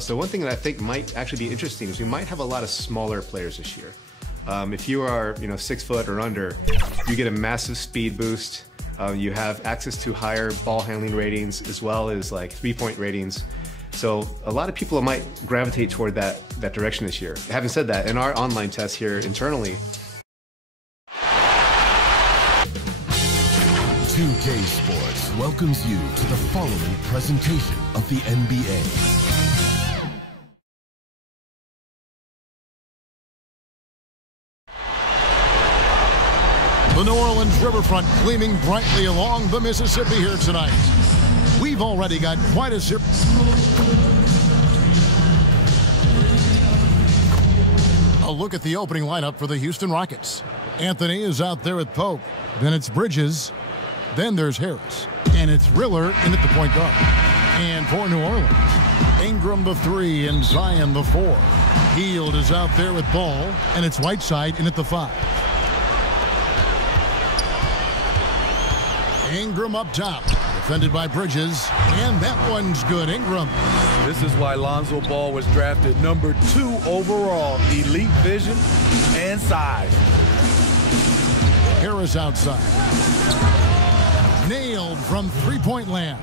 So one thing that I think might actually be interesting is we might have a lot of smaller players this year. If you are 6 foot or under, you get a massive speed boost. You have access to higher ball handling ratings as well as like 3-point ratings. So a lot of people might gravitate toward that direction this year. Having said that, in our online test here internally, 2K Sports welcomes you to the following presentation of the NBA. The New Orleans riverfront gleaming brightly along the Mississippi here tonight. We've already got quite a series. A look at the opening lineup for the Houston Rockets. Anthony is out there with Pope. Then it's Bridges. Then there's Harris. And it's Riller in at the point guard. And for New Orleans, Ingram the 3 and Zion the 4. Hield is out there with Ball. And it's Whiteside in at the 5. Ingram up top, defended by Bridges, and that one's good. Ingram. This is why Lonzo Ball was drafted number 2 overall. Elite vision and size. Harris outside. Nailed from three-point land.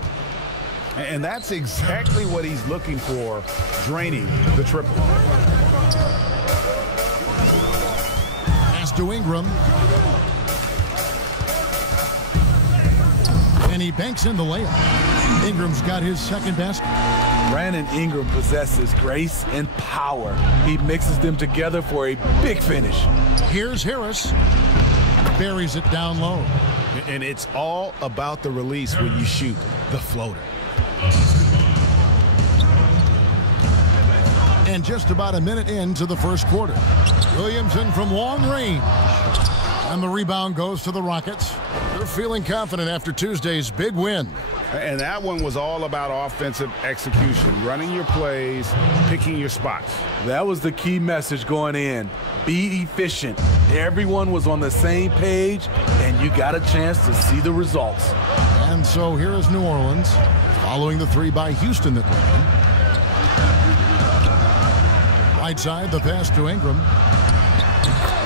And that's exactly what he's looking for, draining the triple. Pass to Ingram. And he banks in the layup. Ingram's got his second basket. Brandon Ingram possesses grace and power. He mixes them together for a big finish. Here's Harris. Buries it down low. And it's all about the release when you shoot the floater. And just about a minute into the first quarter. Williamson from long range. And the rebound goes to the Rockets. They're feeling confident after Tuesday's big win. And that one was all about offensive execution, running your plays, picking your spots. That was the key message going in. Be efficient. Everyone was on the same page, and you got a chance to see the results. And so here is New Orleans, following the 3 by Houston that ran. Whiteside, the pass to Ingram.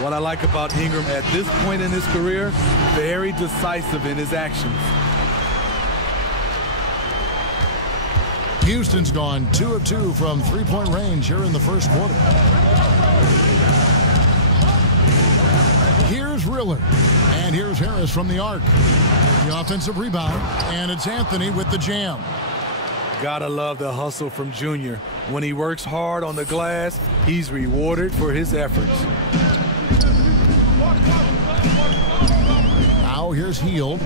What I like about Ingram at this point in his career, very decisive in his actions. Houston's gone 2 of 2 from three-point range here in the first quarter. Here's Riller. And here's Harris from the arc. The offensive rebound. And it's Anthony with the jam. Gotta love the hustle from Junior. When he works hard on the glass, he's rewarded for his efforts. Now here's Hield.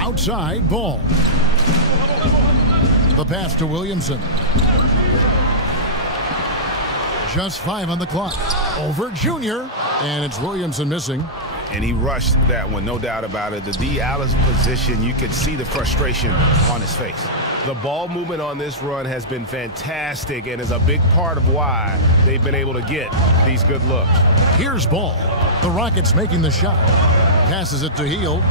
Outside, Ball. The pass to Williamson. Just 5 on the clock. Over Junior. And it's Williamson missing. And he rushed that one, no doubt about it. The D. Alice position, you could see the frustration on his face. The ball movement on this run has been fantastic and is a big part of why they've been able to get these good looks. Here's Ball. The Rockets making the shot. Passes it to Hield.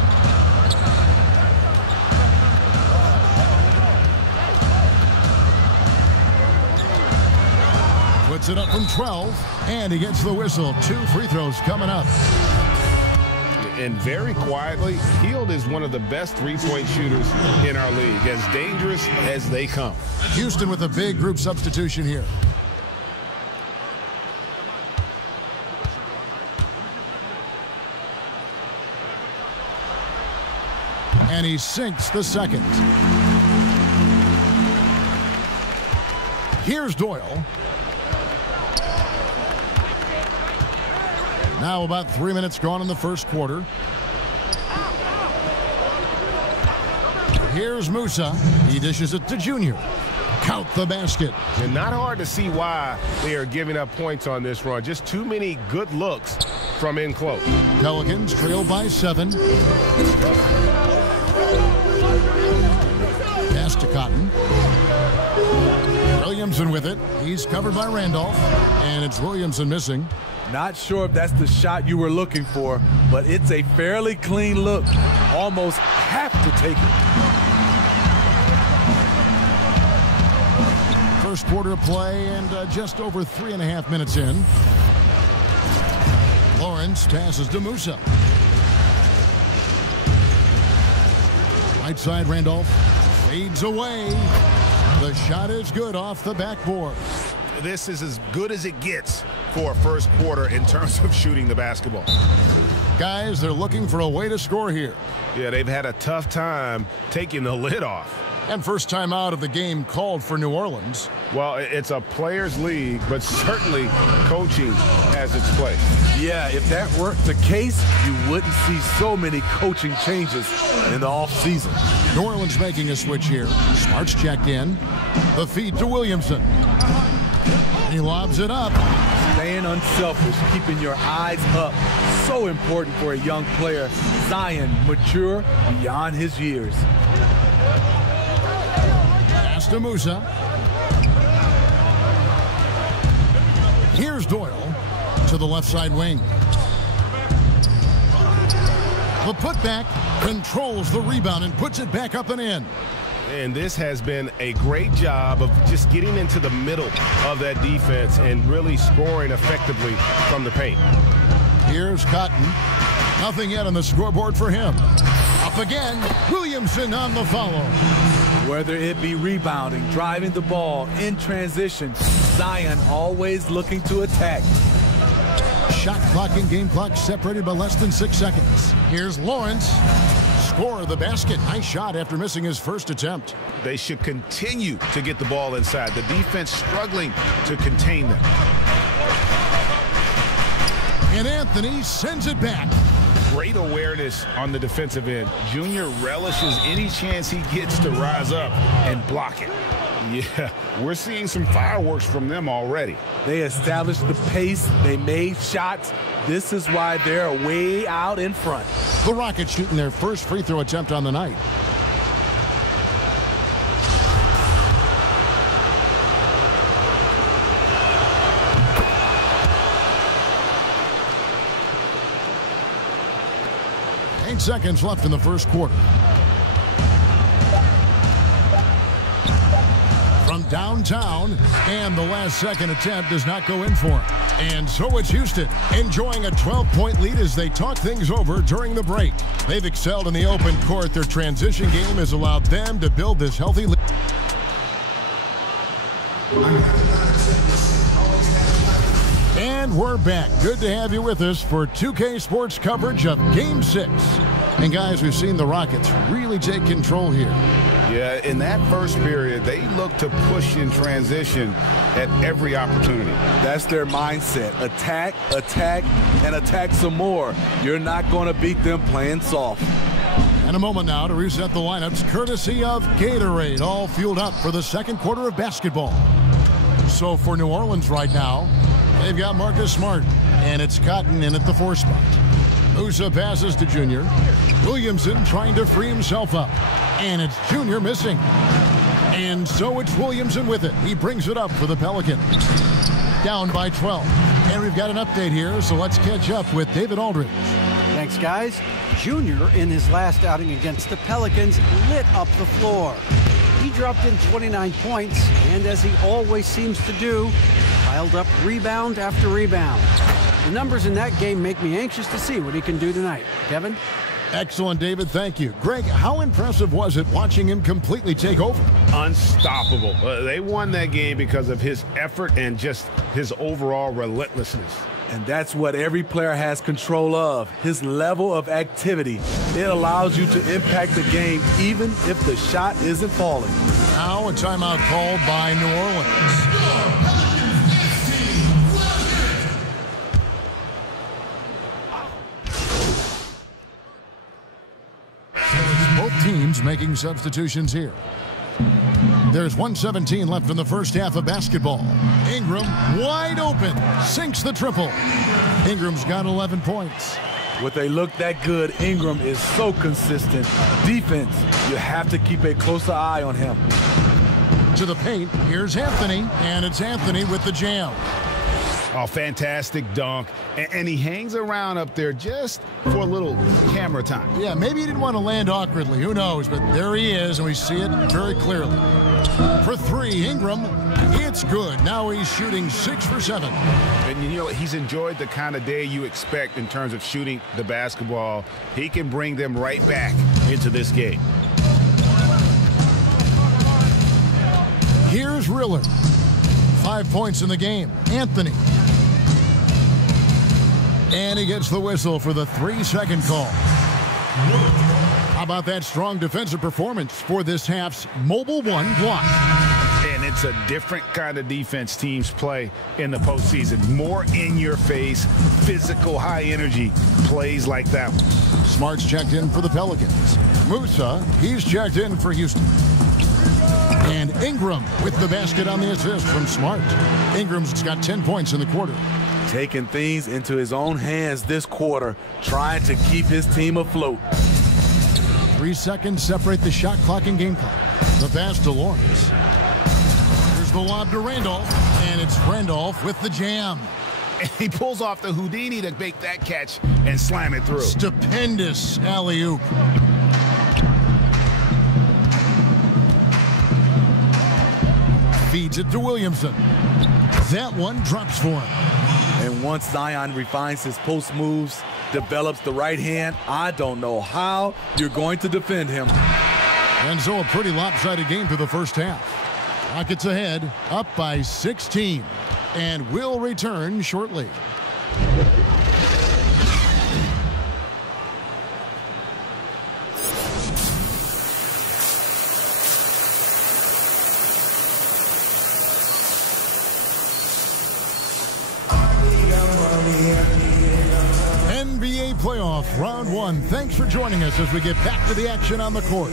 Puts it up from 12, and he gets the whistle. 2 free throws coming up. And very quietly, Hield is one of the best three-point shooters in our league, as dangerous as they come. Houston with a big group substitution here. And he sinks the second. Here's Doyle. Now about 3 minutes gone in the first quarter. Here's Musa. He dishes it to Junior. Count the basket. And not hard to see why they are giving up points on this run. Just too many good looks from in close. Pelicans trail by 7. Pass to Cotton. Williamson with it. He's covered by Randolph. And it's Williamson missing. Not sure if that's the shot you were looking for, but it's a fairly clean look. Almost have to take first quarter of play and just over 3.5 minutes in. Lawrence passes to Musa. Right side, Randolph fades away. The shot is good off the backboard. This is as good as it gets for a first quarter in terms of shooting the basketball. Guys, they're looking for a way to score here. Yeah, they've had a tough time taking the lid off. And first time out of the game called for New Orleans. Well, it's a players' league, but certainly coaching has its place. Yeah, if that weren't the case, you wouldn't see so many coaching changes in the offseason. New Orleans making a switch here. Smart's checked in. The feed to Williamson. He lobs it up. Staying unselfish, keeping your eyes up. So important for a young player. Zion, mature beyond his years. Pass to Musa. Here's Doyle to the left side wing. The putback controls the rebound and puts it back up and in. And this has been a great job of just getting into the middle of that defense and really scoring effectively from the paint. Here's Cotton. Nothing yet on the scoreboard for him. Up again. Williamson on the follow. Whether it be rebounding, driving the ball, in transition, Zion always looking to attack. Shot clock and game clock separated by less than 6 seconds. Here's Lawrence. Score the basket. Nice shot after missing his first attempt. They should continue to get the ball inside. The defense struggling to contain them. And Anthony sends it back. Great awareness on the defensive end. Junior relishes any chance he gets to rise up and block it. Yeah, we're seeing some fireworks from them already. They established the pace. They made shots. This is why they're way out in front. The Rockets shooting their first free throw attempt on the night. Eight seconds left in the first quarter. From downtown, and the last second attempt does not go in for him. And so it's Houston enjoying a 12-point lead as they talk things over during the break. They've excelled in the open court. Their transition game has allowed them to build this healthy lead. And we're back. Good to have you with us for 2K Sports coverage of Game 6. And guys, we've seen the Rockets really take control here. Yeah, in that first period, they look to push in transition at every opportunity. That's their mindset. Attack, attack, and attack some more. You're not going to beat them playing soft. And a moment now to reset the lineups courtesy of Gatorade, all fueled up for the second quarter of basketball. So for New Orleans right now, they've got Marcus Smart, and it's Cotton in at the 4 spot. Musa passes to Junior. Williamson trying to free himself up. And it's Junior missing. And so it's Williamson with it. He brings it up for the Pelicans. Down by 12. And we've got an update here, so let's catch up with David Aldridge. Thanks, guys. Junior, in his last outing against the Pelicans, lit up the floor. He dropped in 29 points, and as he always seems to do, piled up rebound after rebound. The numbers in that game make me anxious to see what he can do tonight. Kevin? Excellent, David. Thank you. Greg, how impressive was it watching him completely take over? Unstoppable. They won that game because of his effort and just his overall relentlessness. And that's what every player has control of, his level of activity. It allows you to impact the game even if the shot isn't falling. Now a timeout called by New Orleans. Both teams making substitutions here. There's 1:17 left in the first half of basketball. Ingram wide open, sinks the triple. Ingram's got 11 points. When they look that good, Ingram is so consistent. Defense, you have to keep a closer eye on him. To the paint, here's Anthony, and it's Anthony with the jam. Oh, fantastic dunk. And he hangs around up there just for a little camera time. Yeah, maybe he didn't want to land awkwardly. Who knows? But there he is, and we see it very clearly. For three, Ingram. It's good. Now he's shooting 6 for 7. And you know, he's enjoyed the kind of day you expect in terms of shooting the basketball. He can bring them right back into this game. Here's Riller. 5 points in the game. Anthony. And he gets the whistle for the 3-second call. How about that strong defensive performance for this half's Mobile One block? And it's a different kind of defense teams play in the postseason. More in-your-face, physical, high-energy plays like that one. Smart's checked in for the Pelicans. Musa, he's checked in for Houston. And Ingram with the basket on the assist from Smart. Ingram's got 10 points in the quarter. Taking things into his own hands this quarter, trying to keep his team afloat. 3 seconds separate the shot clock and game clock. The pass to Lawrence. Here's the lob to Randolph, and it's Randolph with the jam. And he pulls off the Houdini to make that catch and slam it through. Stupendous alley-oop. Feeds it to Williamson. That one drops for him. And once Zion refines his post moves, develops the right hand, I don't know how you're going to defend him. And so a pretty lopsided game through the first half. Rockets ahead, up by 16. And will return shortly. NBA playoff round 1. Thanks for joining us as we get back to the action on the court.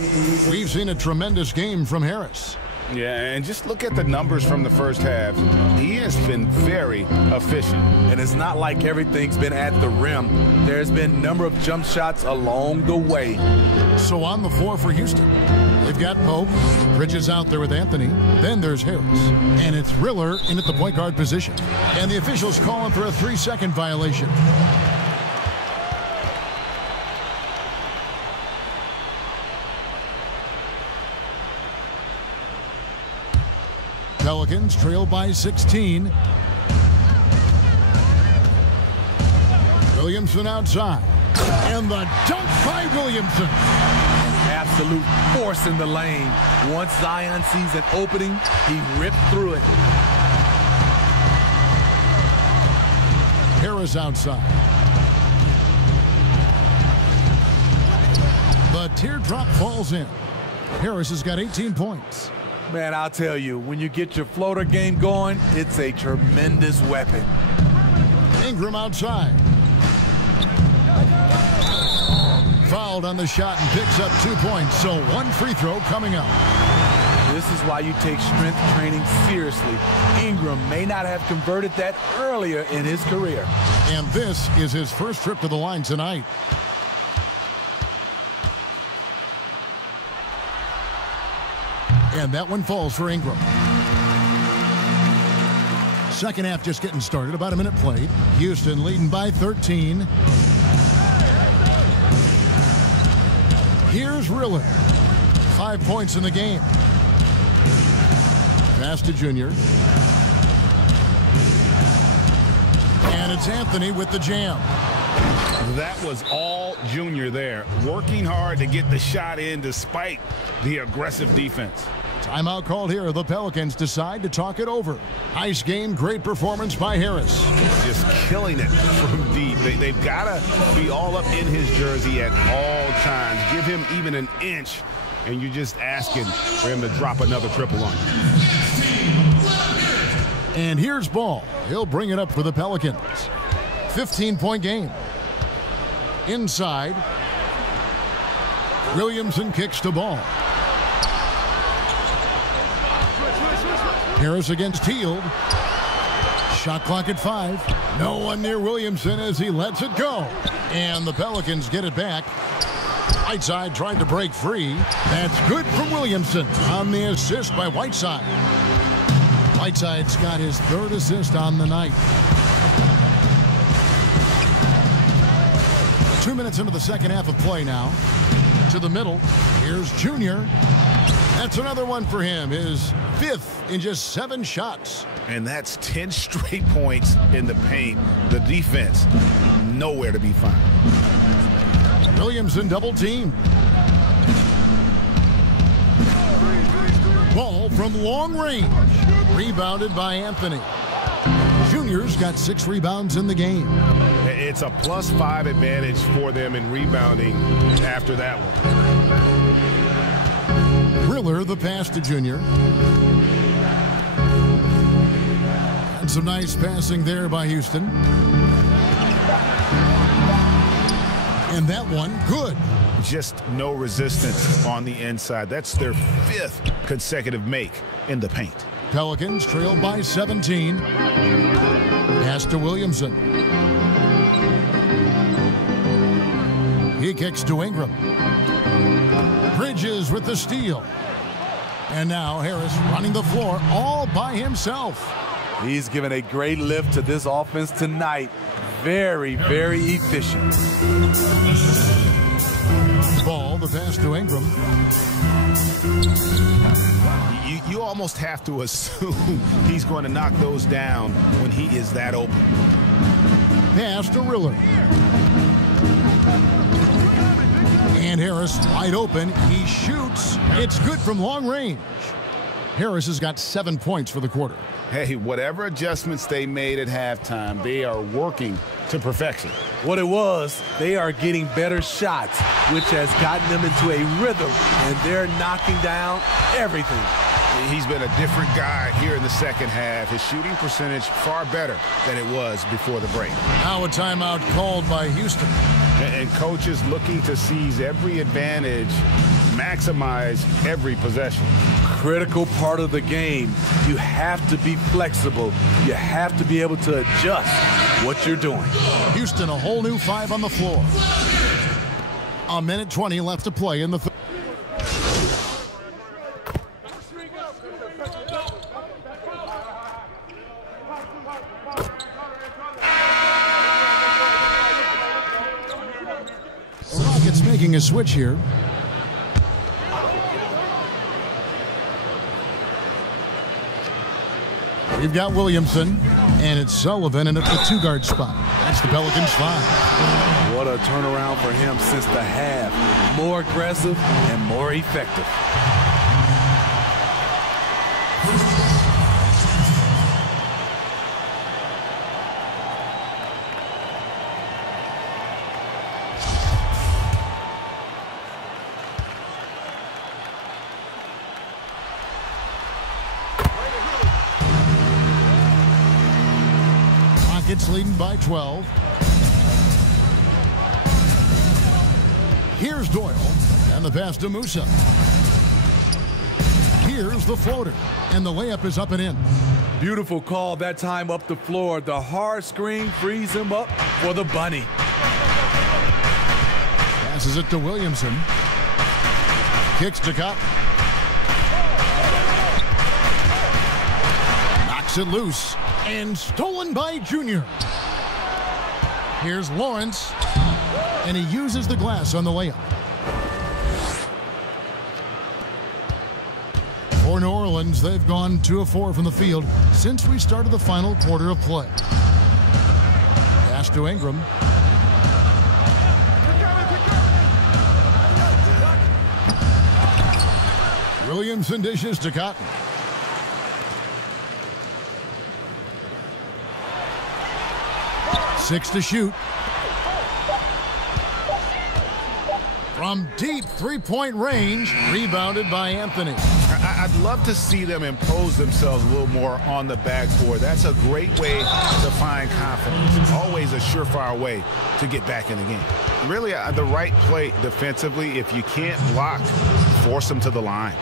We've seen a tremendous game from Harris. Yeah, and just look at the numbers from the first half. He has been very efficient. And it's not like everything's been at the rim. There's been a number of jump shots along the way. So on the floor for Houston, they've got Pope. Bridges out there with Anthony. Then there's Harris. And it's Riller in at the point guard position. And the officials calling for a 3-second violation. Pelicans trail by 16. Williamson outside. And the dunk by Williamson. Absolute force in the lane. Once Zion sees an opening, he ripped through it. Harris outside. The teardrop falls in. Harris has got 18 points. Man, I'll tell you, when you get your floater game going, it's a tremendous weapon. Ingram outside. Fouled on the shot and picks up 2 points, so 1 free throw coming up. This is why you take strength training seriously. Ingram may not have converted that earlier in his career. And this is his first trip to the line tonight. And that one falls for Ingram. Second half just getting started. About a minute played. Houston leading by 13. Here's Riller. 5 points in the game. Pass to Junior. And it's Anthony with the jam. That was all Junior there. Working hard to get the shot in despite the aggressive defense. Timeout called here. The Pelicans decide to talk it over. Nice game, great performance by Harris. Just killing it from deep. They've got to be all up in his jersey at all times. Give him even an inch, and you're just asking for him to drop another triple on you. And here's Ball. He'll bring it up for the Pelicans. 15-point game. Inside. Williamson kicks to Ball. Harris against Hield. Shot clock at 5. No one near Williamson as he lets it go. And the Pelicans get it back. Whiteside tried to break free. That's good from Williamson on the assist by Whiteside. Whiteside's got his 3rd assist on the night. 2 minutes into the second half of play now. To the middle. Here's Junior. That's another one for him, his 5th in just 7 shots. And that's 10 straight points in the paint. The defense, nowhere to be found. Williamson double team. Ball from long range. Rebounded by Anthony. Junior's got 6 rebounds in the game. It's a +5 advantage for them in rebounding after that one. Riller the pass to Junior. And some nice passing there by Houston. And that one, good. Just no resistance on the inside. That's their 5th consecutive make in the paint. Pelicans trail by 17. Pass to Williamson. He kicks to Ingram. Bridges with the steal. And now Harris running the floor all by himself. He's given a great lift to this offense tonight. Very, very efficient. Ball, the pass to Ingram. You almost have to assume he's going to knock those down when he is that open. Pass to Riller. And Harris wide open. He shoots. It's good from long range. Harris has got 7 points for the quarter. Hey, whatever adjustments they made at halftime, they are working to perfection. What it was, they are getting better shots, which has gotten them into a rhythm, and they're knocking down everything. He's been a different guy here in the second half. His shooting percentage far better than it was before the break. Now a timeout called by Houston. And coaches looking to seize every advantage, maximize every possession. Critical part of the game. You have to be flexible. You have to be able to adjust what you're doing. Houston, a whole new 5 on the floor. 1:20 left to play in the third. Rockets making a switch here. We've got Williamson, and it's Sullivan in at the 2-guard spot. That's the Pelicans 5. What a turnaround for him since the half. More aggressive and more effective. Rockets leading by 12. Here's Doyle, and the pass to Musa. Here's the floater, and the layup is up and in. Beautiful call that time up the floor. The hard screen frees him up for the bunny. Passes it to Williamson. Kicks to Cotton. Knocks it loose, and stolen by Junior. Here's Lawrence, and he uses the glass on the layup. For New Orleans, they've gone 2 of 4 from the field since we started the final quarter of play. Pass to Ingram. Williamson dishes to Cotton. Six to shoot. From deep 3-point range, rebounded by Anthony. I'd love to see them impose themselves a little more on the backboard. That's a great way to find confidence. It's always a surefire way to get back in the game. Really, the right play defensively, if you can't block, force them to the line.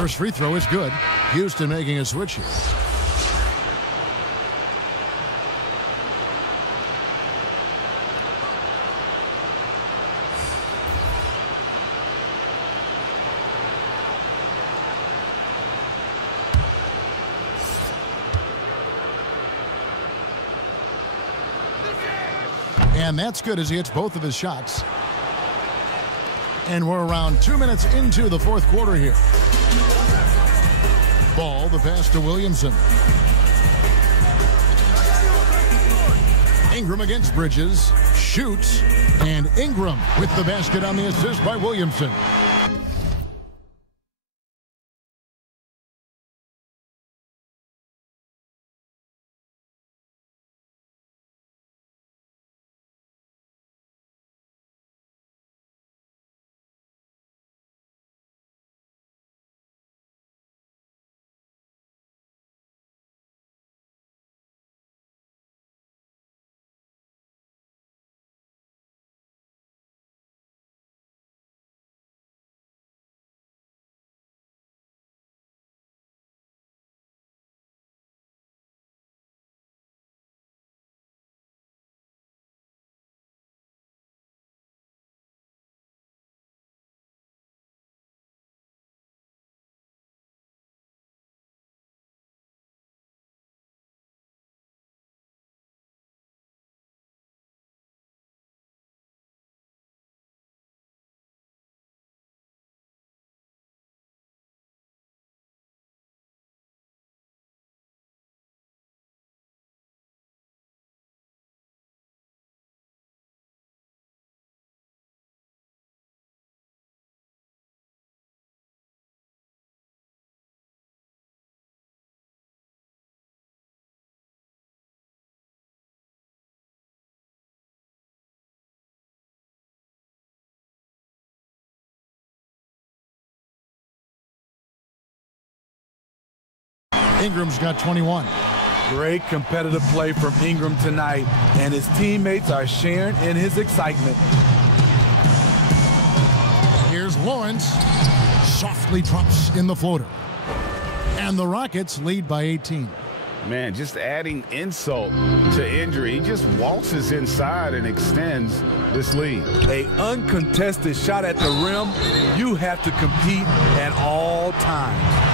First free throw is good. Houston making a switch here. And that's good as he hits both of his shots. And we're around 2 minutes into the fourth quarter here. Ball, the pass to Williamson. Ingram against Bridges. Shoots. And Ingram with the basket on the assist by Williamson. Ingram's got 21. Great competitive play from Ingram tonight, and his teammates are sharing in his excitement. Here's Lawrence. Softly drops in the floater. And the Rockets lead by 18. Man, just adding insult to injury. He just waltzes inside and extends this lead. An uncontested shot at the rim. You have to compete at all times.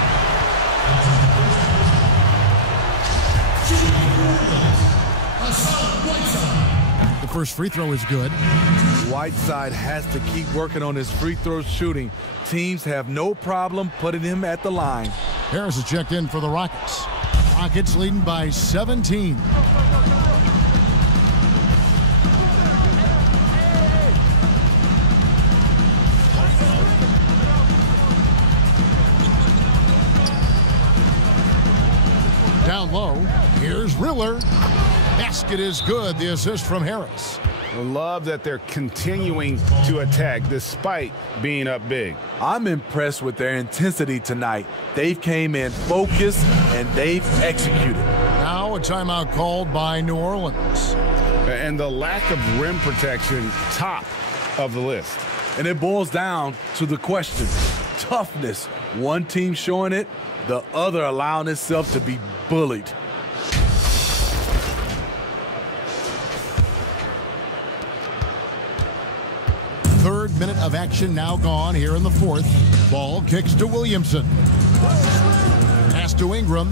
The first free throw is good. Whiteside has to keep working on his free throw shooting. Teams have no problem putting him at the line. Harris is checked in for the Rockets. Rockets leading by 17. Down low, here's Riller. Basket is good, the assist from Harris. I love that they're continuing to attack despite being up big. I'm impressed with their intensity tonight. They've came in focused and they've executed. Now a timeout called by New Orleans. And the lack of rim protection, top of the list. And it boils down to the question, toughness. One team showing it, the other allowing itself to be bullied. Third minute of action now gone here in the fourth. Ball kicks to Williamson. Pass to Ingram.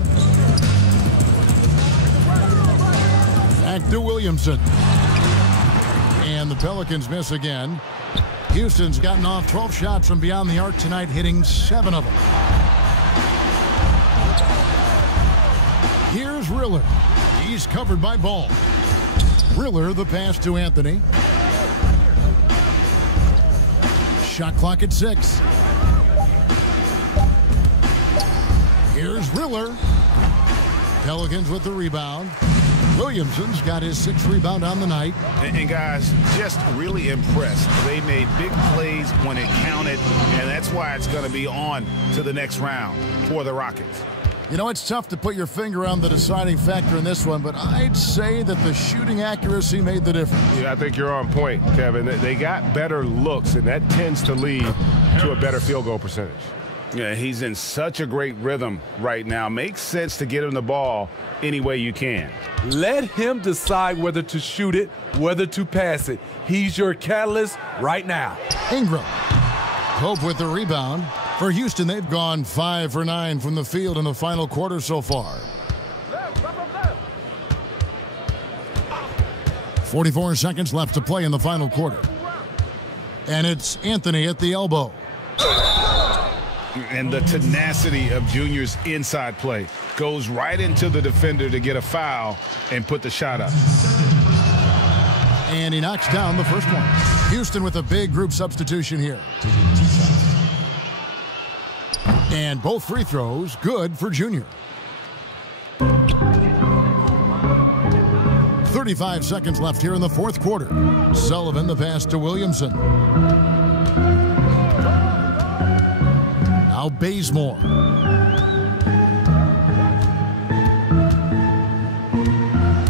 Back to Williamson. And the Pelicans miss again. Houston's gotten off 12 shots from beyond the arc tonight, hitting 7 of them. Here's Riller. He's covered by Ball. Riller, the pass to Anthony. Shot clock at 6. Here's Riller. Pelicans with the rebound. Williamson's got his 6th rebound on the night. And guys, just really impressed. They made big plays when it counted, and that's why it's going to be on to the next round for the Rockets. You know, it's tough to put your finger on the deciding factor in this one, but I'd say that the shooting accuracy made the difference. Yeah, I think you're on point, Kevin. They got better looks, and that tends to lead to a better field goal percentage. Yeah, he's in such a great rhythm right now. Makes sense to get him the ball any way you can. Let him decide whether to shoot it, whether to pass it. He's your catalyst right now. Ingram. Pope with the rebound. For Houston, they've gone 5 for 9 from the field in the final quarter so far. 44 seconds left to play in the final quarter. And it's Anthony at the elbow. And the tenacity of Junior's inside play goes right into the defender to get a foul and put the shot up. And he knocks down the first one. Houston with a big group substitution here. And both free throws good for Junior. 35 seconds left here in the fourth quarter. Sullivan the pass to Williamson. Now Bazemore.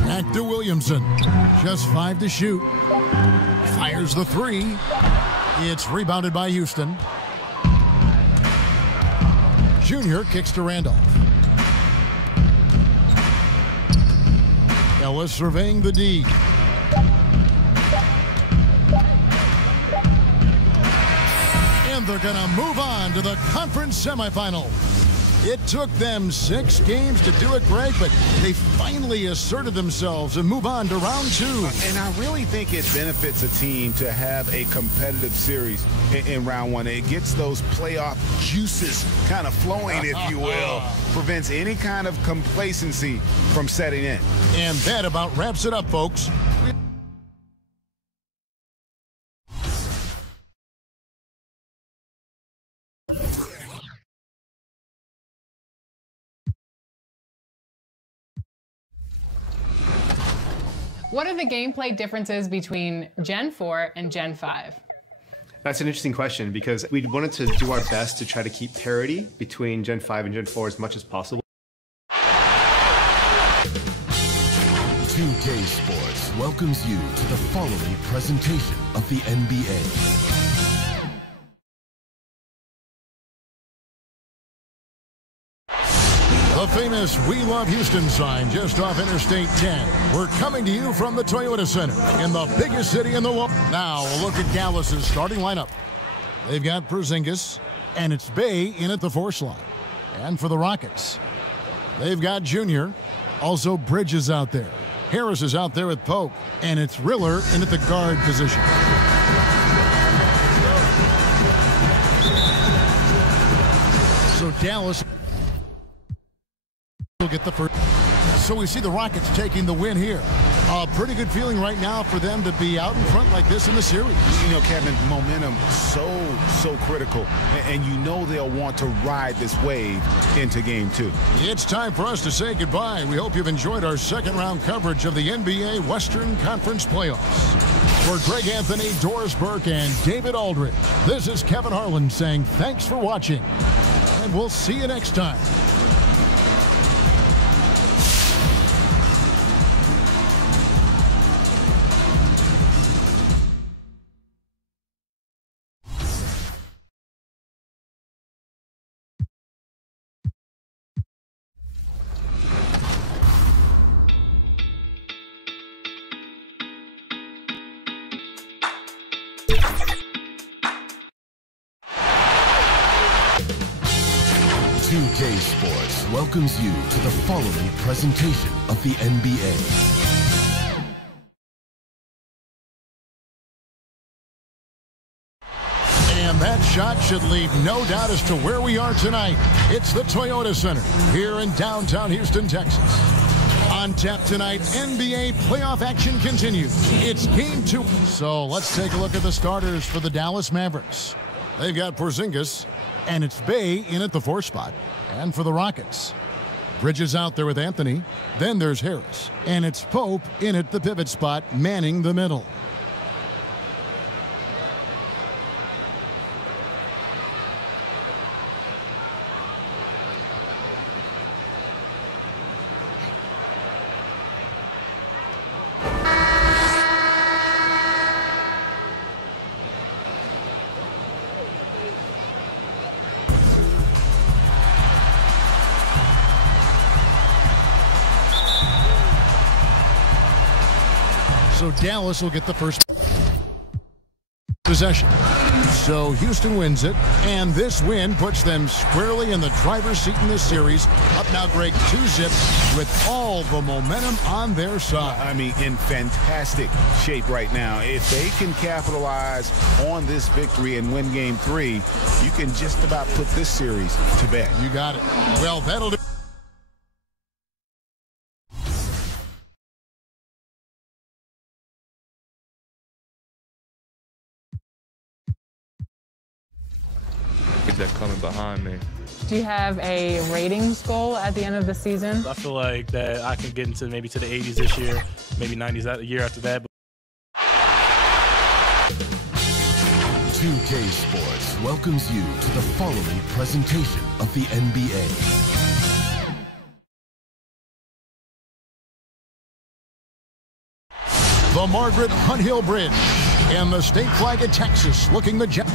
Back to Williamson. Just 5 to shoot. Fires the 3. It's rebounded by Houston. Junior kicks to Randolph. Ellis surveying the D. And they're going to move on to the conference semifinal. It took them 6 games to do it, Greg, but they finally asserted themselves and move on to round 2. And I really think it benefits a team to have a competitive series in round 1. It gets those playoff juices kind of flowing, if you will. Prevents any kind of complacency from setting in. And that about wraps it up, folks. What are the gameplay differences between Gen 4 and Gen 5? That's an interesting question because we wanted to do our best to try to keep parity between Gen 5 and Gen 4 as much as possible. 2K Sports welcomes you to the following presentation of the NBA. The famous We Love Houston sign just off Interstate 10. We're coming to you from the Toyota Center in the biggest city in the world. Now a look at Dallas's starting lineup. They've got Porzingis, and it's Bay in at the 4 slot. And for the Rockets, they've got Junior, also Bridges out there. Harris is out there with Pope, and it's Riller in at the guard position. So Dallas will get the first. So we see the Rockets taking the win here. A pretty good feeling right now for them to be out in front like this in the series. You know, Kevin, momentum so critical. And you know they'll want to ride this wave into game 2. It's time for us to say goodbye. We hope you've enjoyed our second round coverage of the NBA Western Conference Playoffs. For Greg Anthony, Doris Burke, and David Aldridge, this is Kevin Harlan saying thanks for watching. And we'll see you next time. Sports welcomes you to the following presentation of the NBA. And that shot should leave no doubt as to where we are tonight. It's the Toyota Center here in downtown Houston, Texas. On tap tonight, NBA playoff action continues. It's game 2. So let's take a look at the starters for the Dallas Mavericks. They've got Porzingis, and it's Bay in at the 4 spot. And for the Rockets, Bridges out there with Anthony. Then there's Harris. And it's Pope in at the pivot spot, manning the middle. So Dallas will get the first possession. So Houston wins it, and this win puts them squarely in the driver's seat in this series. Up now, Greg, 2-zip with all the momentum on their side. I mean, in fantastic shape right now. If they can capitalize on this victory and win Game 3, you can just about put this series to bed. You got it. Well, that'll do. That coming behind me. Do you have a ratings goal at the end of the season? I feel like that I can get into maybe to the 80s this year, maybe 90s that year after that. 2K Sports welcomes you to the following presentation of the NBA. The Margaret Hunt Hill Bridge and the state flag of Texas looking the jet.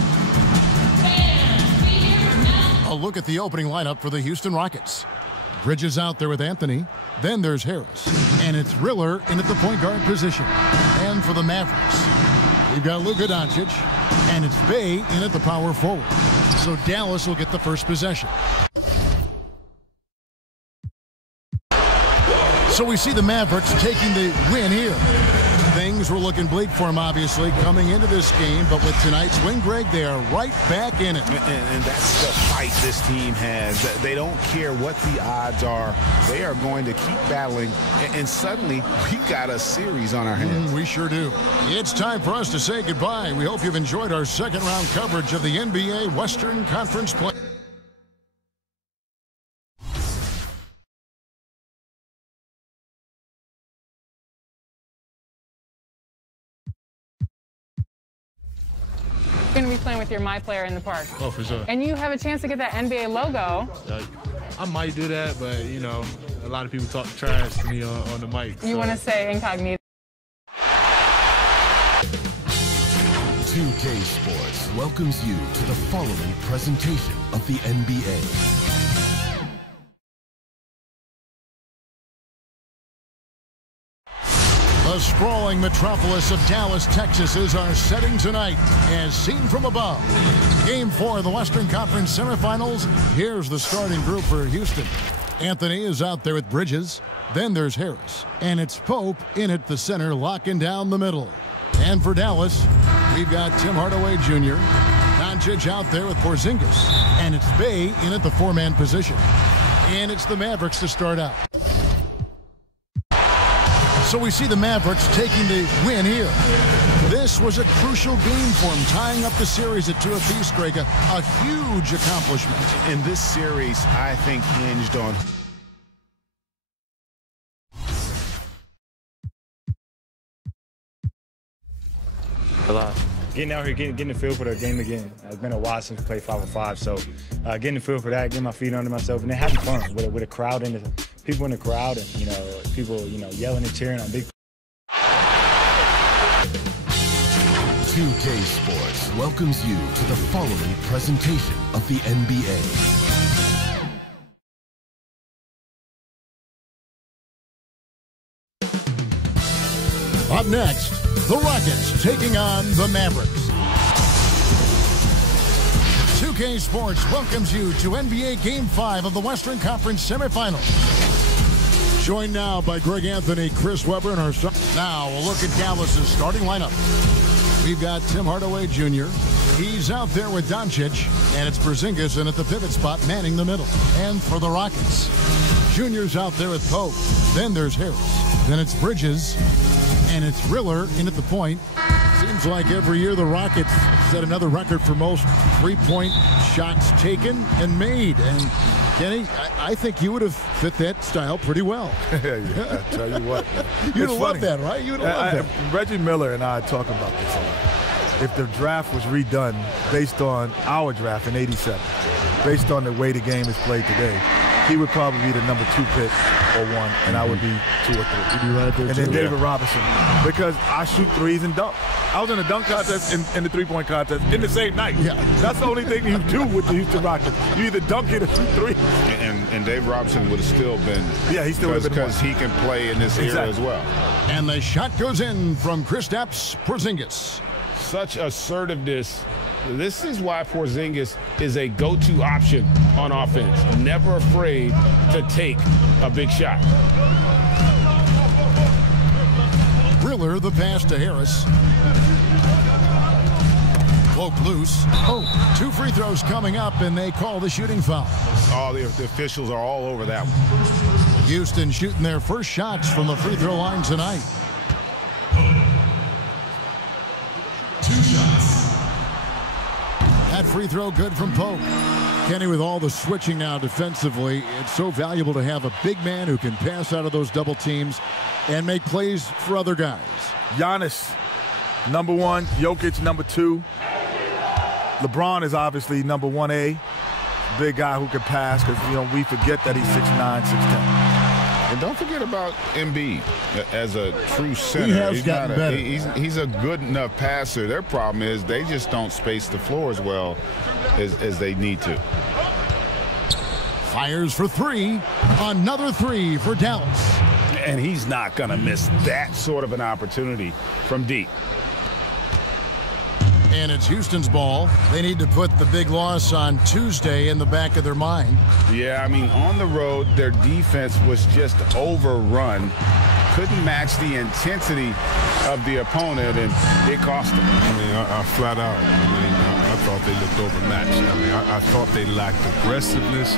A look at the opening lineup for the Houston Rockets. Bridges out there with Anthony. Then there's Harris. And it's Riller in at the point guard position. And for the Mavericks, we've got Luka Doncic. And it's Bey in at the power forward. So Dallas will get the first possession. So we see the Mavericks taking the win here. Things were looking bleak for them, obviously, coming into this game. But with tonight's win, Greg, they are right back in it. And that's the fight this team has. They don't care what the odds are. They are going to keep battling. And suddenly, we've got a series on our hands. We sure do. It's time for us to say goodbye. We hope you've enjoyed our second-round coverage of the NBA Western Conference play. You're going to be playing with your My Player in the park. Oh, for sure. And you have a chance to get that NBA logo. I might do that, but, you know, a lot of people talk trash to me on the mic. You want to say incognito. 2K Sports welcomes you to the following presentation of the NBA. The sprawling metropolis of Dallas, Texas is our setting tonight, as seen from above. Game 4 of the Western Conference semifinals. Here's the starting group for Houston. Anthony is out there with Bridges. Then there's Harris. And it's Pope in at the center, locking down the middle. And for Dallas, we've got Tim Hardaway Jr., Doncic out there with Porzingis. And it's Bey in at the four-man position. And it's the Mavericks to start out. So we see the Mavericks taking the win here. This was a crucial game for them, tying up the series at 2 apiece, Greg. A huge accomplishment. And this series, I think, hinged on A lot. Getting out here, getting the feel for the game again. It's been a while since we played 5-on-5, so getting the feel for that, getting my feet under myself, and then having fun with a crowd and the people in the crowd, and people yelling and cheering on big. 2K Sports welcomes you to the following presentation of the NBA. Up next, the Rockets taking on the Mavericks. 2K Sports welcomes you to NBA Game 5 of the Western Conference semifinals. Joined now by Greg Anthony, Chris Webber, and our son. Now we'll look at Dallas's starting lineup. We've got Tim Hardaway Jr. He's out there with Doncic, and it's Porzingis in at the pivot spot, manning the middle. And for the Rockets, Junior's out there with Pope. Then there's Harris. Then it's Bridges. And it's Riller in at the point. Seems like every year the Rockets set another record for most three-point shots taken and made. And Kenny, I think you would have fit that style pretty well. Yeah, I tell you what. You'd love that, right? You'd love that. Reggie Miller and I talk about this a lot. If the draft was redone based on our draft in '87, based on the way the game is played today, he would probably be the number 2 pick or 1, and I would be 2 or 3. You'd be right there, and then David Robinson, because I shoot threes and dunk. I was in a dunk contest and the three-point contest in the same night. Yeah. That's the only thing you do with the Houston Rockets. You either dunk it or shoot three. And Dave Robinson would have still been. Yeah, he still would have been. Because he can play in this era as well. And the shot goes in from Kristaps Porzingis. Such assertiveness. This is why Porzingis is a go-to option on offense. Never afraid to take a big shot. Riller the pass to Harris. Woke loose. Oh, 2 free throws coming up, and they call the shooting foul. Oh, the officials are all over that one. Houston shooting their first shots from the free throw line tonight. 2 shots. That free throw good from Pope. Kenny, with all the switching now defensively, it's so valuable to have a big man who can pass out of those double teams and make plays for other guys. Giannis, number 1. Jokic, number 2. LeBron is obviously number 1A. Big guy who can pass because, we forget that he's 6'9", 6'10". And don't forget about Embiid as a true center. He has gotten better. He's a good enough passer. Their problem is they just don't space the floor as well as they need to. Fires for 3. Another 3 for Dallas. And he's not going to miss that sort of an opportunity from deep. And it's Houston's ball. They need to put the big loss on Tuesday in the back of their mind. Yeah, I mean, on the road, their defense was just overrun. Couldn't match the intensity of the opponent, and it cost them. I mean, I flat out, I thought they looked overmatched. I mean, I thought they lacked aggressiveness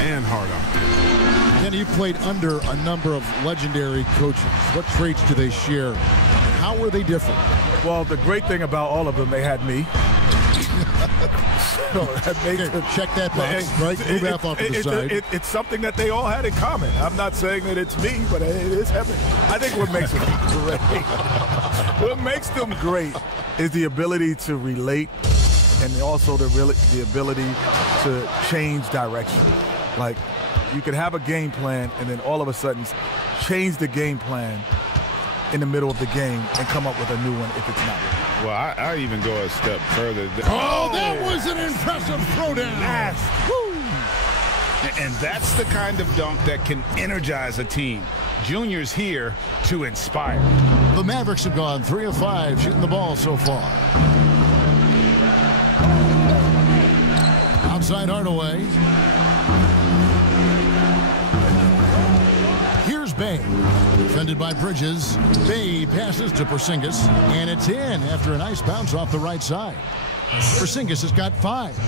and heart out there. And you played under a number of legendary coaches. What traits do they share? How were they different? Well, the great thing about all of them, they had me. So check that box, right? Move that off to the side. It's something that they all had in common. I'm not saying that it's me, but it is heaven. I think what makes them great, what makes them great is the ability to relate and also the ability to change direction. Like, you could have a game plan and then all of a sudden change the game plan in the middle of the game and come up with a new one if it's not. Well, I even go a step further. Oh, that was an impressive throwdown. And that's the kind of dunk that can energize a team. Junior's here to inspire. The Mavericks have gone 3 of 5 shooting the ball so far. Outside Hardaway. Here's Bay. Defended by Bridges. Bay passes to Porzingis, and it's in after a nice bounce off the right side. Porzingis has got 5.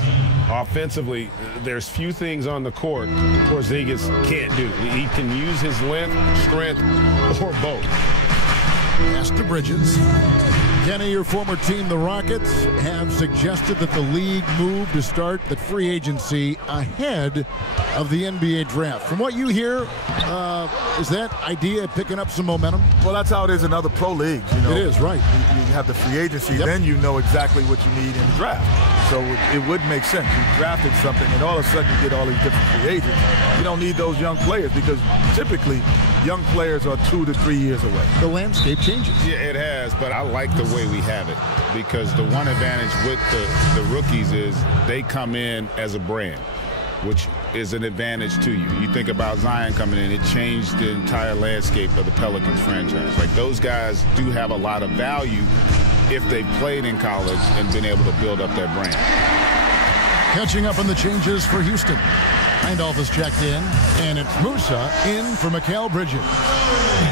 Offensively, there's few things on the court Porzingis can't do. He can use his length, strength, or both. Pass to Bridges. Kenny, your former team, the Rockets, have suggested that the league move to start the free agency ahead of the NBA draft. From what you hear, is that idea picking up some momentum? Well, that's how it is in other pro leagues. It is, right. You have the free agency, then you know exactly what you need in the draft. So it would make sense. You drafted something, and all of a sudden you get all these different free agents. You don't need those young players because typically young players are 2 to 3 years away. The landscape changes. Yeah, it has, but I like the way we have it because the one advantage with the rookies is they come in as a brand, which is an advantage to you. You think about Zion coming in, it changed the entire landscape of the Pelicans franchise. Like, those guys do have a lot of value if they played in college and been able to build up their brand. Catching up on the changes for Houston. Randolph is checked in, and it's Musa in for Mikal Bridges.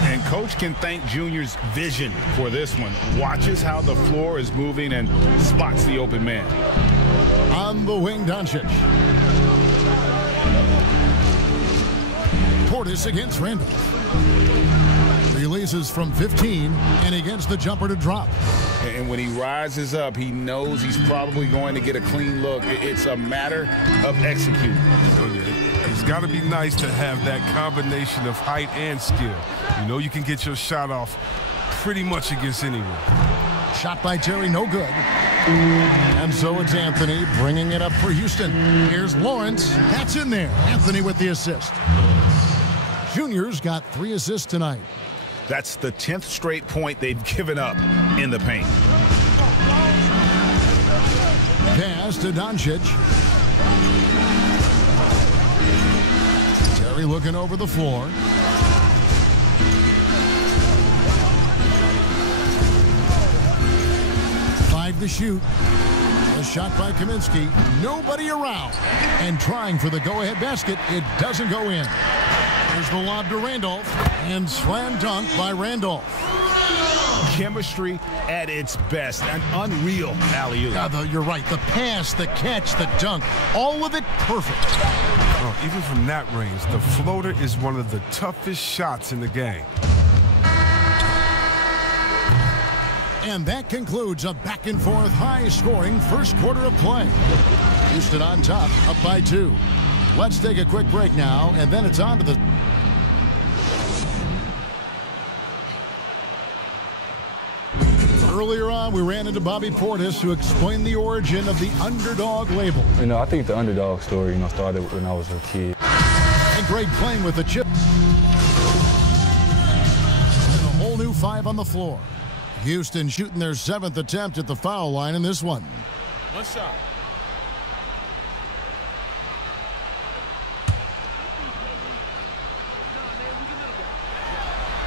And Coach can thank Junior's vision for this one. Watches how the floor is moving and spots the open man. On the wing, Doncic. Portis against Randolph. Releases from 15 and against the jumper to drop. And when he rises up, he knows he's probably going to get a clean look. It's a matter of executing. Oh, yeah. It's got to be nice to have that combination of height and skill. You know you can get your shot off pretty much against anyone. Shot by Terry, no good. And so it's Anthony bringing it up for Houston. Here's Lawrence. That's in there. Anthony with the assist. Junior's got 3 assists tonight. That's the 10th straight point they've given up in the paint. pass to Doncic. Terry looking over the floor. To shoot. A shot by Kaminsky. Nobody around. And trying for the go-ahead basket. It doesn't go in. There's the lob to Randolph. And slam dunk by Randolph. Chemistry at its best. An unreal alley-oop. You're right. The pass, the catch, the dunk. All of it perfect. Oh, even from that range, the floater is one of the toughest shots in the game. And that concludes a back-and-forth, high-scoring first quarter of play. Houston on top, up by 2. Let's take a quick break now, and then it's on to the... Earlier on, we ran into Bobby Portis to explain the origin of the underdog label. You know, I think the underdog story, started when I was a kid. And Greg playing with the chip. And a whole new 5 on the floor. Houston shooting their 7th attempt at the foul line in this one. One shot.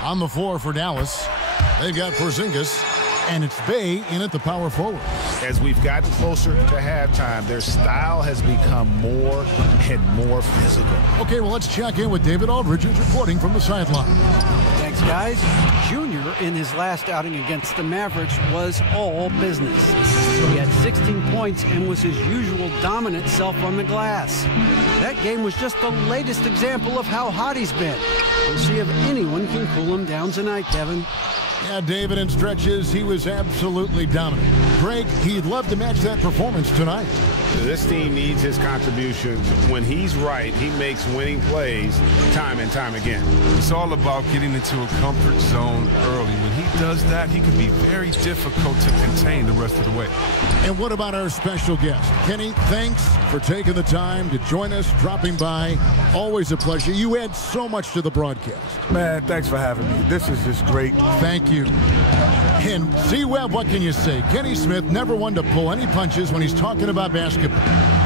On the floor for Dallas, they've got Porzingis, and it's Bey in at the power forward. As we've gotten closer to halftime, their style has become more and more physical. Okay, well, let's check in with David Aldridge, who's reporting from the sideline. Thanks, guys. Junior, in his last outing against the Mavericks, was all business. He had 16 points and was his usual dominant self on the glass. That game was just the latest example of how hot he's been. We'll see if anyone can cool him down tonight, Kevin. Yeah, David, in stretches, he was absolutely dominant. Greg, he'd love to match that performance tonight. This team needs his contributions. When he's right, he makes winning plays time and time again. It's all about getting into a comfort zone early. When he does that, he can be very difficult to contain the rest of the way. And what about our special guest? Kenny, thanks for taking the time to join us, dropping by. Always a pleasure. You add so much to the broadcast. Man, thanks for having me. This is just great. Thank you. And C-Web, what can you say? Kenny Smith never one to pull any punches when he's talking about basketball.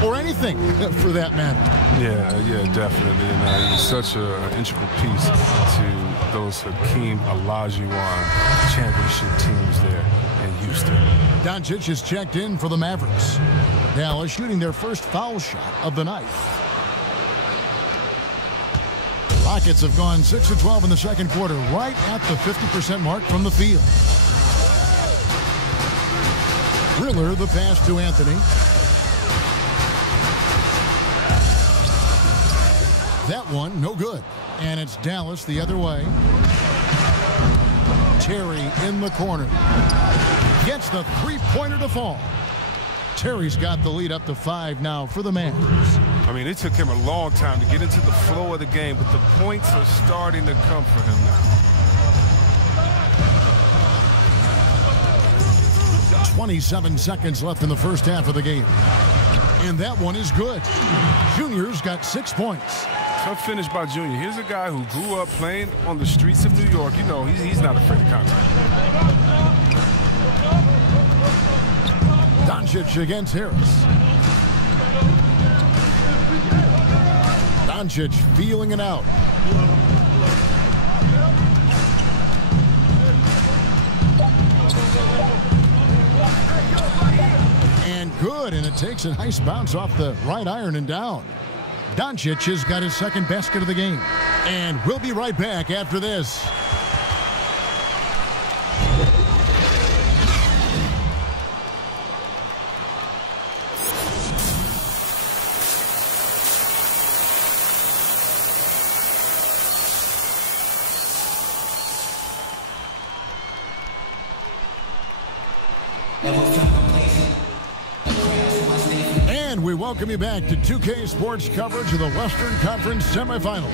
Or anything, for that matter. Yeah, definitely. And he's such an integral piece to those Hakeem Olajuwon championship teams there in Houston. Doncic has checked in for the Mavericks. Dallas shooting their first foul shot of the night. Rockets have gone 6 of 12 in the second quarter, right at the 50% mark from the field. Riller, the pass to Anthony. That one, no good. And it's Dallas the other way. Terry in the corner. Gets the three-pointer to fall. Terry's got the lead up to 5 now for the Mavs. I mean, it took him a long time to get into the flow of the game, but the points are starting to come for him now. 27 seconds left in the first half of the game. And that one is good. Junior's got 6 points. Tough finish by Junior. Here's a guy who grew up playing on the streets of New York. You know, he's not afraid of contact. Doncic against Harris. Doncic feeling it out. And good, and it takes a nice bounce off the right iron and down. Doncic has got his second basket of the game. And we'll be right back after this. And we welcome you back to 2K Sports coverage of the Western Conference semifinal.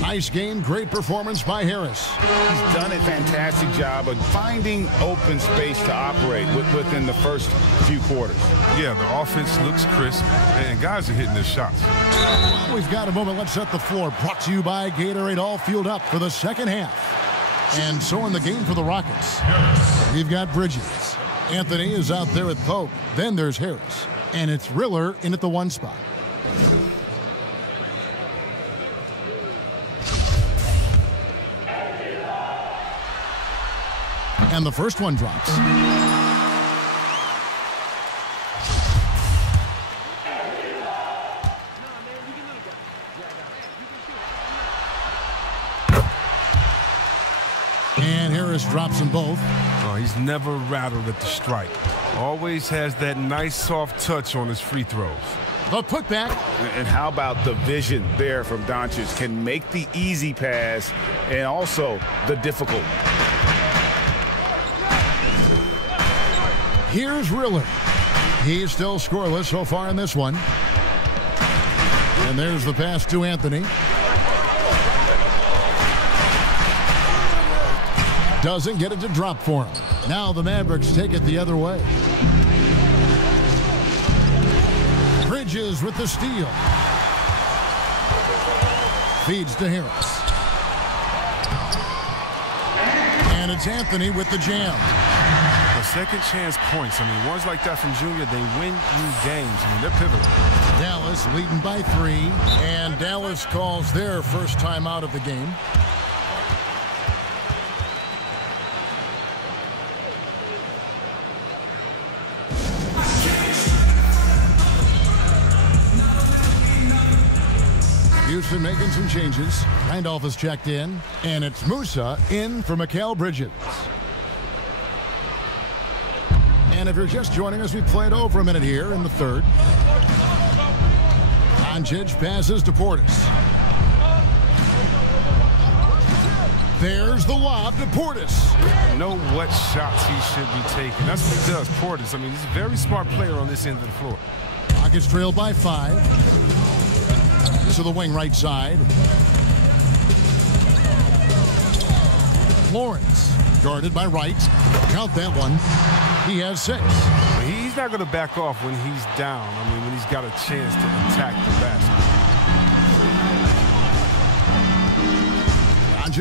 Nice game, great performance by Harris. He's done a fantastic job of finding open space to operate within the first few quarters. Yeah, the offense looks crisp, and guys are hitting their shots. We've got a moment. Let's set the floor. Brought to you by Gatorade, all fueled up for the second half. And so in the game for the Rockets, we've got Bridges. Anthony is out there with Pope. Then there's Harris. And it's Riller in at the 1 spot. And the first one drops. And Harris drops them both. Oh, he's never rattled at the strike. Always has that nice soft touch on his free throws. The putback. And how about the vision there from Doncic? Can make the easy pass and also the difficult. Here's Riller. He's still scoreless so far in this one. And there's the pass to Anthony. Doesn't get it to drop for him. Now the Mavericks take it the other way. Bridges with the steal. Feeds to Harris. And it's Anthony with the jam. The second chance points. I mean, ones like that from Junior, they win you games. I mean, they're pivotal. Dallas leading by 3. And Dallas calls their first time out of the game. Houston making some changes. Randolph is checked in, and it's Musa in for Mikal Bridges. And if you're just joining us, we played over a minute here in the third. Doncic passes to Portis. There's the lob to Portis. Know what shots he should be taking. That's what he does, Portis. I mean, he's a very smart player on this end of the floor. Rockets trail by 5. To the wing right side. Lawrence guarded by Wright. Count that one. He has 6. He's not going to back off when he's down. I mean, when he's got a chance to attack the basket.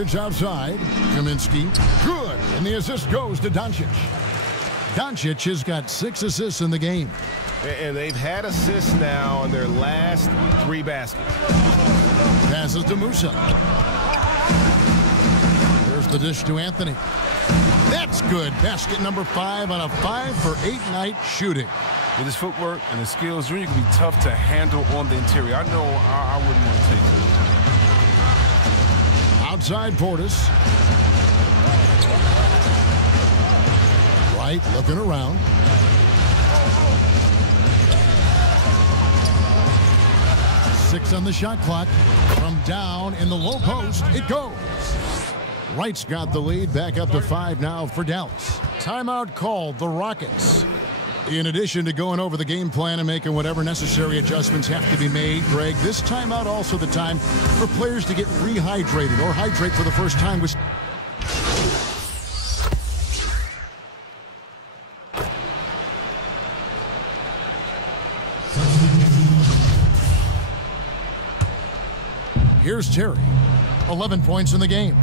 Doncic outside. Kaminsky. Good. And the assist goes to Doncic. Doncic has got 6 assists in the game. And they've had assists now on their last 3 baskets. Passes to Musa. There's the dish to Anthony. That's good. Basket number 5 on a 5-for-8 night shooting. With his footwork and his skills, Junior can be tough to handle on the interior. I know I wouldn't want to take it. Outside Portis. Right, looking around. 6 on the shot clock. From down in the low post, it goes. Wright's got the lead, back up to 5 now for Dallas. Timeout called, the Rockets. In addition to going over the game plan and making whatever necessary adjustments have to be made, Greg, this timeout also the time for players to get rehydrated or hydrate for the first time with... Here's Terry. 11 points in the game.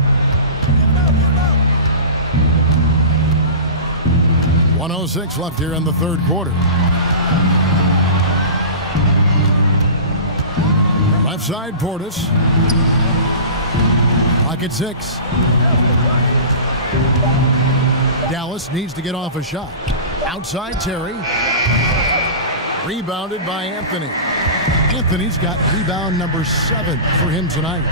1:06 left here in the third quarter. Left side, Portis. Clock at 6. Dallas needs to get off a shot. Outside, Terry. Rebounded by Anthony. Anthony's got rebound number 7 for him tonight.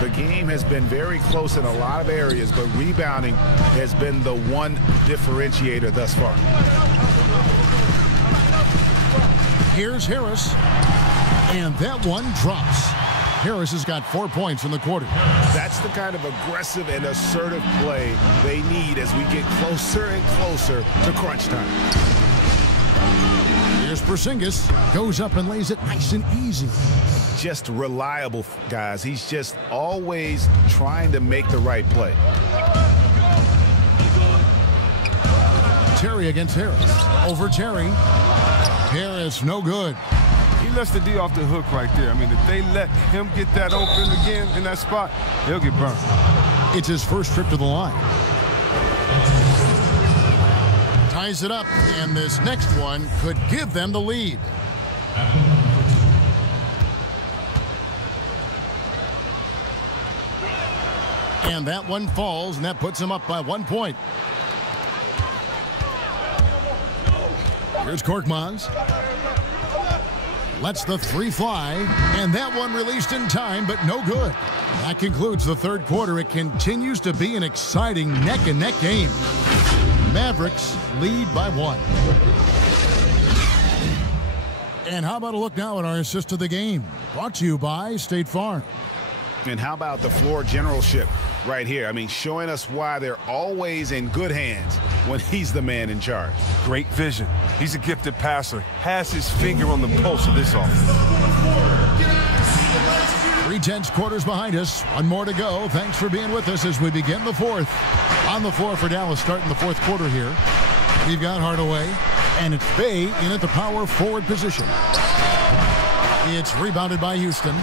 The game has been very close in a lot of areas, but rebounding has been the one differentiator thus far. Here's Harris, and that one drops. Harris has got 4 points in the quarter. That's the kind of aggressive and assertive play they need as we get closer and closer to crunch time. Here's Porzingis, goes up and lays it nice and easy. Just reliable, guys. He's just always trying to make the right play. Terry against Harris. Over Terry. Harris, no good. He lets the D off the hook right there. I mean, if they let him get that open again in that spot, he'll get burned. It's his first trip to the line. Ties it up, and this next one could give them the lead. And that one falls, and that puts him up by 1 point. Here's Korkmaz. Lets the three fly, and that one released in time, but no good. That concludes the third quarter. It continues to be an exciting neck-and-neck game. Mavericks lead by 1. And how about a look now at our assist of the game? Brought to you by State Farm. And how about the floor generalship right here? I mean, showing us why they're always in good hands when he's the man in charge. Great vision. He's a gifted passer. Has his finger on the pulse of this offense. 3/10 quarters behind us. One more to go. Thanks for being with us as we begin the fourth. On the floor for Dallas starting the fourth quarter here. We've got Hardaway, and it's Bey in at the power forward position. It's rebounded by Houston.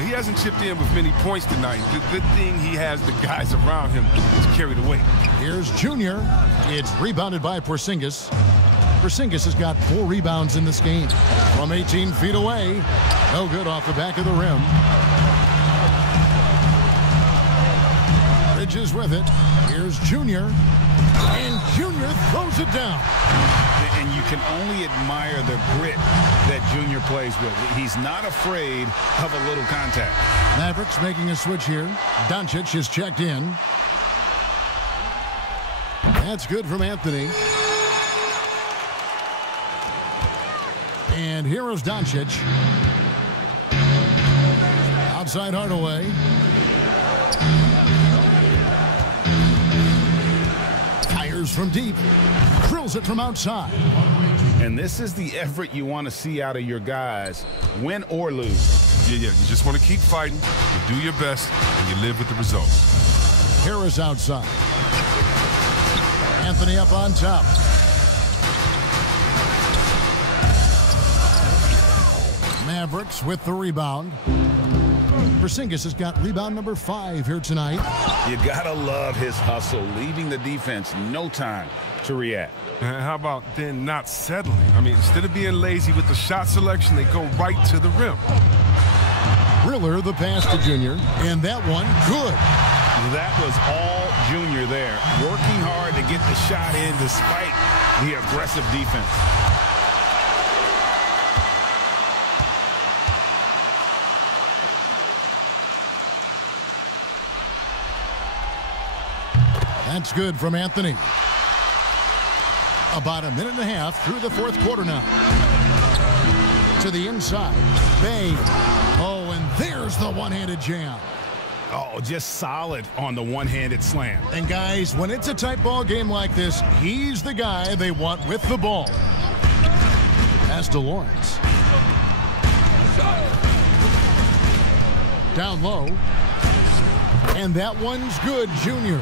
He hasn't chipped in with many points tonight. The good thing he has the guys around him to carry the weight. Here's Junior. It's rebounded by Porzingis. Porzingis has got 4 rebounds in this game. From 18 feet away. No good off the back of the rim. Bridges with it. Here's Junior. And Junior throws it down. And you can only admire the grit that Junior plays with. He's not afraid of a little contact. Mavericks making a switch here. Doncic is checked in. That's good from Anthony. And here is Doncic. Outside Hardaway. Fires from deep. Drills it from outside. And this is the effort you want to see out of your guys, win or lose. Yeah, you just want to keep fighting, you do your best, and you live with the results. Harris outside. Anthony up on top. Mavericks with the rebound. Porzingis has got rebound number 5 here tonight. You gotta love his hustle, leaving the defense no time to react. And how about then not settling? I mean, instead of being lazy with the shot selection, they go right to the rim. Riller the pass to Junior, and that one good. That was all Junior there, working hard to get the shot in despite the aggressive defense. That's good from Anthony. About a minute and a half through the fourth quarter now. To the inside. Bey. Oh, and there's the one-handed jam. Oh, just solid on the one-handed slam. And guys, when it's a tight ball game like this, he's the guy they want with the ball. Pass to Lawrence. Down low. And that one's good, Junior.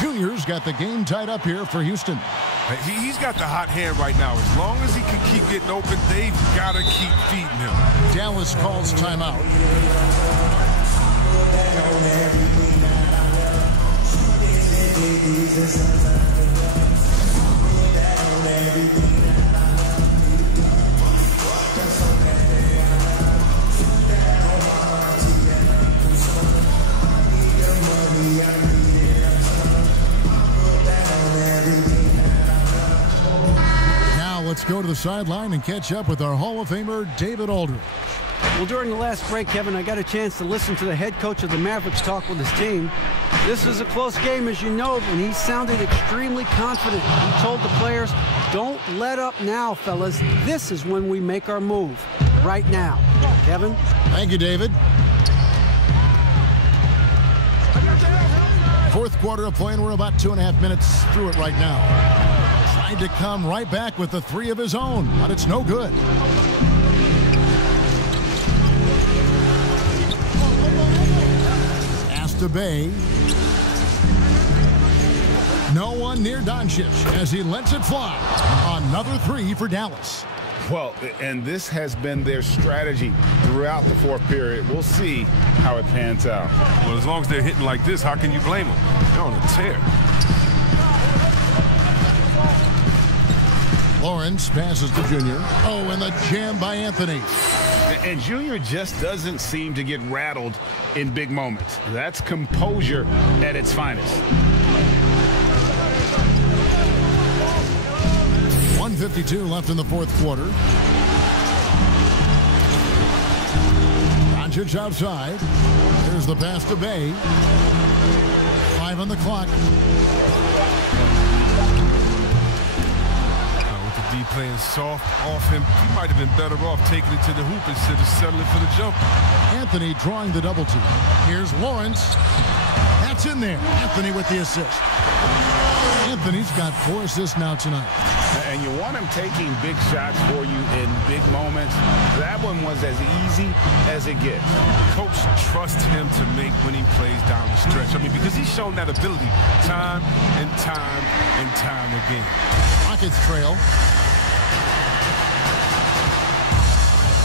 Junior's got the game tied up here for Houston. He's got the hot hand right now. As long as he can keep getting open, they've got to keep feeding him. Dallas calls timeout. Let's go to the sideline and catch up with our Hall of Famer, David Aldridge. Well, during the last break, Kevin, I got a chance to listen to the head coach of the Mavericks talk with his team. This is a close game, as you know, and he sounded extremely confident. He told the players, don't let up now, fellas. This is when we make our move, right now. Kevin? Thank you, David. Fourth quarter of play, and we're about 2.5 minutes through it right now. Tried to come right back with the 3 of his own, but it's no good. Pass to Bey. No one near Doncic as he lets it fly. Another 3 for Dallas. Well, and this has been their strategy throughout the fourth period. We'll see how it pans out. Well, as long as they're hitting like this, how can you blame them? They're on a tear. Lawrence passes to Junior. Oh, and the jam by Anthony. And Junior just doesn't seem to get rattled in big moments. That's composure at its finest. 1:52 left in the fourth quarter. Doncic outside. There's the pass to Bay. 5 on the clock. With the D playing soft off him, he might have been better off taking it to the hoop instead of settling for the jump. Anthony drawing the double team. Here's Lawrence. That's in there. Anthony with the assist. Anthony's got 4 assists now tonight. And you want him taking big shots for you in big moments. That one was as easy as it gets. Coach trusts him to make winning plays down the stretch. I mean, because he's shown that ability time and time and time again. Rockets trail.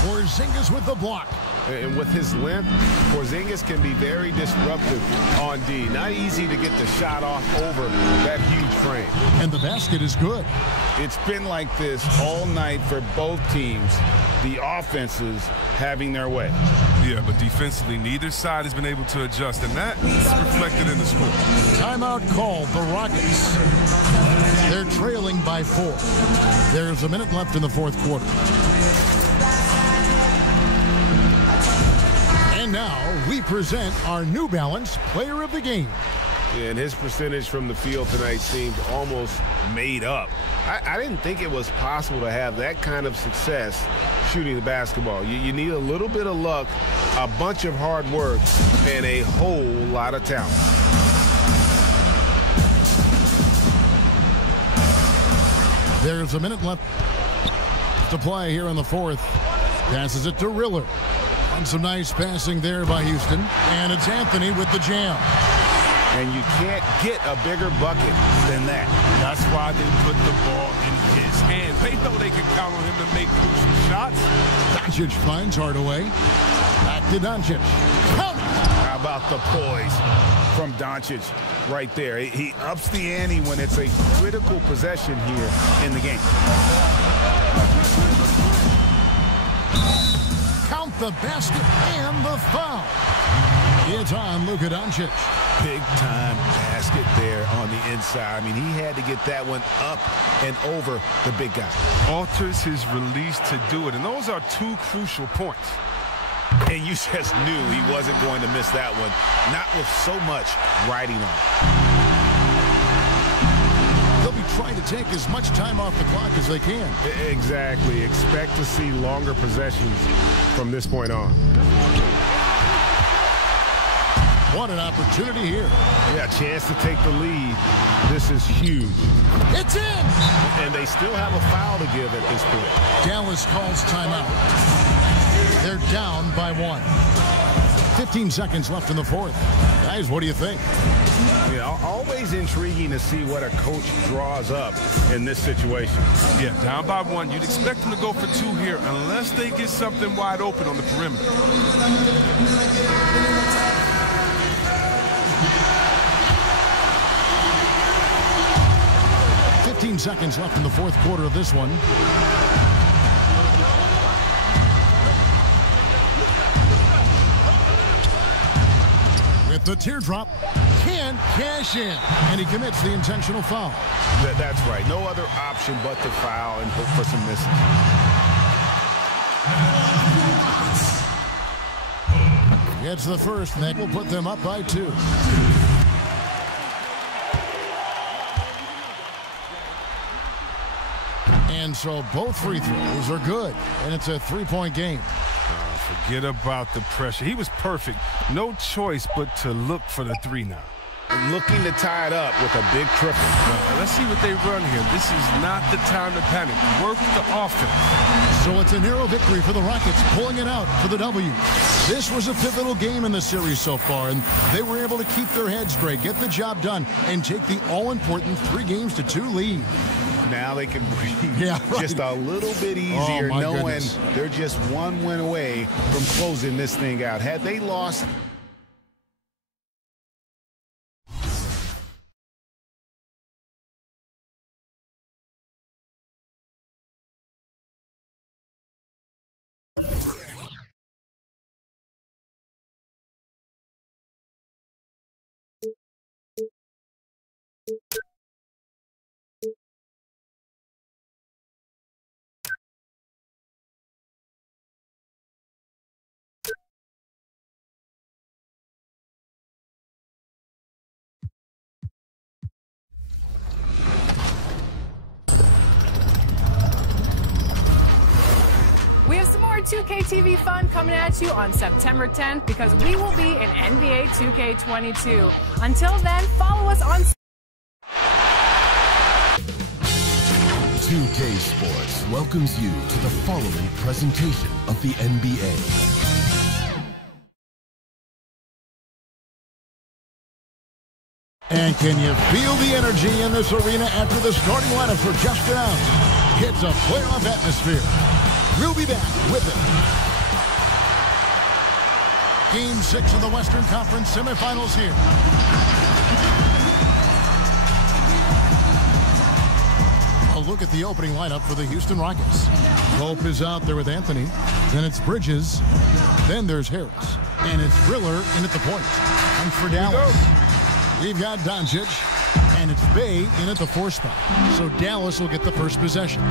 Porzingis with the block. And with his length, Porzingis can be very disruptive on D. Not easy to get the shot off over that huge frame. And the basket is good. It's been like this all night for both teams. The offenses having their way. Yeah, but defensively, neither side has been able to adjust, and that's reflected in the score. Timeout called, the Rockets. They're trailing by 4. There's a minute left in the fourth quarter. And now we present our New Balance Player of the Game. And his percentage from the field tonight seemed almost made up. I didn't think it was possible to have that kind of success shooting the basketball. You need a little bit of luck, a bunch of hard work, and a whole lot of talent. There's a minute left to play here in the fourth. Passes it to Riller. And some nice passing there by Houston. And it's Anthony with the jam. And you can't get a bigger bucket than that. That's why they put the ball in his hands. They know they can count on him to make crucial shots. Doncic finds Hardaway. Back to Doncic. Count. How about the poise from Doncic right there? He ups the ante when it's a critical possession here in the game. Count the basket and the foul. It's on Luka Doncic. Big-time basket there on the inside. I mean, he had to get that one up and over the big guy. Alters his release to do it, and those are 2 crucial points. And you just knew he wasn't going to miss that one, not with so much riding on it. They'll be trying to take as much time off the clock as they can. Exactly. Expect to see longer possessions from this point on. What an opportunity here. Yeah, chance to take the lead. This is huge. It's in! And they still have a foul to give at this point. Dallas calls timeout. They're down by 1. 15 seconds left in the fourth. Guys, what do you think? Yeah, always intriguing to see what a coach draws up in this situation. Yeah, down by 1. You'd expect them to go for 2 here unless they get something wide open on the perimeter. 15 seconds left in the fourth quarter of this one. With the teardrop, can't cash in. And he commits the intentional foul. That's right. No other option but to foul and hope for some misses. Gets the first, and that will put them up by 2. And so both free throws are good, and it's a 3-point game. Forget about the pressure. He was perfect. No choice but to look for the 3 now. Looking to tie it up with a big triple. Let's see what they run here. This is not the time to panic. Work the offense. So it's a narrow victory for the Rockets, pulling it out for the W. This was a pivotal game in the series so far, and they were able to keep their heads straight, get the job done, and take the all-important 3-2 lead. Now they can breathe just a little bit easier, knowing they're just 1 win away from closing this thing out. Had they lost, We have some more 2K TV fun coming at you on September 10th because we will be in NBA 2K22. Until then, follow us on 2K Sports welcomes you to the following presentation of the NBA. And can you feel the energy in this arena after the starting lineups were just announced? It's a playoff atmosphere. We'll be back with it. Game 6 of the Western Conference semifinals here. A look at the opening lineup for the Houston Rockets. Pope is out there with Anthony. Then it's Bridges. Then there's Harris. And it's Riller in at the point. And for Dallas, we've got Doncic. And it's Bay in at the 4 spot. So Dallas will get the first possession.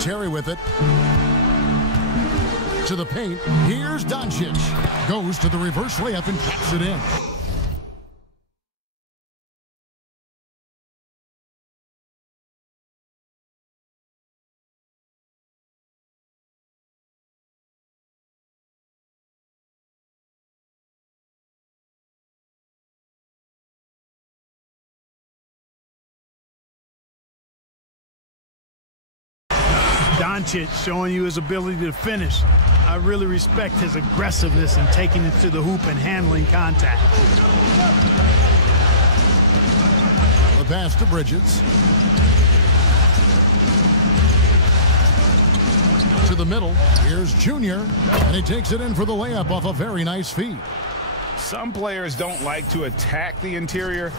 Terry with it. To the paint. Here's Doncic. Goes to the reverse layup and taps it in. Doncic showing you his ability to finish. I really respect his aggressiveness in taking it to the hoop and handling contact. The pass to Bridges. To the middle. Here's Junior. And he takes it in for the layup off a very nice feed. Some players don't like to attack the interior.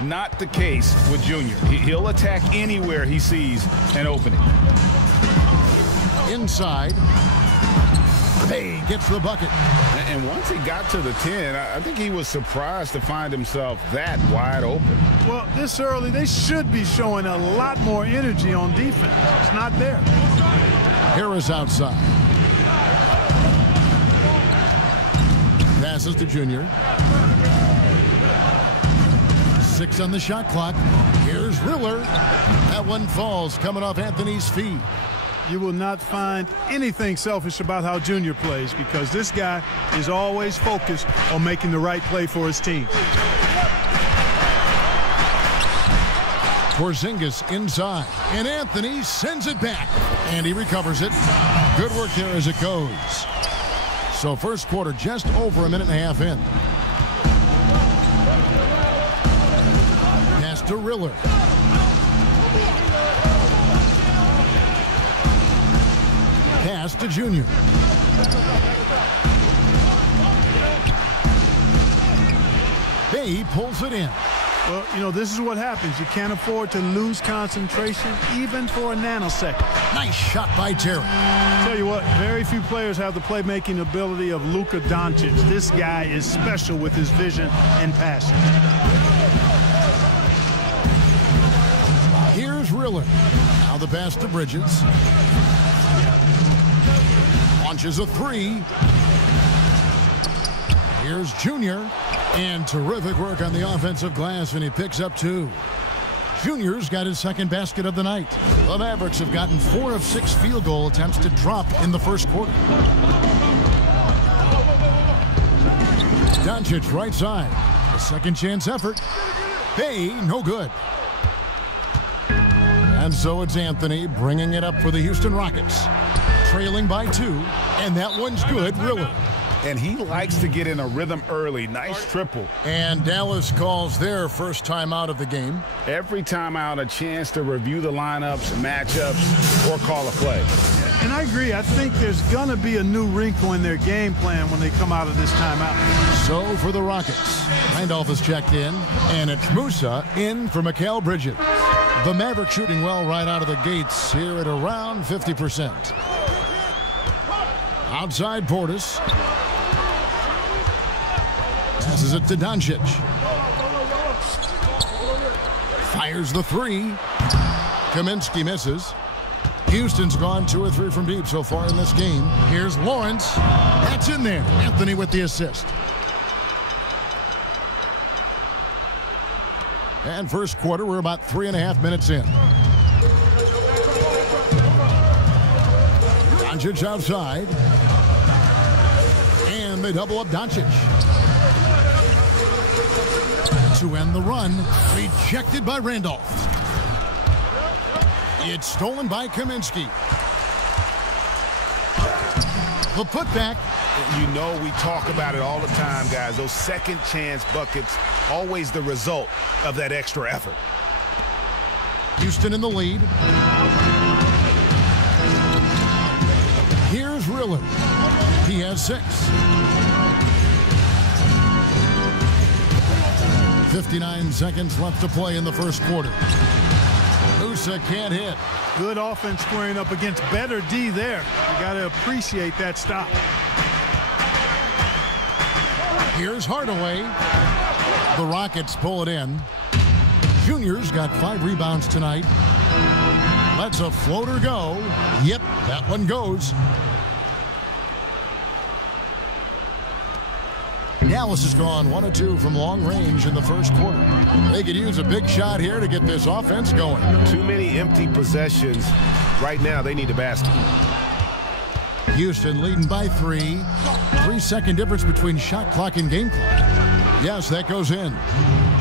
Not the case with Junior. He'll attack anywhere he sees an opening. Inside. Bay gets the bucket. And once he got to the 10, I think he was surprised to find himself that wide open. Well, this early, they should be showing a lot more energy on defense. It's not there. Harris outside. Passes to Junior. 6 on the shot clock. Here's Riller. That one falls coming off Anthony's feet. You will not find anything selfish about how Junior plays because this guy is always focused on making the right play for his team. Porzingis inside, and Anthony sends it back, and he recovers it. Good work there as it goes. So first quarter just over a minute and a half in. Pass to Riller. Pass to Junior. Bay pulls it in. Well, you know, this is what happens. You can't afford to lose concentration even for a nanosecond. Nice shot by Terry. Tell you what, very few players have the playmaking ability of Luka Doncic. This guy is special with his vision and passion. Here's Riller. Now the pass to Bridges. Launches a 3. Here's Junior. And terrific work on the offensive glass, and he picks up 2. Junior's got his second basket of the night. The Mavericks have gotten 4 of 6 field goal attempts to drop in the first quarter. Doncic right side. A second chance effort. Bay, no good. And so it's Anthony bringing it up for the Houston Rockets. Trailing by 2, and that one's good, Riller. And he likes to get in a rhythm early. Nice triple. And Dallas calls their first time out of the game. Every time out, a chance to review the lineups, matchups, or call a play. And I agree. I think there's going to be a new wrinkle in their game plan when they come out of this timeout. So for the Rockets, Randolph is checked in, and it's Musa in for Mikal Bridges. The Mavericks shooting well right out of the gates here at around 50%. Outside Portis. Passes it to Doncic. Fires the three. Kaminsky misses. Houston's gone 2 or 3 from deep so far in this game. Here's Lawrence. That's in there. Anthony with the assist. And first quarter, we're about 3.5 minutes in. Doncic outside. And they double up Doncic. To end the run, rejected by Randolph. It's stolen by Kaminsky. The putback. You know, we talk about it all the time, guys. Those second chance buckets, always the result of that extra effort. Houston in the lead. Here's Riller. He has 6. 59 seconds left to play in the first quarter. Musa can't hit. Good offense squaring up against better D there. You got to appreciate that stop. Here's Hardaway. The Rockets pull it in. Junior's got 5 rebounds tonight. Lets a floater go. Yep, that one goes. Dallas has gone 1 of 2 from long range in the first quarter. They could use a big shot here to get this offense going. Too many empty possessions. Right now, they need a basket. Houston leading by 3. 3-second difference between shot clock and game clock. Yes, that goes in.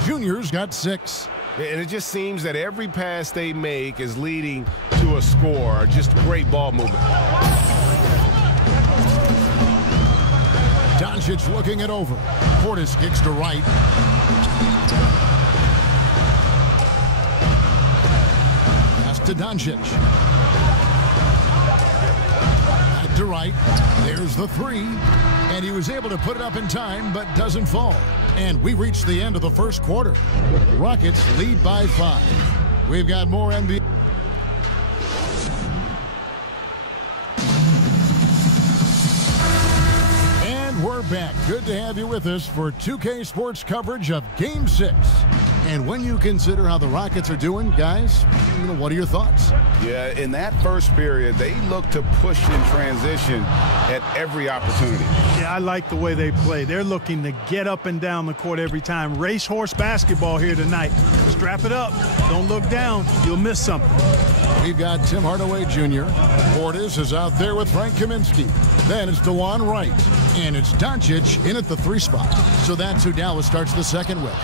Junior's got 6. And it just seems that every pass they make is leading to a score. Just great ball movement. Doncic looking it over. Portis kicks to right. Pass to Doncic. Back to right. There's the 3. And he was able to put it up in time, but doesn't fall. And we reached the end of the first quarter. Rockets lead by 5. We've got more NBA. We're back. Good to have you with us for 2K Sports coverage of Game 6. And when you consider how the Rockets are doing, guys, what are your thoughts? Yeah, in that first period, they looked to push in transition at every opportunity. Yeah, I like the way they play. They're looking to get up and down the court every time. Racehorse basketball here tonight. Strap it up. Don't look down. You'll miss something. We've got Tim Hardaway Jr. Portis is out there with Frank Kaminsky. Then it's DeLon Wright. And it's Doncic in at the 3 spot. So that's who Dallas starts the second with.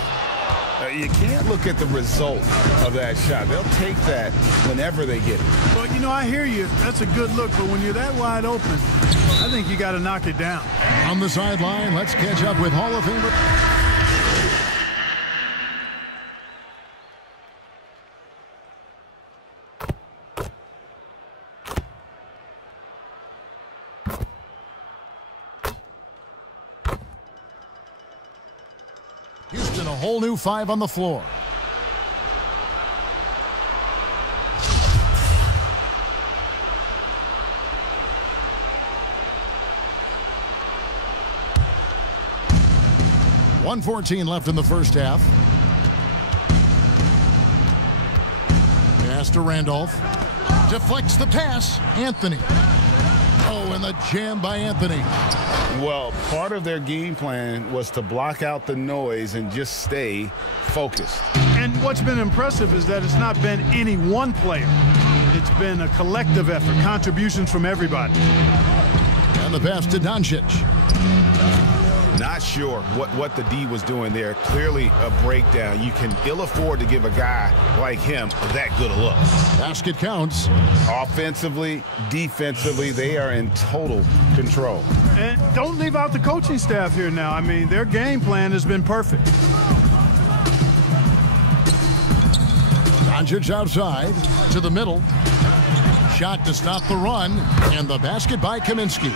You can't look at the result of that shot. They'll take that whenever they get it. Well, I hear you. That's a good look. But when you're that wide open, I think you got to knock it down. On the sideline, let's catch up with Hall of Famer. Houston, a whole new 5 on the floor. .114 left in the first half. Pass to Randolph. Deflects the pass. Anthony. Oh, and the jam by Anthony. Well, part of their game plan was to block out the noise and just stay focused. And what's been impressive is that it's not been any one player. It's been a collective effort, contributions from everybody. And the pass to Doncic. Not sure what the D was doing there. Clearly a breakdown. You can ill afford to give a guy like him that good a look. Basket counts. Offensively, defensively, they are in total control. And don't leave out the coaching staff here now. I mean, their game plan has been perfect. Doncic outside to the middle. Shot to stop the run, and the basket by Kaminsky.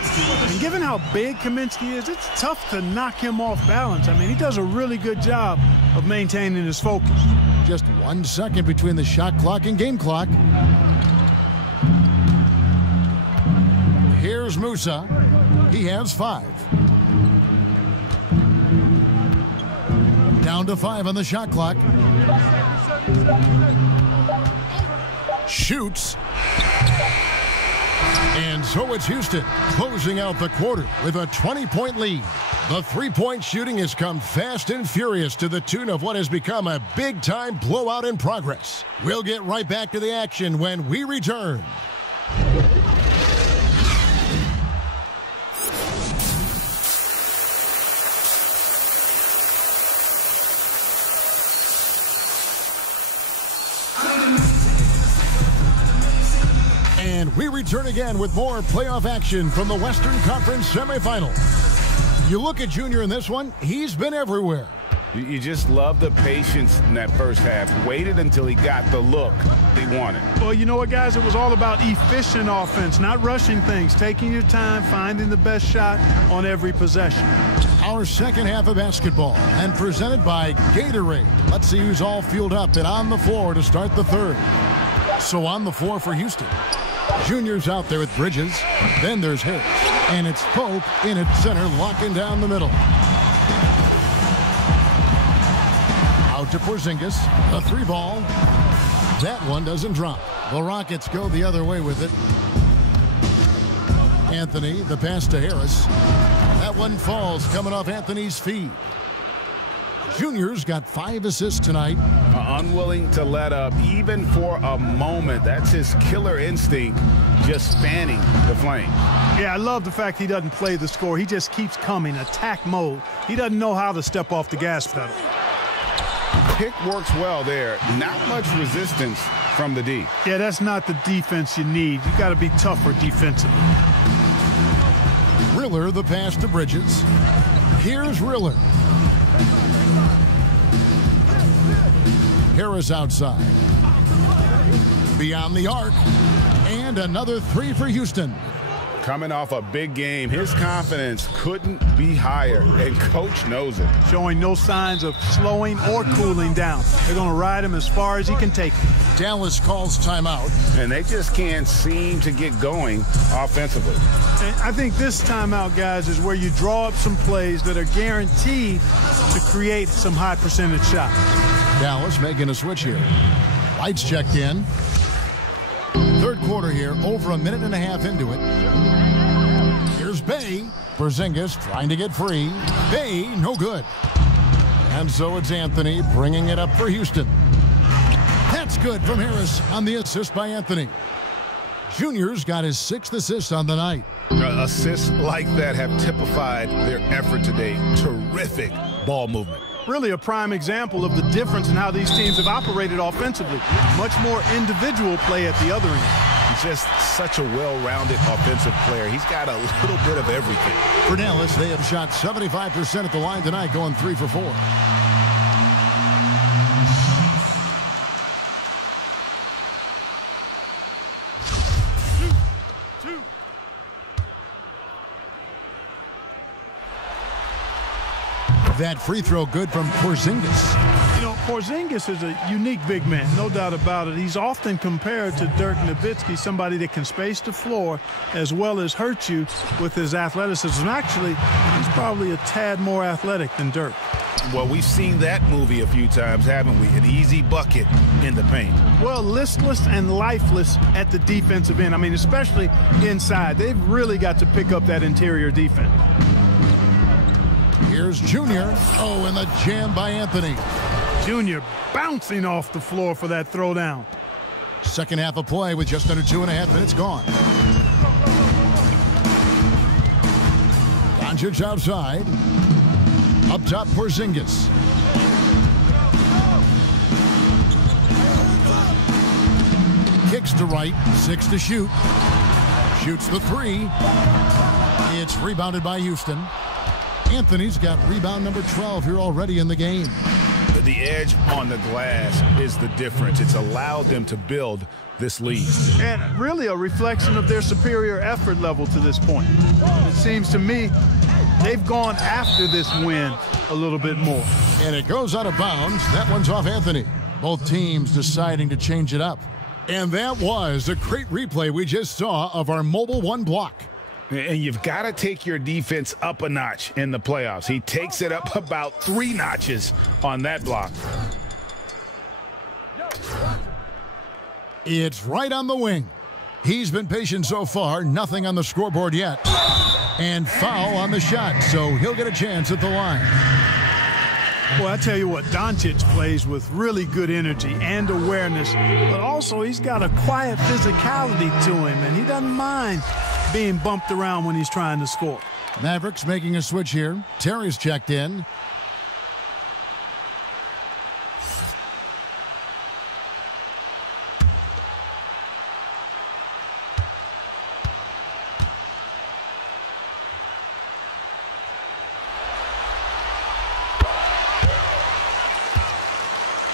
And given how big Kaminsky is, it's tough to knock him off balance. I mean, he does a really good job of maintaining his focus. Just 1 second between the shot clock and game clock. Here's Musa. He has 5. Down to 5 on the shot clock. Shoots. And so it's Houston closing out the quarter with a 20-point lead. The three-point shooting has come fast and furious to the tune of what has become a big-time blowout in progress. We'll get right back to the action when we return. And we return again with more playoff action from the Western Conference semifinal. You look at Junior in this one, he's been everywhere. You just love the patience in that first half. Waited until he got the look he wanted. Well, you know what, guys? It was all about efficient offense, not rushing things, taking your time, finding the best shot on every possession. Our second half of basketball, and presented by Gatorade. Let's see who's all fueled up and on the floor to start the third. So on the floor for Houston. Junior's out there with Bridges. Then there's Harris. And it's Pope in at center, locking down the middle. Out to Porzingis. A three ball. That one doesn't drop. The Rockets go the other way with it. Anthony, the pass to Harris. That one falls, coming off Anthony's feet. Junior's got 5 assists tonight. Unwilling to let up even for a moment. That's his killer instinct, just fanning the flames. Yeah, I love the fact he doesn't play the score. He just keeps coming, attack mode. He doesn't know how to step off the gas pedal. Pick works well there. Not much resistance from the D. Yeah, that's not the defense you need. You got to be tougher defensively. Riller, the pass to Bridges. Here's Riller. Harris outside. Beyond the arc. And another three for Houston. Coming off a big game, his confidence couldn't be higher, and coach knows it. Showing no signs of slowing or cooling down. They're going to ride him as far as he can take him. Dallas calls timeout. And they just can't seem to get going offensively. And I think this timeout, guys, is where you draw up some plays that are guaranteed to create some high percentage shots. Dallas making a switch here. Lights checked in. Third quarter here, over a minute and a half into it. Here's Bay. Porzingis trying to get free. Bay, no good. And so it's Anthony bringing it up for Houston. That's good from Harris on the assist by Anthony. Junior's got his 6th assist on the night. Assists like that have typified their effort today. Terrific ball movement. Really a prime example of the difference in how these teams have operated offensively. Much more individual play at the other end. He's just such a well-rounded offensive player. He's got a little bit of everything. For Dallas, they have shot 75% at the line tonight, going 3 for 4. That free throw good from Porzingis. You know, Porzingis is a unique big man, no doubt about it. He's often compared to Dirk Nowitzki, somebody that can space the floor as well as hurt you with his athleticism. Actually, he's probably a tad more athletic than Dirk. Well, we've seen that movie a few times, haven't we? An easy bucket in the paint. Well, listless and lifeless at the defensive end. I mean, especially inside. They've really got to pick up that interior defense. Here's Junior. Oh, and the jam by Anthony. Junior bouncing off the floor for that throwdown. Second half of play with just under 2.5 minutes gone. Doncic outside. Up top, Porzingis. Kicks to right, 6 to shoot. Shoots the 3. It's rebounded by Houston. Anthony's got rebound number 12 here already in the game. The edge on the glass is the difference. It's allowed them to build this lead. And really a reflection of their superior effort level to this point. It seems to me they've gone after this win a little bit more. And it goes out of bounds. That one's off Anthony. Both teams deciding to change it up. And that was a great replay we just saw of our Mobile One block. And you've got to take your defense up a notch in the playoffs. He takes it up about 3 notches on that block. It's right on the wing. He's been patient so far, nothing on the scoreboard yet. And foul on the shot, so he'll get a chance at the line. Boy, I tell you what, Doncic plays with really good energy and awareness, but also he's got a quiet physicality to him, and he doesn't mind being bumped around when he's trying to score. Mavericks making a switch here. Terry's checked in.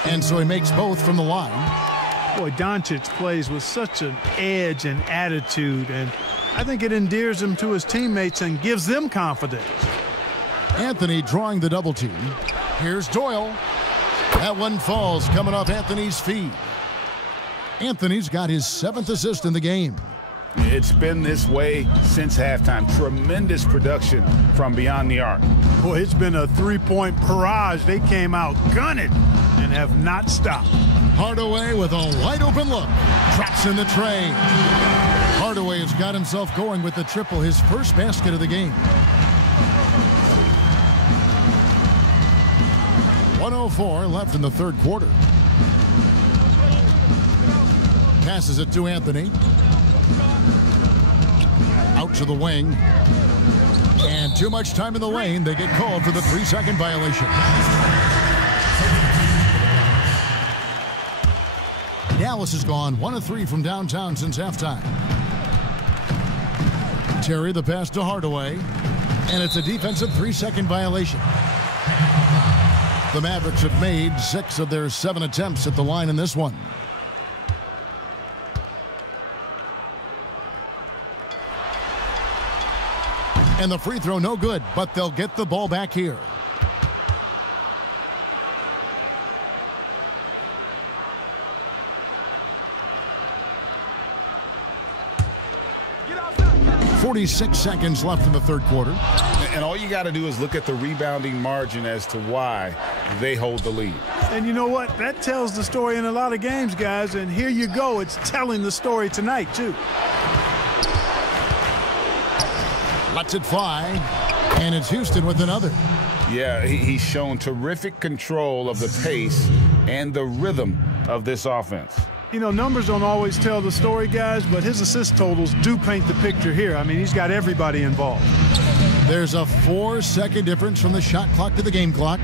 And so he makes both from the line. Boy, Doncic plays with such an edge and attitude, and I think it endears him to his teammates and gives them confidence. Anthony drawing the double team. Here's Doyle. That one falls coming off Anthony's feet. Anthony's got his 7th assist in the game. It's been this way since halftime. Tremendous production from beyond the arc. Boy, it's been a 3-point barrage. They came out gunning and have not stopped. Hardaway with a wide open look. Traps in the tray. Hardaway has got himself going with the triple, his first basket of the game. 1:04 left in the third quarter. Passes it to Anthony. Out to the wing. And too much time in the lane. They get called for the 3-second violation. Dallas has gone 1 of 3 from downtown since halftime. Terry the pass to Hardaway. And it's a defensive 3-second violation. The Mavericks have made 6 of their 7 attempts at the line in this one. And the free throw no good, but they'll get the ball back here. .46 seconds left in the third quarter. And all you got to do is look at the rebounding margin as to why they hold the lead. And you know what? That tells the story in a lot of games, guys. And here you go. It's telling the story tonight, too. Lets it fly. And it's Houston with another. Yeah, he's shown terrific control of the pace and the rhythm of this offense. You know, numbers don't always tell the story, guys, but his assist totals do paint the picture here. I mean, he's got everybody involved. There's a 4-second difference from the shot clock to the game clock.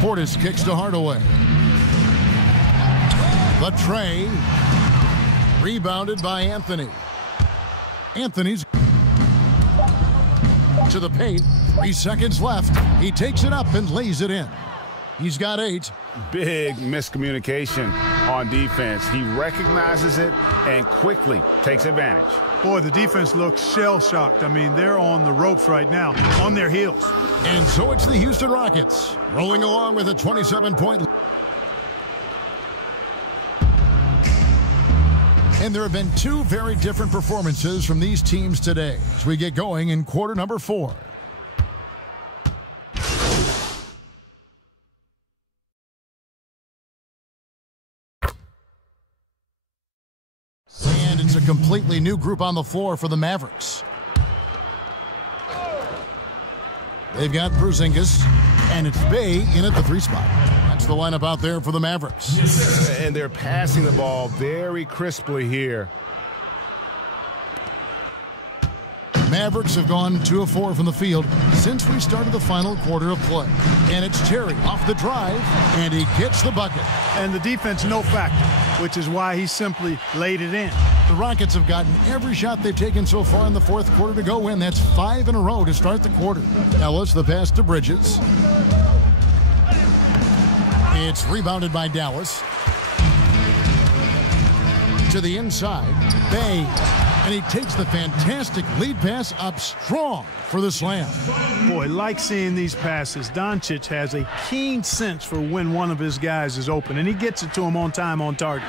Portis kicks to Hardaway. The tray. Rebounded by Anthony. Anthony's to the paint. 3 seconds left. He takes it up and lays it in. He's got 8. Big miscommunication on defense. He recognizes it and quickly takes advantage. Boy, the defense looks shell-shocked. I mean, they're on the ropes right now, on their heels. And so it's the Houston Rockets rolling along with a 27-point lead. And there have been 2 very different performances from these teams today as we get going in quarter number 4. And it's a completely new group on the floor for the Mavericks. They've got Porzingis, and it's Bey in at the 3 spot. That's the lineup out there for the Mavericks. And they're passing the ball very crisply here. Mavericks have gone 2 of 4 from the field since we started the final quarter of play. And it's Terry off the drive, and he gets the bucket. And the defense no factor, which is why he simply laid it in. The Rockets have gotten every shot they've taken so far in the fourth quarter to go in. That's 5 in a row to start the quarter. Ellis, the pass to Bridges. It's rebounded by Dallas. To the inside, Bey. And he takes the fantastic lead pass up strong for the slam. Boy, like seeing these passes. Doncic has a keen sense for when one of his guys is open, and he gets it to him on time, on target.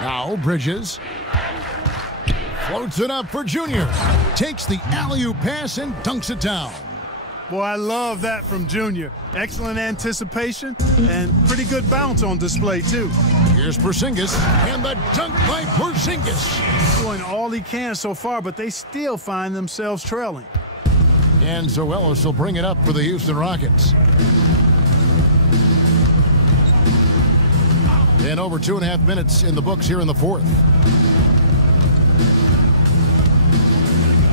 Now Bridges. Floats it up for Junior. Takes the alley-oop pass and dunks it down. Boy, I love that from Junior. Excellent anticipation and pretty good bounce on display, too. Here's Porzingis, and the dunk by Porzingis. Doing all he can so far, but they still find themselves trailing. And Zoelis will bring it up for the Houston Rockets. And over 2.5 minutes in the books here in the fourth.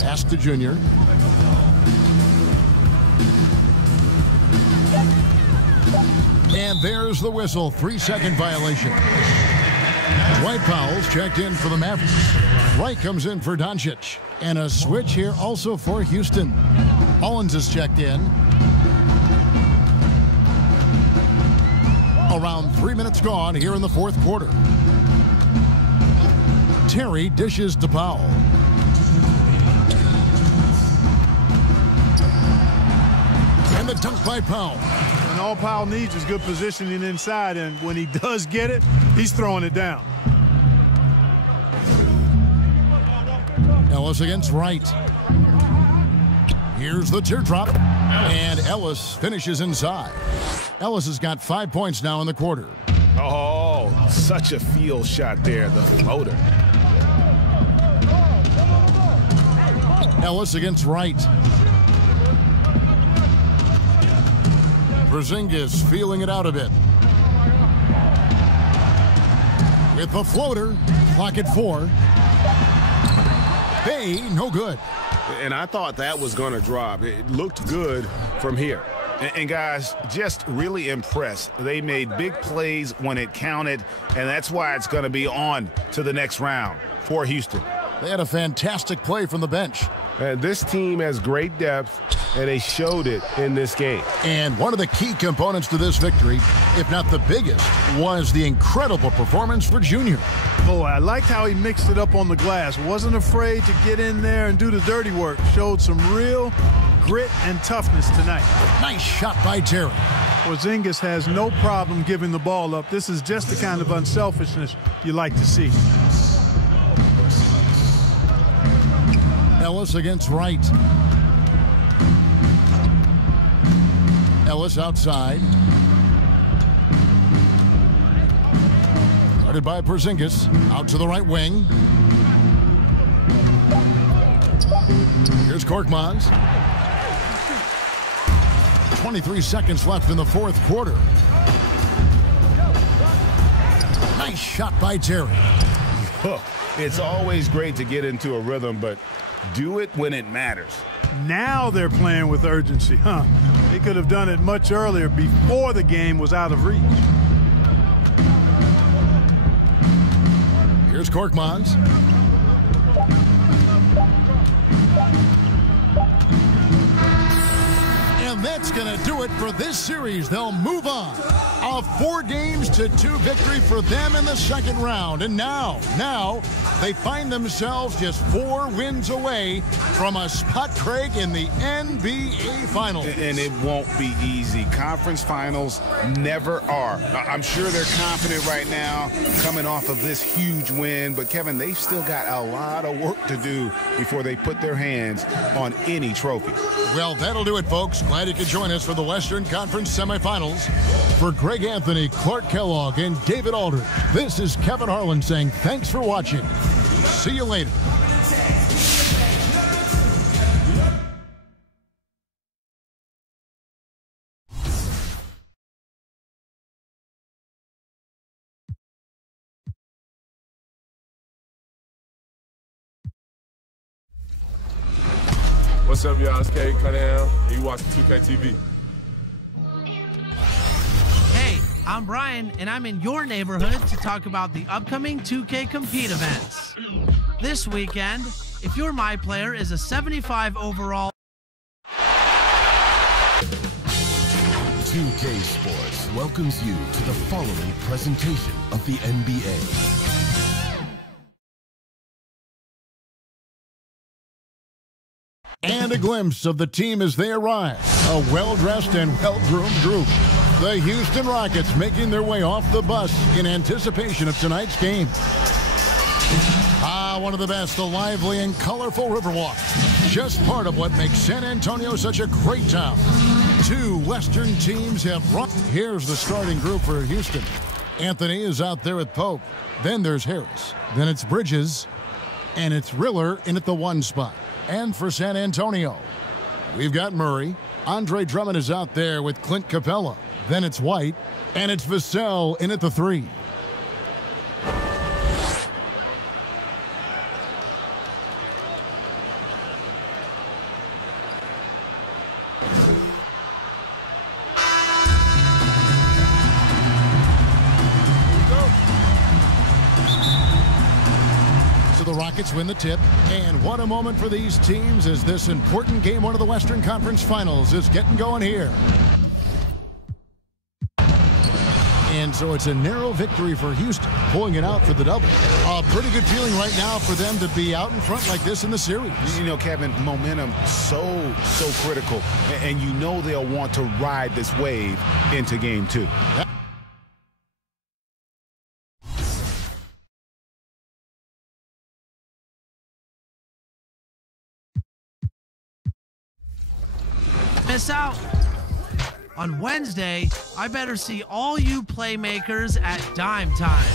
Pass to Junior. And there's the whistle. 3-second violation. Dwight Powell's checked in for the Mavericks. Wright comes in for Doncic. And a switch here also for Houston. Owens is checked in. Around 3 minutes gone here in the fourth quarter. Terry dishes to Powell. And the dunk by Powell. And all Powell needs is good positioning inside, and when he does get it, he's throwing it down. Ellis against Wright. Here's the teardrop, and Ellis finishes inside. Ellis has got 5 points now in the quarter. Oh, such a field shot there, the floater. Ellis against Wright. Porzingis feeling it out a bit. With the floater, clock at 4. Hey, no good. And I thought that was going to drop. It looked good from here. And guys, just really impressed. They made big plays when it counted, and that's why it's going to be on to the next round for Houston. They had a fantastic play from the bench. And this team has great depth, and they showed it in this game. And one of the key components to this victory, if not the biggest, was the incredible performance for Junior. Boy, I liked how he mixed it up on the glass. Wasn't afraid to get in there and do the dirty work. Showed some real grit and toughness tonight. Nice shot by Terry. Porzingis has no problem giving the ball up. This is just the kind of unselfishness you like to see. Ellis against Wright. Ellis outside. Guarded by Porzingis. Out to the right wing. Here's Korkmaz. 23 seconds left in the fourth quarter. Nice shot by Terry. It's always great to get into a rhythm, but do it when it matters. Now they're playing with urgency, huh? They could have done it much earlier before the game was out of reach. Here's Korkmaz. And that's going to do it for this series. They'll move on. A 4-2 victory for them in the second round. And now they find themselves just 4 wins away from a spot, Craig, in the NBA Finals. And it won't be easy. Conference finals never are. I'm sure they're confident right now coming off of this huge win. But, Kevin, they've still got a lot of work to do before they put their hands on any trophy. Well, that'll do it, folks. Glad you could join us for the Western Conference semifinals. For Greg Anthony, Clark Kellogg, and David Aldridge, this is Kevin Harlan saying thanks for watching. See you later. What's up, y'all? It's Cade Cunningham. You watching 2K TV. Hey, I'm Brian, and I'm in your neighborhood to talk about the upcoming 2K Compete events. This weekend, if your My Player is a 75 overall... 2K Sports welcomes you to the following presentation of the NBA. And a glimpse of the team as they arrive. A well-dressed and well-groomed group. The Houston Rockets making their way off the bus in anticipation of tonight's game. One of the best, the lively and colorful Riverwalk. Just part of what makes San Antonio such a great town. Two Western teams have run. Here's the starting group for Houston. Anthony is out there with Pope. Then there's Harris. Then it's Bridges. And it's Riller in at the 1 spot. And for San Antonio, we've got Murray. Andre Drummond is out there with Clint Capella. Then it's White. And it's Vassell in at the 3. The Rockets win the tip, and what a moment for these teams as this important game, one of the Western Conference Finals, is getting going here. And so it's a narrow victory for Houston, pulling it out for the double. A pretty good feeling right now for them to be out in front like this in the series. You know, Kevin, momentum so critical, and you know they'll want to ride this wave into game 2. Miss out. On Wednesday, I better see all you playmakers at Dime Time.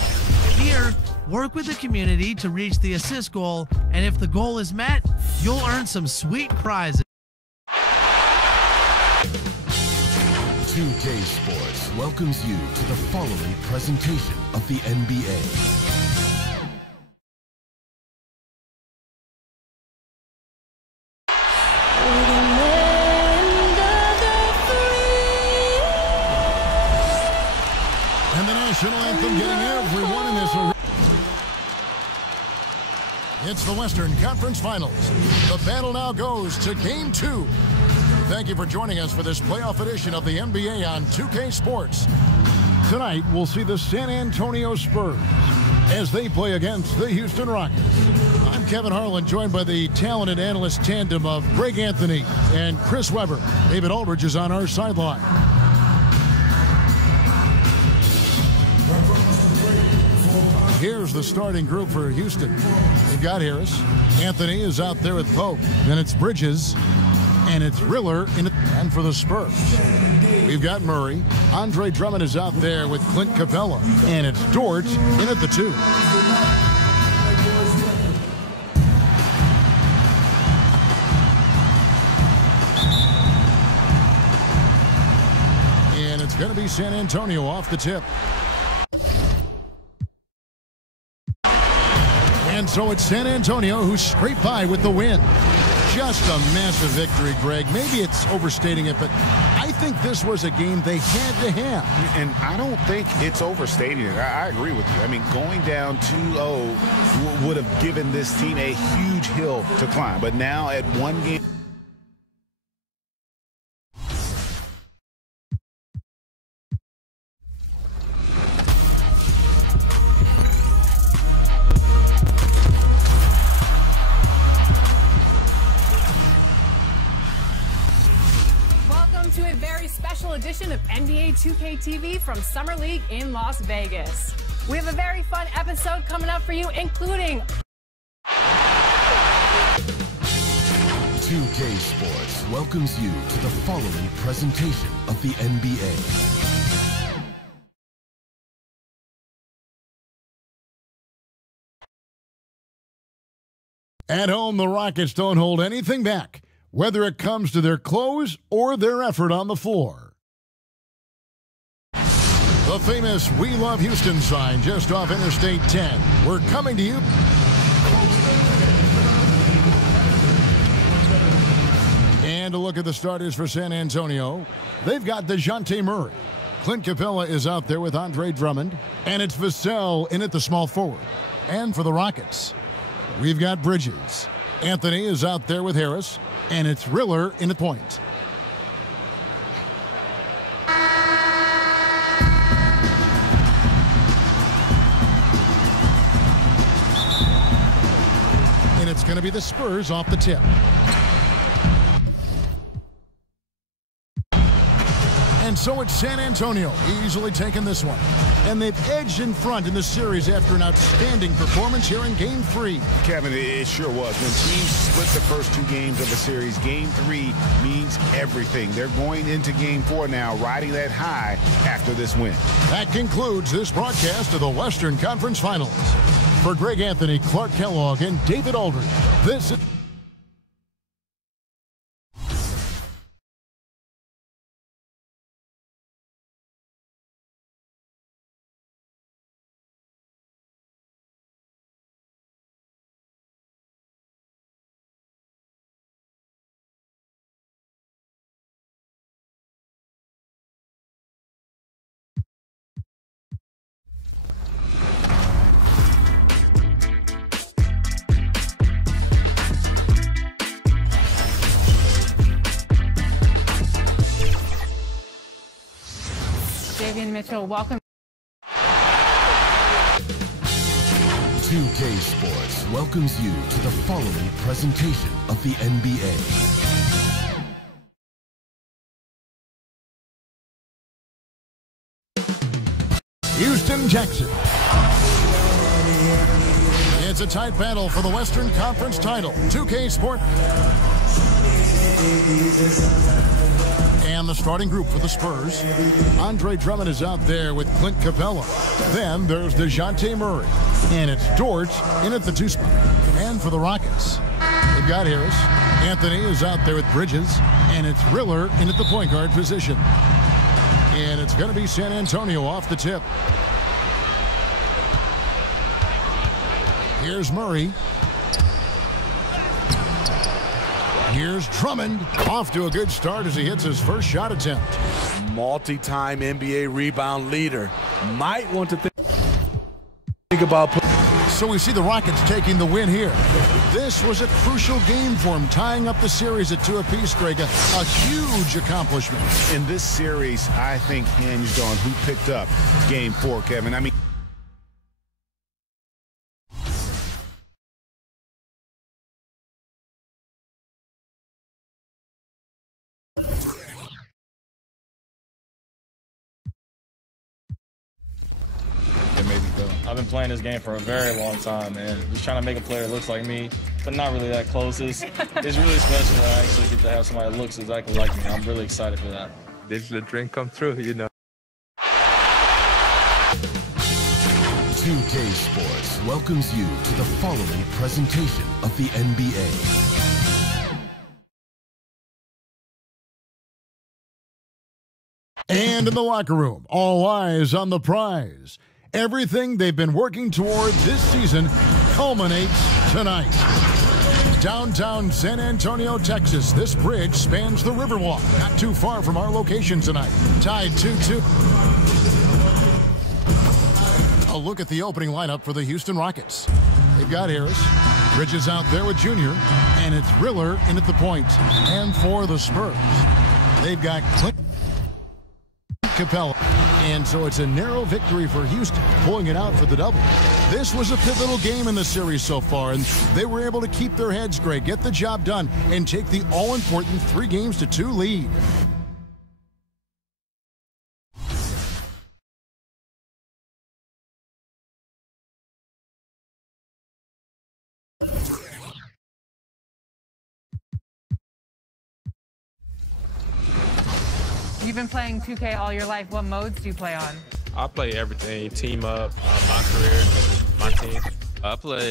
Here, work with the community to reach the assist goal, and if the goal is met, you'll earn some sweet prizes. 2K Sports welcomes you to the following presentation of the NBA. National anthem getting everyone in this arena. It's the Western Conference Finals. The battle now goes to Game 2. Thank you for joining us for this playoff edition of the NBA on 2K Sports. Tonight, we'll see the San Antonio Spurs as they play against the Houston Rockets. I'm Kevin Harlan, joined by the talented analyst tandem of Greg Anthony and Chris Webber. David Aldridge is on our sideline. Here's the starting group for Houston. They've got Harris. Anthony is out there with Pope. Then it's Bridges. And it's Riller in it. And for the Spurs, we've got Murray. Andre Drummond is out there with Clint Capella. And it's Dort in at the 2. And it's going to be San Antonio off the tip. And so it's San Antonio who scraped by with the win. Just a massive victory, Greg. Maybe it's overstating it, but I think this was a game they had to have. And I don't think it's overstating it. I agree with you. I mean, going down 2-0 would have given this team a huge hill to climb. But now at one game. To a very special edition of NBA 2K TV from Summer League in Las Vegas. We have a very fun episode coming up for you, including 2K Sports welcomes you to the following presentation of the NBA. At home, the Rockets don't hold anything back, whether it comes to their clothes or their effort on the floor. The famous We Love Houston sign just off Interstate 10. We're coming to you. And a look at the starters for San Antonio. They've got DeJounte Murray. Clint Capella is out there with Andre Drummond. And it's Vassell in at the small forward. And for the Rockets, we've got Bridges. Anthony is out there with Harris. And it's Riller in the point. And it's going to be the Spurs off the tip. And so it's San Antonio easily taking this one. And they've edged in front in the series after an outstanding performance here in Game 3. Kevin, it sure was. When teams split the first 2 games of a series, Game 3 means everything. They're going into Game 4 now, riding that high after this win. That concludes this broadcast of the Western Conference Finals. For Greg Anthony, Clark Kellogg, and David Aldridge, this is... Davian Mitchell, welcome. 2K Sports welcomes you to the following presentation of the NBA. Houston, Texas. It's a tight battle for the Western Conference title. 2K Sport. And the starting group for the Spurs. Andre Drummond is out there with Clint Capella. Then there's DeJounte Murray. And it's Dort in at the 2 spot. And for the Rockets, they've got Harris. Anthony is out there with Bridges. And it's Riller in at the point guard position. And it's going to be San Antonio off the tip. Here's Murray. Here's Drummond. Off to a good start as he hits his first shot attempt. Multi-time NBA rebound leader. Might want to think about... So we see the Rockets taking the win here. This was a crucial game for him, tying up the series at 2 apiece, Greg. A huge accomplishment. In this series, I think hinged on who picked up Game 4, Kevin. I mean... I've been playing this game for a very long time, and just trying to make a player that looks like me, but not really that close. It's really special that I actually get to have somebody that looks exactly like me. I'm really excited for that. This is the dream come true, you know. 2K Sports welcomes you to the following presentation of the NBA. And in the locker room, all eyes on the prize. Everything they've been working toward this season culminates tonight. Downtown San Antonio, Texas. This bridge spans the Riverwalk, not too far from our location tonight. Tied 2-2. A look at the opening lineup for the Houston Rockets. They've got Harris. Bridges out there with Junior. And it's Riller in at the point. And for the Spurs, they've got Clint Capella. And so it's a narrow victory for Houston, pulling it out for the double. This was a pivotal game in the series so far, and they were able to keep their heads straight, get the job done, and take the all-important 3-2 lead. You've been playing 2K all your life. What modes do you play on? I play everything. Team up, my career, my team. I play.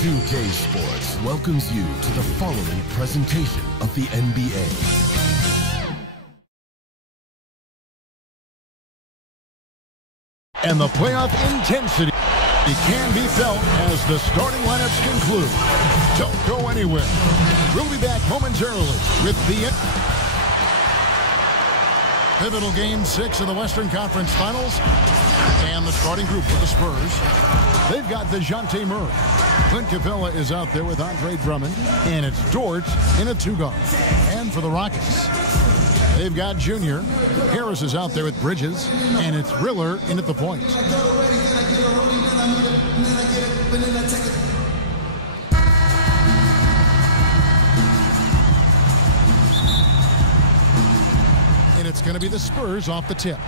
2K Sports welcomes you to the following presentation of the NBA. And the playoff intensity can be felt as the starting lineups conclude. Don't go anywhere. We'll be back momentarily with the pivotal Game 6 of the Western Conference Finals. And the starting group for the Spurs. They've got DeJounte Murray. Clint Capella is out there with Andre Drummond. And it's Dort in a 2-guard. And for the Rockets, they've got Junior. Harris is out there with Bridges. And it's Riller in at the point. it's going to be the Spurs off the tip.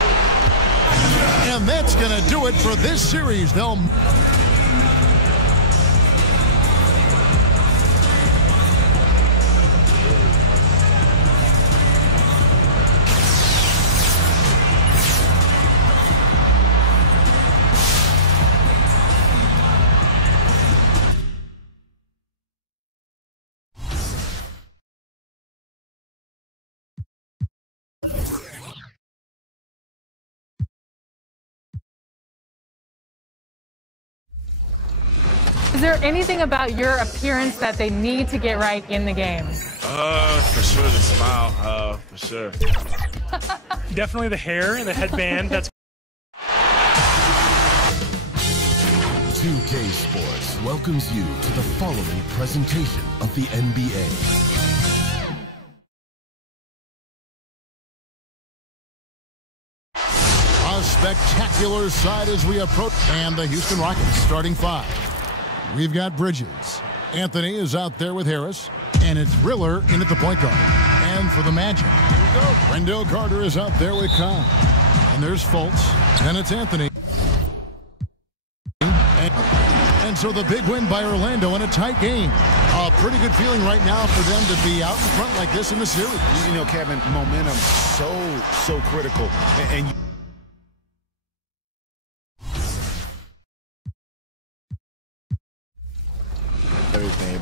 And that's going to do it for this series. They'll... Is there anything about your appearance that they need to get right in the game? For sure the smile, for sure. Definitely the hair and the headband. That's 2K Sports welcomes you to the following presentation of the NBA. A spectacular side as we approach, and the Houston Rockets starting five. We've got Bridges. Anthony is out there with Harris, and it's Riller in at the point guard. And for the Magic, Wendell Carter is out there with Khan. And there's Fultz, and it's Anthony. And so the big win by Orlando in a tight game. A pretty good feeling right now for them to be out in front like this in the series. You know, Kevin, momentum so critical. And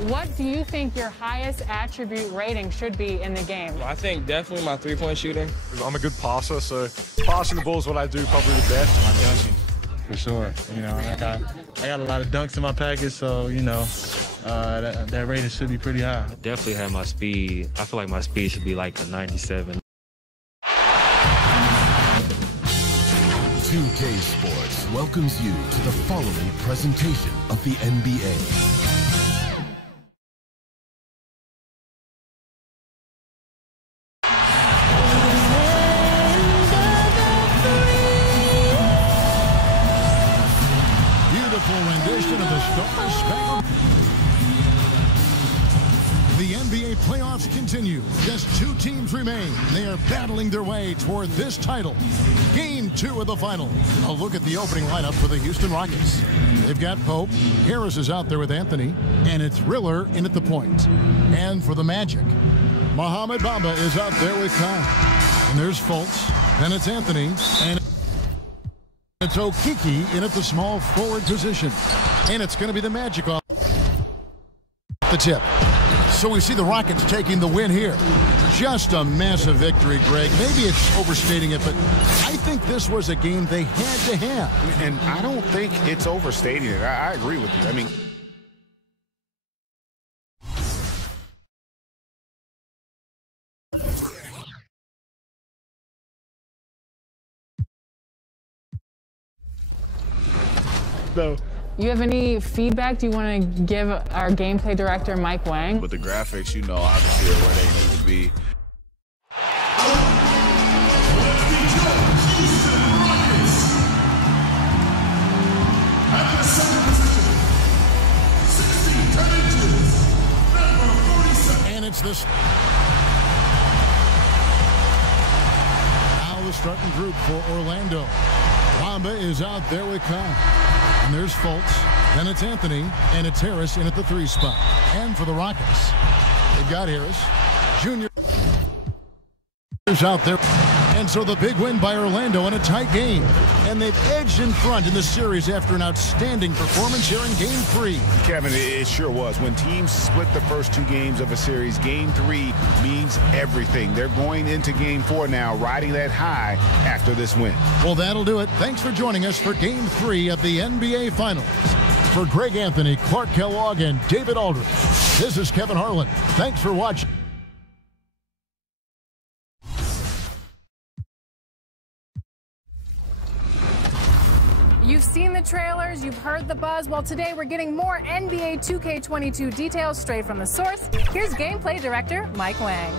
What do you think your highest attribute rating should be in the game? I think definitely my three-point shooting. I'm a good passer, so passing the ball is what I do probably the best. My dunking, for sure. You know, I got a lot of dunks in my package, so, you know, that rating should be pretty high. Definitely have my speed. I feel like my speed should be like a 97. 2K Sports welcomes you to the following presentation of the NBA. Rendition of the Star Spangled. The NBA playoffs continue. Just two teams remain. They are battling their way toward this title. Game 2 of the final. A look at the opening lineup for the Houston Rockets. They've got Pope. Harris is out there with Anthony. And it's Riller in at the point. And for the Magic, Mohamed Bamba is out there with Khan. And there's Fultz. Then it's Anthony. And it's Okeke in at the small forward position. And it's going to be the Magic off the tip. So we see the Rockets taking the win here. Just a massive victory, Greg. Maybe it's overstating it, but I think this was a game they had to have. And I don't think it's overstating it. I agree with you. I mean, So, you have any feedback? Do you want to give our gameplay director, Mike Wang? With the graphics, you know, obviously where they need to be. And it's this. Now the starting group for Orlando. Bamba is out there with Khan. And there's Fultz. Then it's Anthony. And it's Harris in at the 3 spot. And for the Rockets, they've got Harris. Junior is out there. And so the big win by Orlando in a tight game. And they've edged in front in the series after an outstanding performance here in Game 3. Kevin, it sure was. When teams split the first 2 games of a series, Game 3 means everything. They're going into Game 4 now, riding that high after this win. Well, that'll do it. Thanks for joining us for Game 3 of the NBA Finals. For Greg Anthony, Clark Kellogg, and David Aldridge, this is Kevin Harlan. Thanks for watching. You've seen the trailers, you've heard the buzz. Well, today we're getting more NBA 2K22 details straight from the source. Here's gameplay director Mike Wang.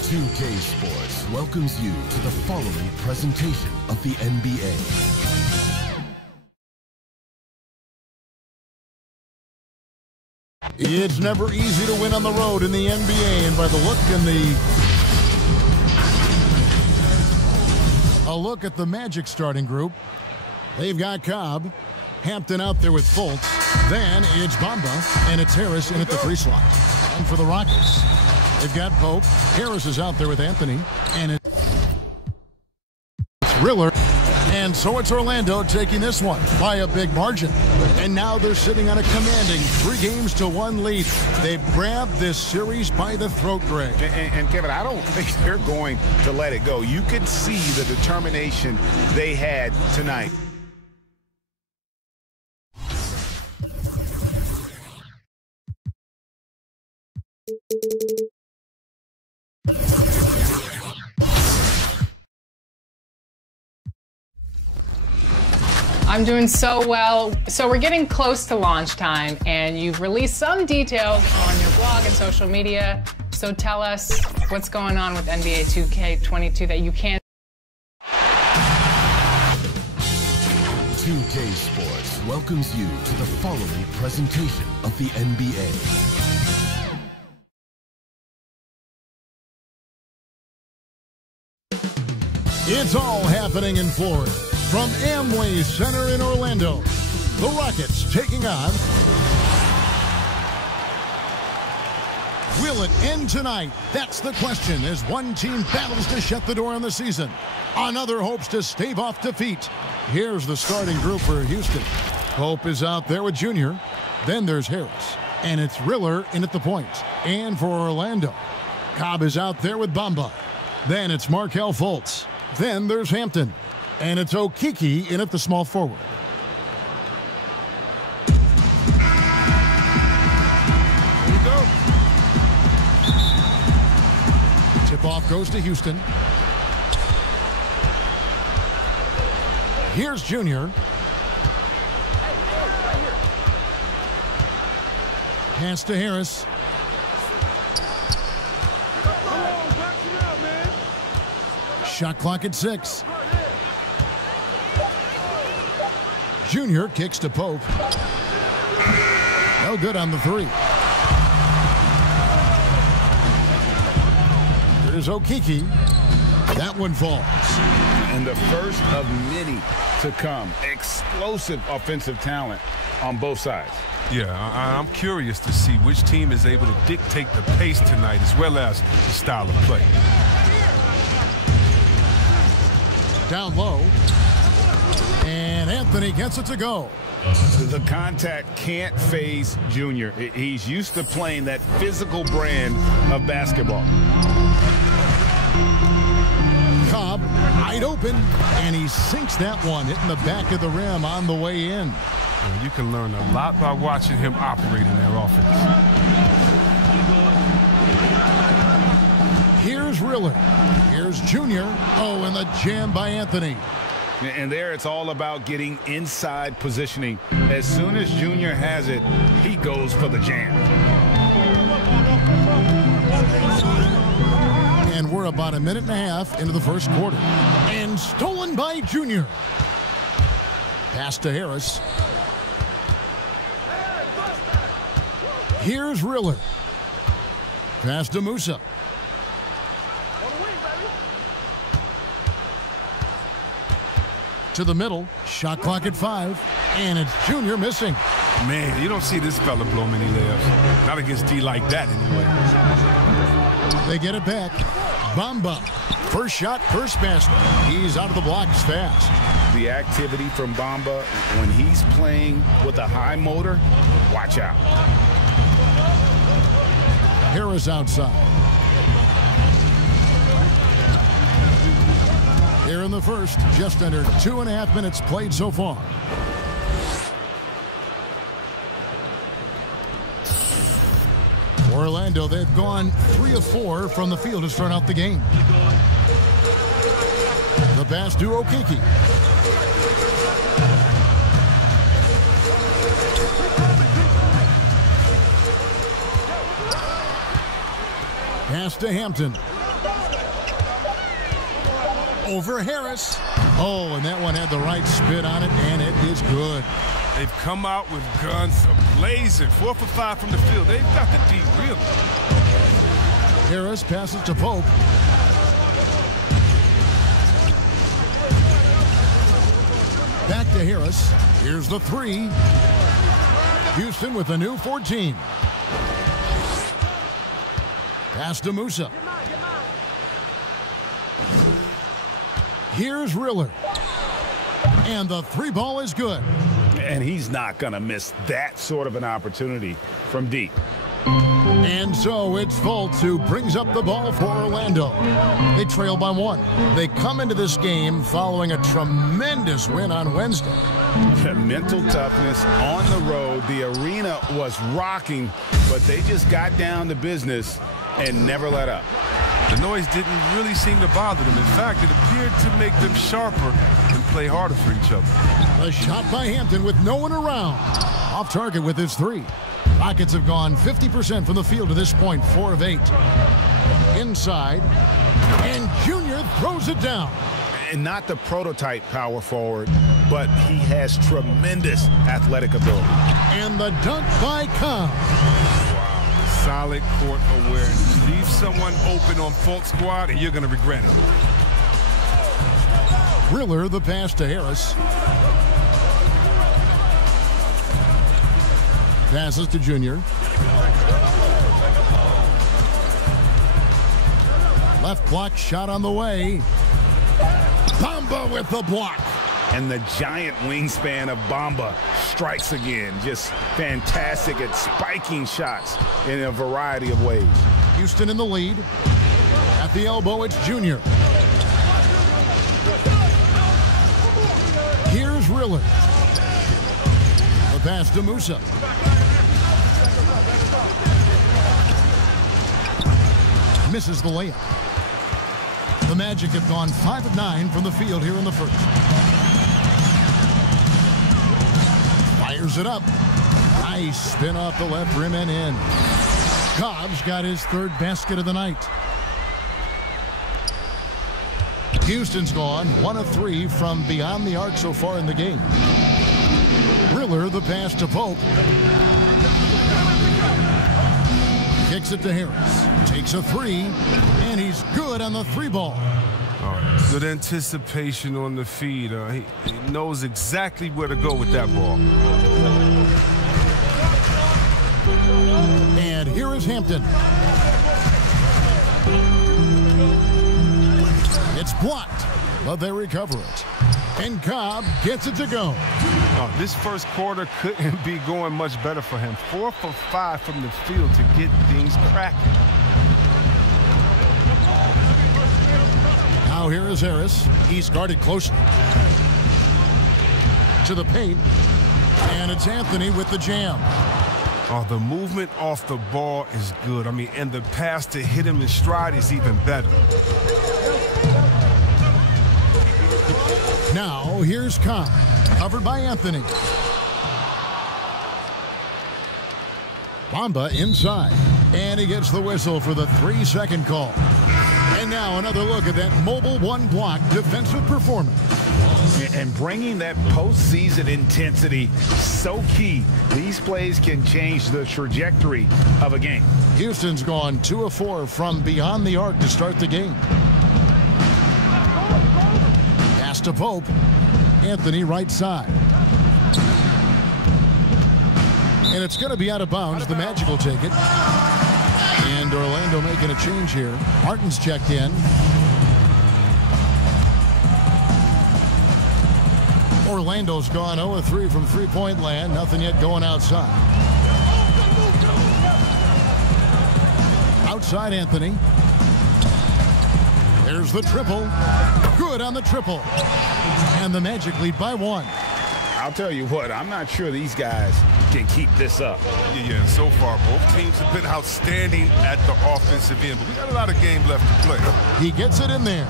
2K Sports welcomes you to the following presentation of the NBA. It's never easy to win on the road in the NBA, and by the look a look at the Magic starting group, they've got Cobb, Hampton out there with Fultz, then it's Bamba, and it's Harris in at the 3 slot. And for the Rockets, they've got Pope, Harris is out there with Anthony, and it's Riller. And so it's Orlando taking this one by a big margin. And now they're sitting on a commanding 3-1 lead. They've grabbed this series by the throat, Greg. And Kevin, I don't think they're going to let it go. You could see the determination they had tonight. I'm doing so well. So we're getting close to launch time, and you've released some details on your blog and social media. So tell us what's going on with NBA 2K22 that you can't. 2K Sports welcomes you to the following presentation of the NBA. It's all happening in Florida. From Amway Center in Orlando, the Rockets taking on. Will it end tonight? That's the question as one team battles to shut the door on the season. Another hopes to stave off defeat. Here's the starting group for Houston. Pope is out there with Junior. Then there's Harris. And it's Riller in at the point. And for Orlando, Cobb is out there with Bamba. Then it's Markelle Fultz. Then there's Hampton. And it's Okeke in at the small forward. Here we go. Tip-off goes to Houston. Here's Junior. Pass to Harris. Shot clock at 6. Junior kicks to Pope. No good on the 3. There's Okeke. That one falls. And the first of many to come. Explosive offensive talent on both sides. Yeah, I'm curious to see which team is able to dictate the pace tonight as well as the style of play. Down low. And Anthony gets it to go. The contact can't phase Junior. He's used to playing that physical brand of basketball. Cobb, wide open, and he sinks that one, hitting the back of the rim on the way in. You can learn a lot by watching him operate in their offense. Here's Riller. Here's Junior. Oh, and the jam by Anthony. And there it's all about getting inside positioning. As soon as Junior has it, he goes for the jam. And we're about a minute and a half into the first quarter. And stolen by Junior. Pass to Harris. Here's Riller. Pass to Musa. To the middle, shot clock at 5, and it's Junior missing. Man, you don't see this fella blow many layups. Not against D like that, anyway. They get it back. Bamba, first shot, first basket. He's out of the blocks fast. The activity from Bamba when he's playing with a high motor, watch out. Harris outside. Here in the first, just under 2.5 minutes played so far. Orlando, they've gone 3 of 4 from the field to start out the game. The pass to Okeke. Pass to Hampton. Over Harris. Oh, and that one had the right spin on it, and it is good. They've come out with guns blazing. 4 for 5 from the field. They've got the D really. Harris passes to Pope. Back to Harris. Here's the 3. Houston with a new 14. Pass to Musa. Here's Riller. And the 3 ball is good. And he's not going to miss that sort of an opportunity from deep. And so it's Fultz who brings up the ball for Orlando. They trail by 1. They come into this game following a tremendous win on Wednesday. Mental toughness on the road. The arena was rocking, but they just got down to business and never let up. The noise didn't really seem to bother them. In fact, it appeared to make them sharper and play harder for each other. A shot by Hampton with no one around. Off target with his 3. Rockets have gone 50% from the field to this point, 4 of 8. Inside, and Junior throws it down. And not the prototype power forward, but he has tremendous athletic ability. And the dunk by Cobb. Wow, solid court awareness. Leave someone open on Fultz squad, and you're going to regret it. Riller the pass to Harris. Passes to Junior. Left block shot on the way. Bamba with the block. And the giant wingspan of Bamba strikes again. Just fantastic at spiking shots in a variety of ways. Houston in the lead. At the elbow, it's Junior. Here's Riller. The pass to Musa. Misses the layup. The Magic have gone 5 of 9 from the field here in the first. Fires it up. Nice spin off the left rim and in. Cobb's got his 3rd basket of the night. Houston's gone 1 of 3 from beyond the arc so far in the game. Riller the pass to Pope. Kicks it to Harris. Takes a 3, and he's good on the 3 ball. Good anticipation on the feed. He knows exactly where to go with that ball. And here is Hampton. It's blocked, but they recover it. And Cobb gets it to go. This first quarter couldn't be going much better for him. 4 for 5 from the field to get things cracking. Now here is Harris. He's guarded closely. To the paint. And it's Anthony with the jam. The movement off the ball is good. And the pass to hit him in stride is even better. Now here's Cobb. Covered by Anthony. Bamba inside. And he gets the whistle for the 3-second call. And now another look at that mobile 1-block defensive performance. And bringing that postseason intensity, so key. These plays can change the trajectory of a game. Houston's gone 2 of 4 from beyond the arc to start the game. Pass to Pope. Anthony right side. And it's going to be out of bounds. The Magic will take it. And Orlando making a change here. Martin's checked in. Orlando's gone 0 of 3 from three-point land. Nothing yet going outside. Outside Anthony. There's the triple. Good on the triple. And the Magic lead by 1. I'll tell you what, I'm not sure these guys can keep this up. Yeah, so far both teams have been outstanding at the offensive end, but we got a lot of game left to play. He gets it in there.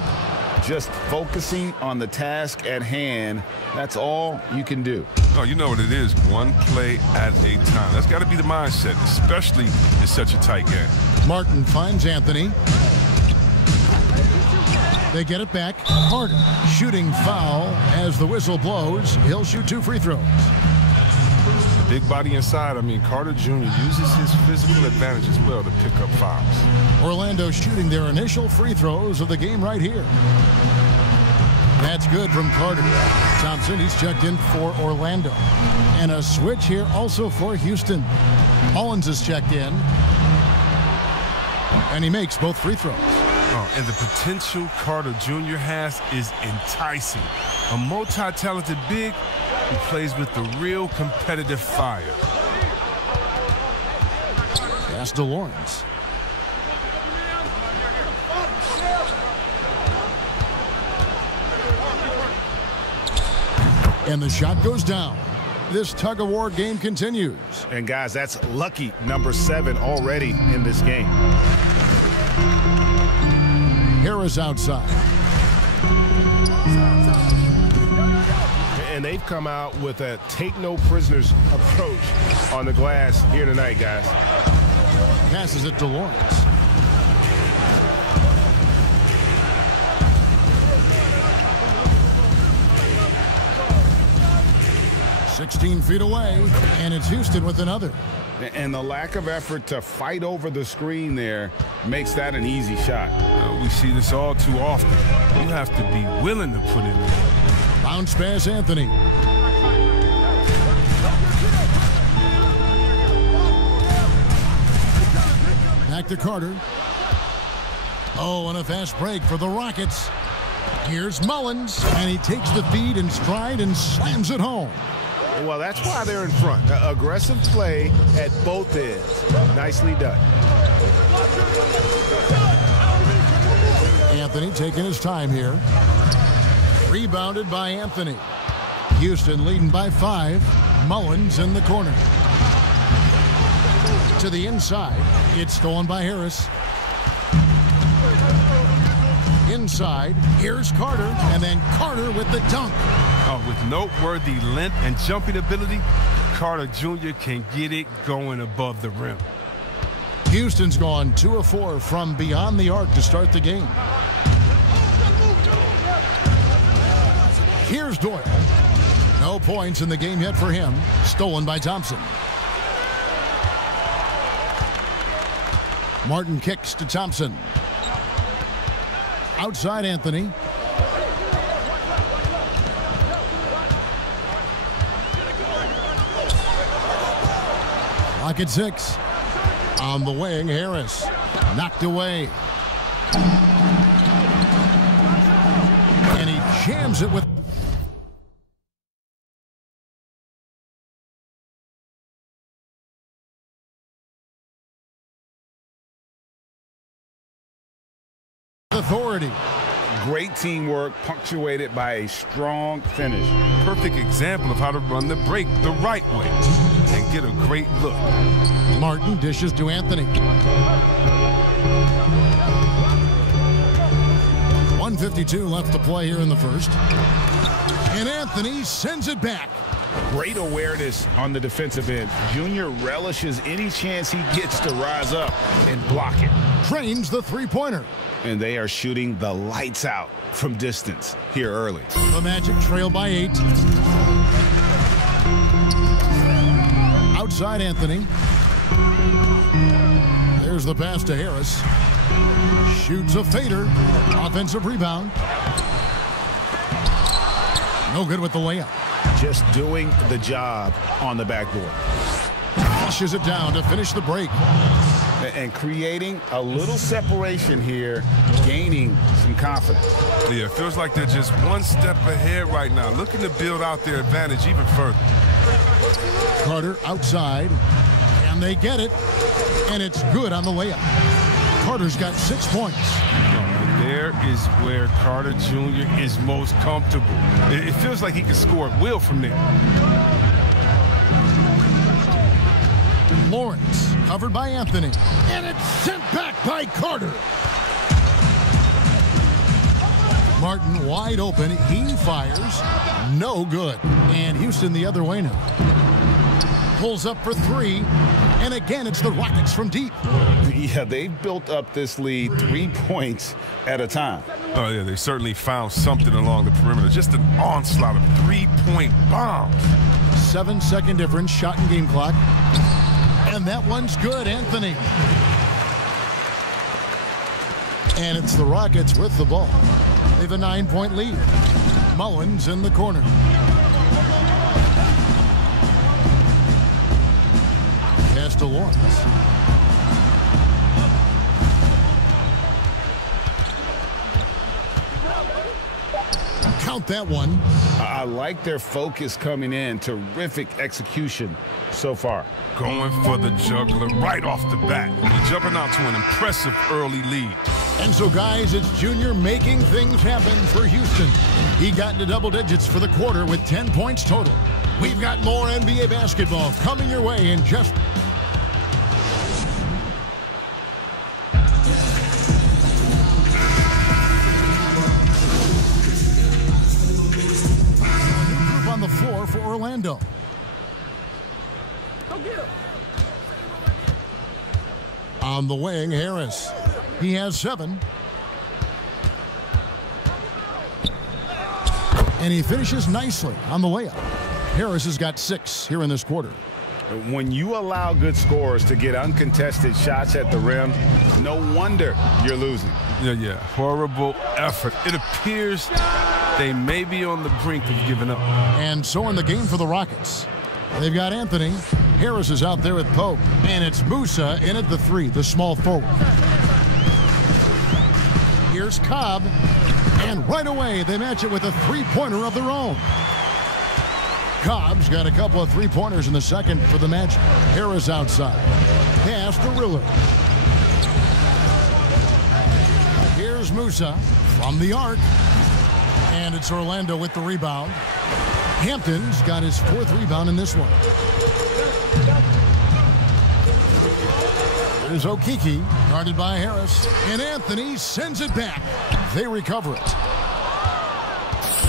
Just focusing on the task at hand, that's all you can do. Oh, you know what it is, one play at a time. That's got to be the mindset, especially in such a tight game. Martin finds Anthony. They get it back. Harden shooting foul as the whistle blows. He'll shoot 2 free throws. Big body inside. I mean, Carter Jr. uses his physical advantage as well to pick up fouls. Orlando shooting their initial free throws of the game right here. That's good from Carter. Thompson, he's checked in for Orlando. And a switch here also for Houston. Mullins is checked in. And he makes both free throws. Oh, and the potential Carter Jr. has is enticing. A multi-talented big who plays with the real competitive fire. Pass to Lawrence. And the shot goes down. This tug-of-war game continues. And guys, that's lucky number 7 already in this game. Harris outside. And they've come out with a take-no-prisoners approach on the glass here tonight, guys. Passes it to Lawrence. "16 feet away, and it's Houston with another." And the lack of effort to fight over the screen there makes that an easy shot. We see this all too often. You have to be willing to put it in. Bounce pass, Anthony. Back to Carter. Oh, and a fast break for the Rockets. Here's Mullins, and he takes the feed in stride and slams it home. Well, that's why they're in front. Aggressive play at both ends. Nicely done. Anthony taking his time here. Rebounded by Anthony. Houston leading by 5. Mullins in the corner. To the inside. It's stolen by Harris. Inside. Here's Carter. And then Carter with the dunk. Oh, with noteworthy length and jumping ability, Carter Jr. can get it going above the rim. Houston's gone 2 of 4 from beyond the arc to start the game. Here's Doyle. No points in the game yet for him. Stolen by Thompson. Martin kicks to Thompson. Outside Anthony. Lock at 6. On the wing, Harris. Knocked away. And he jams it with... authority. Great teamwork punctuated by a strong finish. Perfect example of how to run the break the right way and get a great look. Martin dishes to Anthony. 1:52 left to play here in the first. And Anthony sends it back. Great awareness on the defensive end. Junior relishes any chance he gets to rise up and block it. Trains the three-pointer. And they are shooting the lights out from distance here early. The Magic trail by 8. Outside Anthony. There's the pass to Harris. Shoots a fader. Offensive rebound. No good with the layup. Just doing the job on the backboard. Flushes it down to finish the break. And creating a little separation here, gaining some confidence. Yeah, it feels like they're just one step ahead right now, looking to build out their advantage even further. Carter outside, and they get it, and it's good on the layup. Carter's got 6 points. There is where Carter Jr. is most comfortable. It feels like he can score at will from there. Lawrence covered by Anthony, and it's sent back by Carter. Martin wide open. He fires. No good. And Houston the other way now. Pulls up for 3. And again, it's the Rockets from deep. Yeah, they've built up this lead 3 points at a time. Oh, yeah, they certainly found something along the perimeter. Just an onslaught of 3-point bombs. 7-second difference, shot and game clock. And that one's good, Anthony. And it's the Rockets with the ball. They have a 9-point lead. Mullins in the corner. Pass to Lawrence. Count that one. I like their focus coming in. Terrific execution so far. Going for the juggler right off the bat. He's jumping out to an impressive early lead. And so, guys, it's Junior making things happen for Houston. He got into double digits for the quarter with 10 points total. We've got more NBA basketball coming your way in just... Group on the floor for Orlando. Go get him. On the wing, Harris. He has 7. And he finishes nicely on the layup. Harris has got 6 here in this quarter. When you allow good scorers to get uncontested shots at the rim, no wonder you're losing. Yeah. Horrible effort. It appears they may be on the brink of giving up. And so in the game for the Rockets, they've got Anthony. Harris is out there with Pope. And it's Musa in at the 3, the small forward. Here's Cobb, and right away they match it with a 3-pointer of their own. Cobb's got a couple of 3-pointers in the second for the Magic. Harris outside. Pass to Riller. Here's Musa from the arc, and it's Orlando with the rebound. Hampton's got his 4th rebound in this one. There's Okeke, guarded by Harris, and Anthony sends it back. They recover it.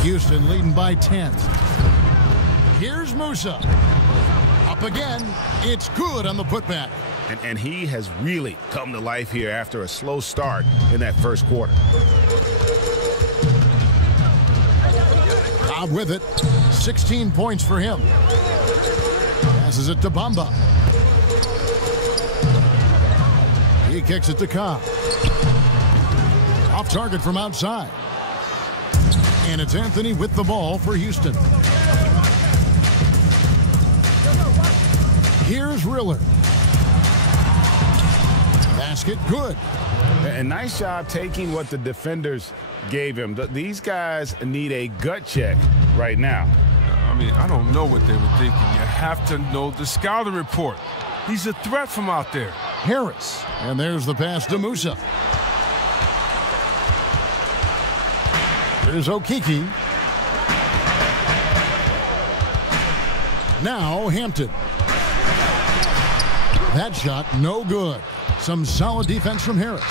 Houston leading by 10. Here's Musa. Up again. It's good on the putback. And he has really come to life here after a slow start in that first quarter. Cobb with it. 16 points for him. Passes it to Bamba. He kicks it to Cobb. Off target from outside. And it's Anthony with the ball for Houston. Here's Riller. Basket good. A nice job taking what the defenders gave him. These guys need a gut check right now. I mean, I don't know what they were thinking. You have to know the scouting report. He's a threat from out there. Harris. And there's the pass to Musa. There's Okeke. Now Hampton. That shot no good. Some solid defense from Harris.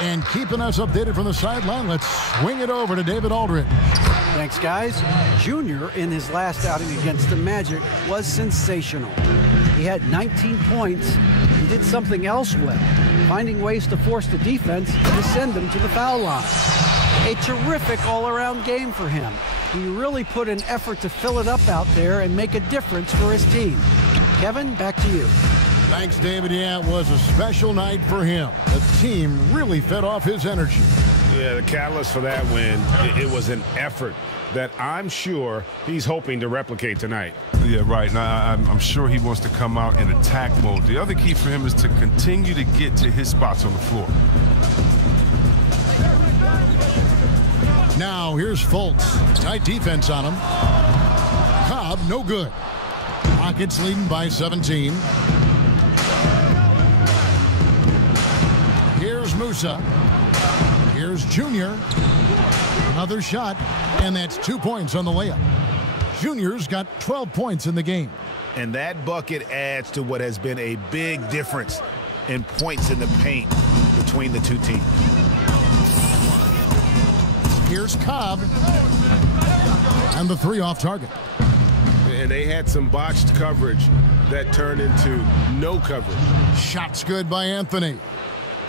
And keeping us updated from the sideline, let's swing it over to David Aldridge. Thanks, guys. Junior, in his last outing against the Magic, was sensational. He had 19 points and did something else well, finding ways to force the defense to send them to the foul line. A terrific all-around game for him. He really put an effort to fill it up out there and make a difference for his team. Kevin, back to you. Thanks, David. Yeah, it was a special night for him. The team really fed off his energy. Yeah, the catalyst for that win, it was an effort that I'm sure he's hoping to replicate tonight. Yeah, right. Now, I'm sure he wants to come out in attack mode. The other key for him is to continue to get to his spots on the floor. Now, here's Fultz. Tight defense on him. Cobb, no good. Rockets leading by 17. Here's Musa. Here's Junior. Another shot, and that's 2 points on the layup. Junior's got 12 points in the game. And that bucket adds to what has been a big difference in points in the paint between the two teams. Here's Cobb. And the 3 off target. And they had some botched coverage that turned into no coverage. Shot's good by Anthony.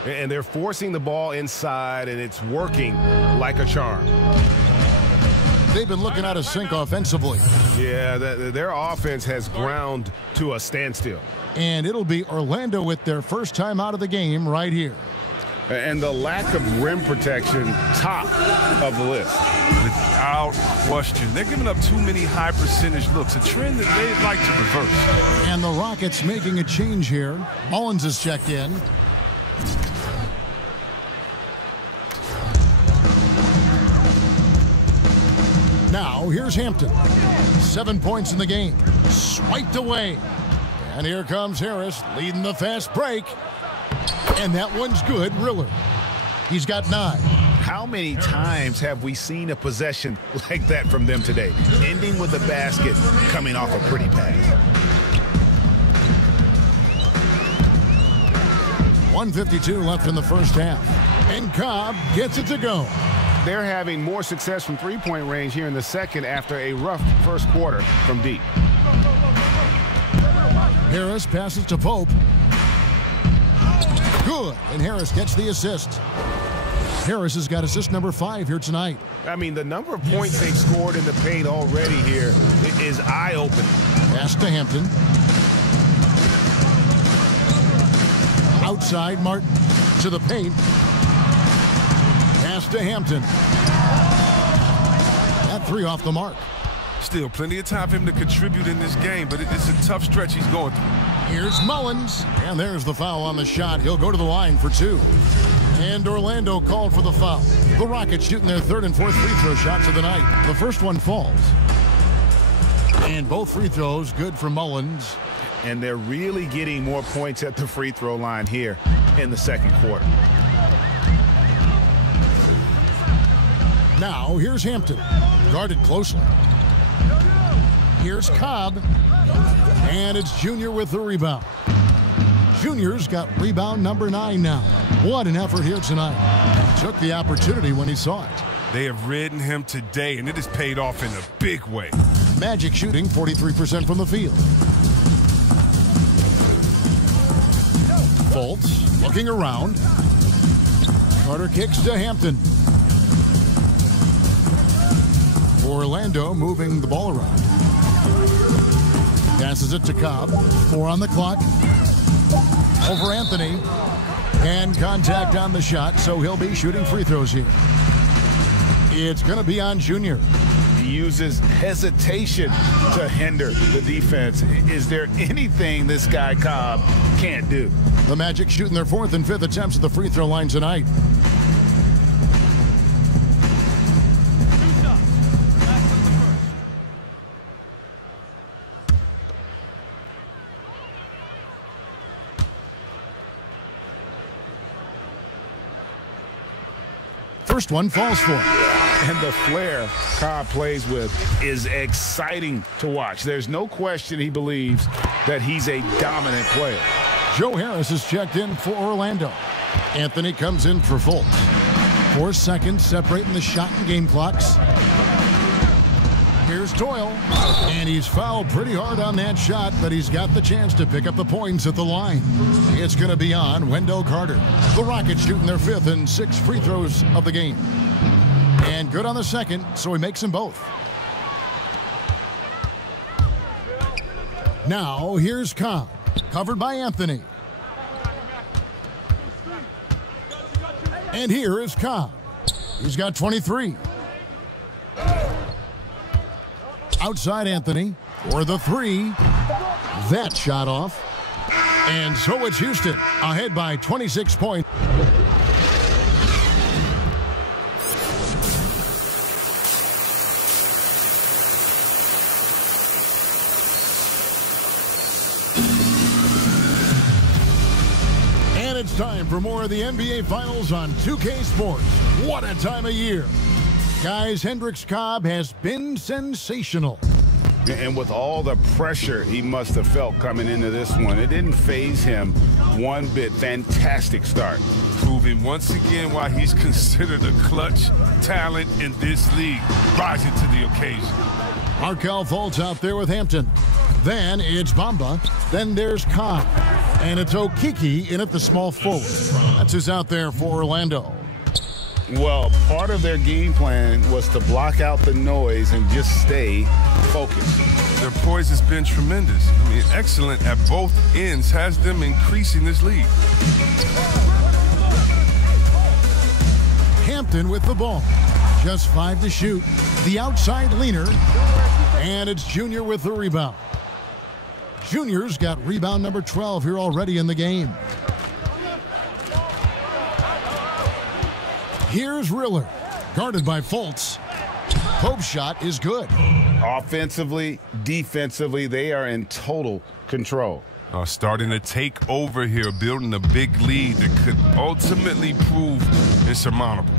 And they're forcing the ball inside, and it's working like a charm. they've been looking out of sync offensively. Yeah, their offense has ground to a standstill. And it'll be Orlando with their first time out of the game right here. And the lack of rim protection, top of the list. Without question. They're giving up too many high percentage looks, a trend that they'd like to reverse. And the Rockets making a change here. Mullins is checked in. Now, here's Hampton. 7 points in the game. Swiped away. And here comes Harris leading the fast break. And that one's good, Riller. He's got 9. How many times have we seen a possession like that from them today? Ending with a basket, coming off a pretty pass. 1:52 left in the first half. And Cobb gets it to go. They're having more success from three-point range here in the second after a rough first quarter from deep. Harris passes to Pope. Good, and Harris gets the assist. Harris has got assist number 5 here tonight. I mean, the number of points they've scored in the paint already here is eye-opening. Pass to Hampton. Outside, Martin to the paint. Pass to Hampton. That 3 off the mark. Still plenty of time for him to contribute in this game, but it's a tough stretch he's going through. Here's Mullins, and there's the foul on the shot. He'll go to the line for 2. And Orlando called for the foul. The Rockets shooting their 3rd and 4th free throw shots of the night. The first one falls. And both free throws good for Mullins. And they're really getting more points at the free throw line here in the second quarter. Now, here's Hampton, guarded closely. Here's Cobb, and it's Junior with the rebound. Junior's got rebound number 9 now. What an effort here tonight. Took the opportunity when he saw it. They have ridden him today, and it has paid off in a big way. Magic shooting 43% from the field. Fultz looking around. Carter kicks to Hampton. Orlando moving the ball around. Passes it to Cobb. 4 on the clock. Over Anthony. And contact on the shot, so he'll be shooting free throws here. It's going to be on Junior. He uses hesitation to hinder the defense. Is there anything this guy Cobb can't do? The Magic shooting their 4th and 5th attempts at the free throw line tonight. First one falls for him. And the flair Cobb plays with is exciting to watch. There's no question he believes that he's a dominant player. Joe Harris is checked in for Orlando. Anthony comes in for Fultz. 4 seconds separating the shot and game clocks. Here's Doyle. And he's fouled pretty hard on that shot, but he's got the chance to pick up the points at the line. It's going to be on Wendell Carter. The Rockets shooting their 5th and 6th free throws of the game. And good on the second, so he makes them both. Now, here's Cobb, covered by Anthony. And here is Cobb. He's got 23. Outside Anthony for the 3. That shot off. And so it's Houston ahead by 26 points. And it's time for more of the NBA Finals on 2K Sports. What a time of year. Guys, Hendricks Cobb has been sensational. And with all the pressure he must have felt coming into this one, it didn't faze him one bit. Fantastic start. Proving once again why he's considered a clutch talent in this league, rising to the occasion. Markelle Fultz out there with Hampton. Then it's Bamba. Then there's Cobb. And it's Okeke in at the small forward. That's who's out there for Orlando. Well, part of their game plan was to block out the noise and just stay focused. Their poise has been tremendous. I mean, excellent at both ends, has them increasing this lead. Hampton with the ball. Just 5 to shoot. The outside leaner. And it's Junior with the rebound. Junior's got rebound number 12 here already in the game. Here's Riller, guarded by Fultz. Pope's shot is good. Offensively, defensively, they are in total control. Starting to take over here, building a big lead that could ultimately prove insurmountable.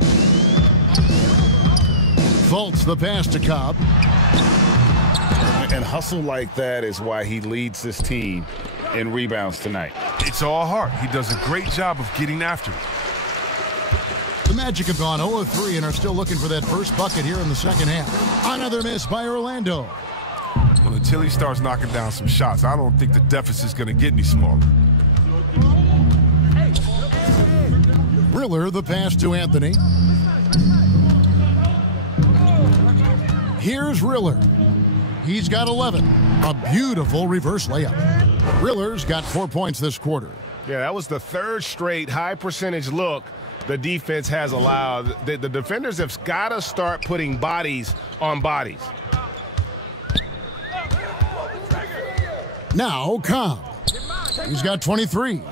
Fultz the pass to Cobb. And hustle like that is why he leads this team in rebounds tonight. It's all heart. He does a great job of getting after it. The Magic have gone 0 of 3 and are still looking for that first bucket here in the second half. Another miss by Orlando. Well, until he starts knocking down some shots, I don't think the deficit's going to get any smaller. Riller the pass to Anthony. Here's Riller. He's got 11. A beautiful reverse layup. Riller's got 4 points this quarter. Yeah, that was the third straight high percentage look the defense has allowed. The defenders have got to start putting bodies on bodies. Now Cobb. He's got 23.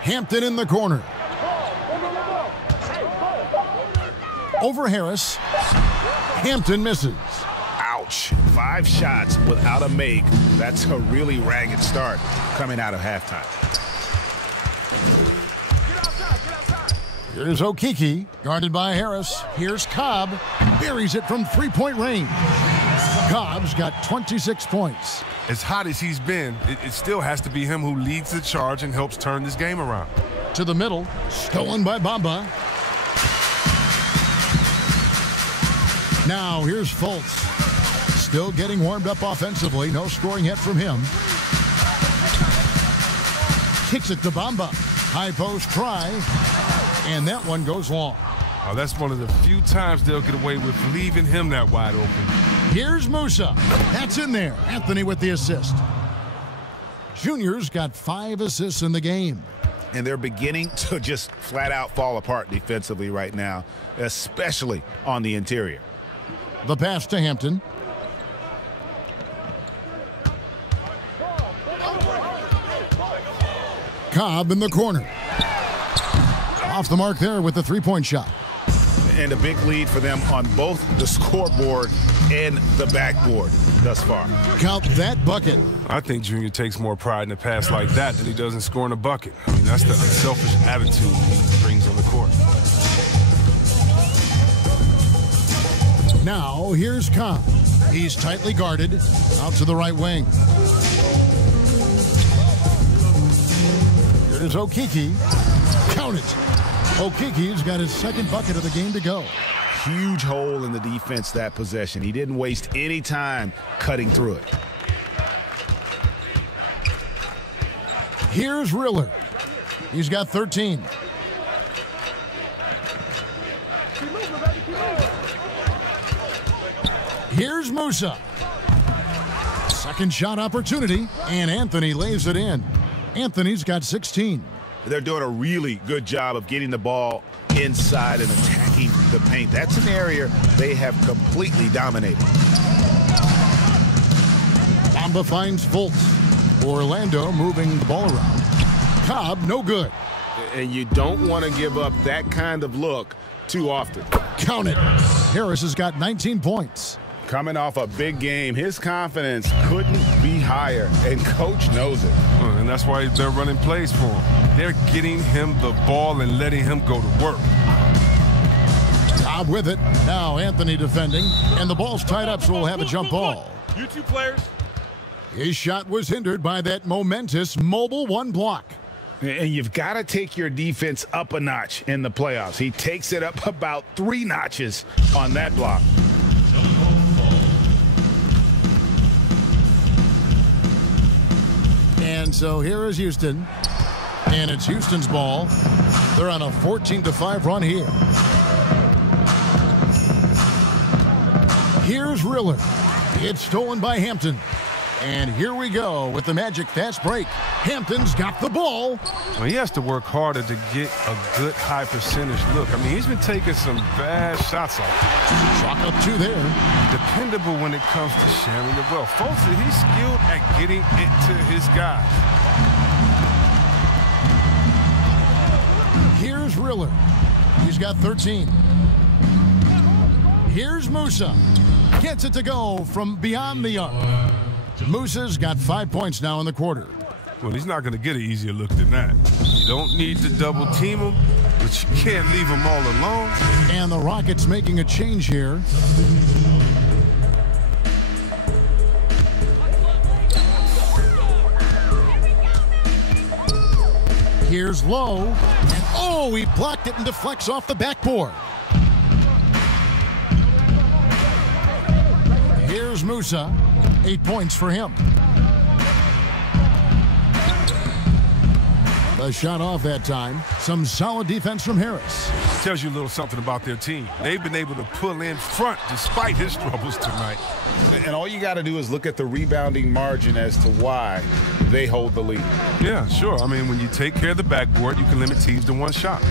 Hampton in the corner. Over Harris. Hampton misses. Ouch. 5 shots without a make. That's a really ragged start coming out of halftime. Here's Okeke, guarded by Harris. Here's Cobb. Buries it from 3-point range. Cobb's got 26 points. As hot as he's been, it still has to be him who leads the charge and helps turn this game around. To the middle. Stolen by Bamba. Now here's Fultz. Still getting warmed up offensively. No scoring yet from him. Kicks it to Bamba. High post try. And that one goes long. Oh, that's one of the few times they'll get away with leaving him that wide open. Here's Musa. That's in there. Anthony with the assist. Junior's got 5 assists in the game. And they're beginning to just flat out fall apart defensively right now, especially on the interior. The pass to Hampton. Cobb in the corner. Off the mark there with the 3-point shot. And a big lead for them on both the scoreboard and the backboard thus far. Count that bucket. I think Junior takes more pride in a pass like that than he does in scoring a bucket. I mean, that's the unselfish attitude he brings on the court. Now, here's Cobb. He's tightly guarded. Out to the right wing. Here's Okeke. Count it. Okeke's got his second bucket of the game to go. Huge hole in the defense that possession. He didn't waste any time cutting through it. Here's Riller. He's got 13. Here's Musa. Second shot opportunity, and Anthony lays it in. Anthony's got 16. They're doing a really good job of getting the ball inside and attacking the paint. That's an area they have completely dominated. Bamba finds Fultz. Orlando moving the ball around. Cobb, no good. And you don't want to give up that kind of look too often. Count it. Harris has got 19 points. Coming off a big game, his confidence couldn't be higher, and coach knows it. And that's why they're running plays for him. They're getting him the ball and letting him go to work. Cobb with it. Now Anthony defending, and the ball's tied up, so we'll have a jump ball. You two players. His shot was hindered by that momentous mobile 1 block. And you've got to take your defense up a notch in the playoffs. He takes it up about 3 notches on that block. And so here is Houston. And it's Houston's ball. They're on a 14-5 run here. Here's Riller. It's stolen by Hampton. And here we go with the Magic fast break. Hampton's got the ball. Well, he has to work harder to get a good high percentage look. I mean, he's been taking some bad shots off. Chalk up 2 there. Dependable when it comes to sharing the ball. Folks, he's skilled at getting it to his guys. Here's Riller. He's got 13. Here's Musa. Gets it to go from beyond the arc. Musa's got 5 points now in the quarter. Well, he's not going to get an easier look than that. You don't need to double team him, but you can't leave him all alone. And the Rockets making a change here. Here's Lowe. And oh, he blocked it and deflects off the backboard. Here's Musa. 8 points for him. A shot off that time. Some solid defense from Harris. Tells you a little something about their team. They've been able to pull in front despite his troubles tonight. And all you got to do is look at the rebounding margin as to why they hold the lead. Yeah, sure. I mean, when you take care of the backboard, you can limit teams to 1 shot.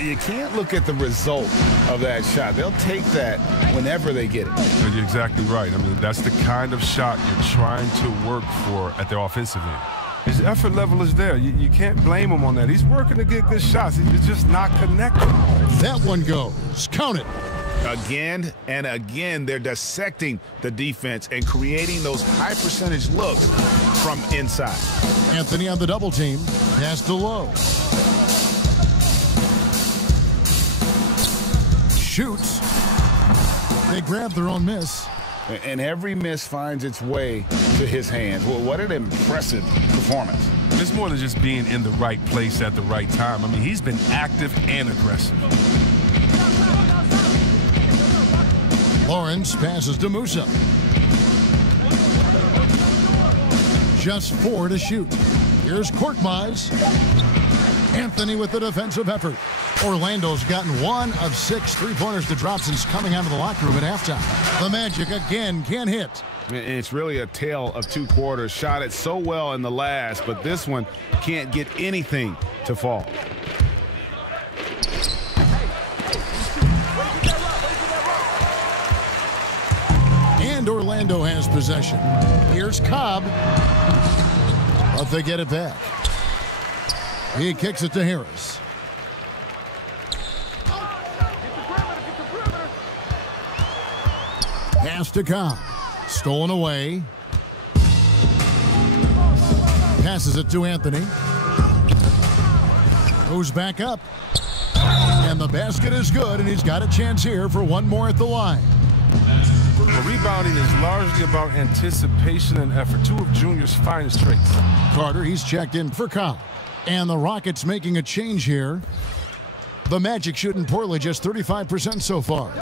You can't look at the result of that shot. They'll take that whenever they get it. You're exactly right. I mean, that's the kind of shot you're trying to work for at their offensive end. His effort level is there. You can't blame him on that. He's working to get good shots. He's just not connecting. That one goes. Count it. Again and again, they're dissecting the defense and creating those high percentage looks from inside. Anthony on the double team. Pass to Lowe. Shoots. They grab their own miss. And every miss finds its way to his hands. Well, what an impressive performance. It's more than just being in the right place at the right time. I mean, he's been active and aggressive. Lawrence passes to Musa. Just 4 to shoot. Here's Korkmaz. Anthony with the defensive effort. Orlando's gotten 1 of 6 3-pointers to drop since coming out of the locker room at halftime. The Magic again can't hit. It's really a tale of 2 quarters. Shot it so well in the last, but this one can't get anything to fall. And Orlando has possession. Here's Cobb. But they get it back. He kicks it to Harris. Pass to Cobb. Stolen away. Passes it to Anthony. Goes back up. And the basket is good, and he's got a chance here for 1 more at the line. Well, rebounding is largely about anticipation and effort. 2 of Junior's finest traits. Carter, he's checked in for Cobb. And the Rockets making a change here. The Magic shooting poorly, just 35% so far.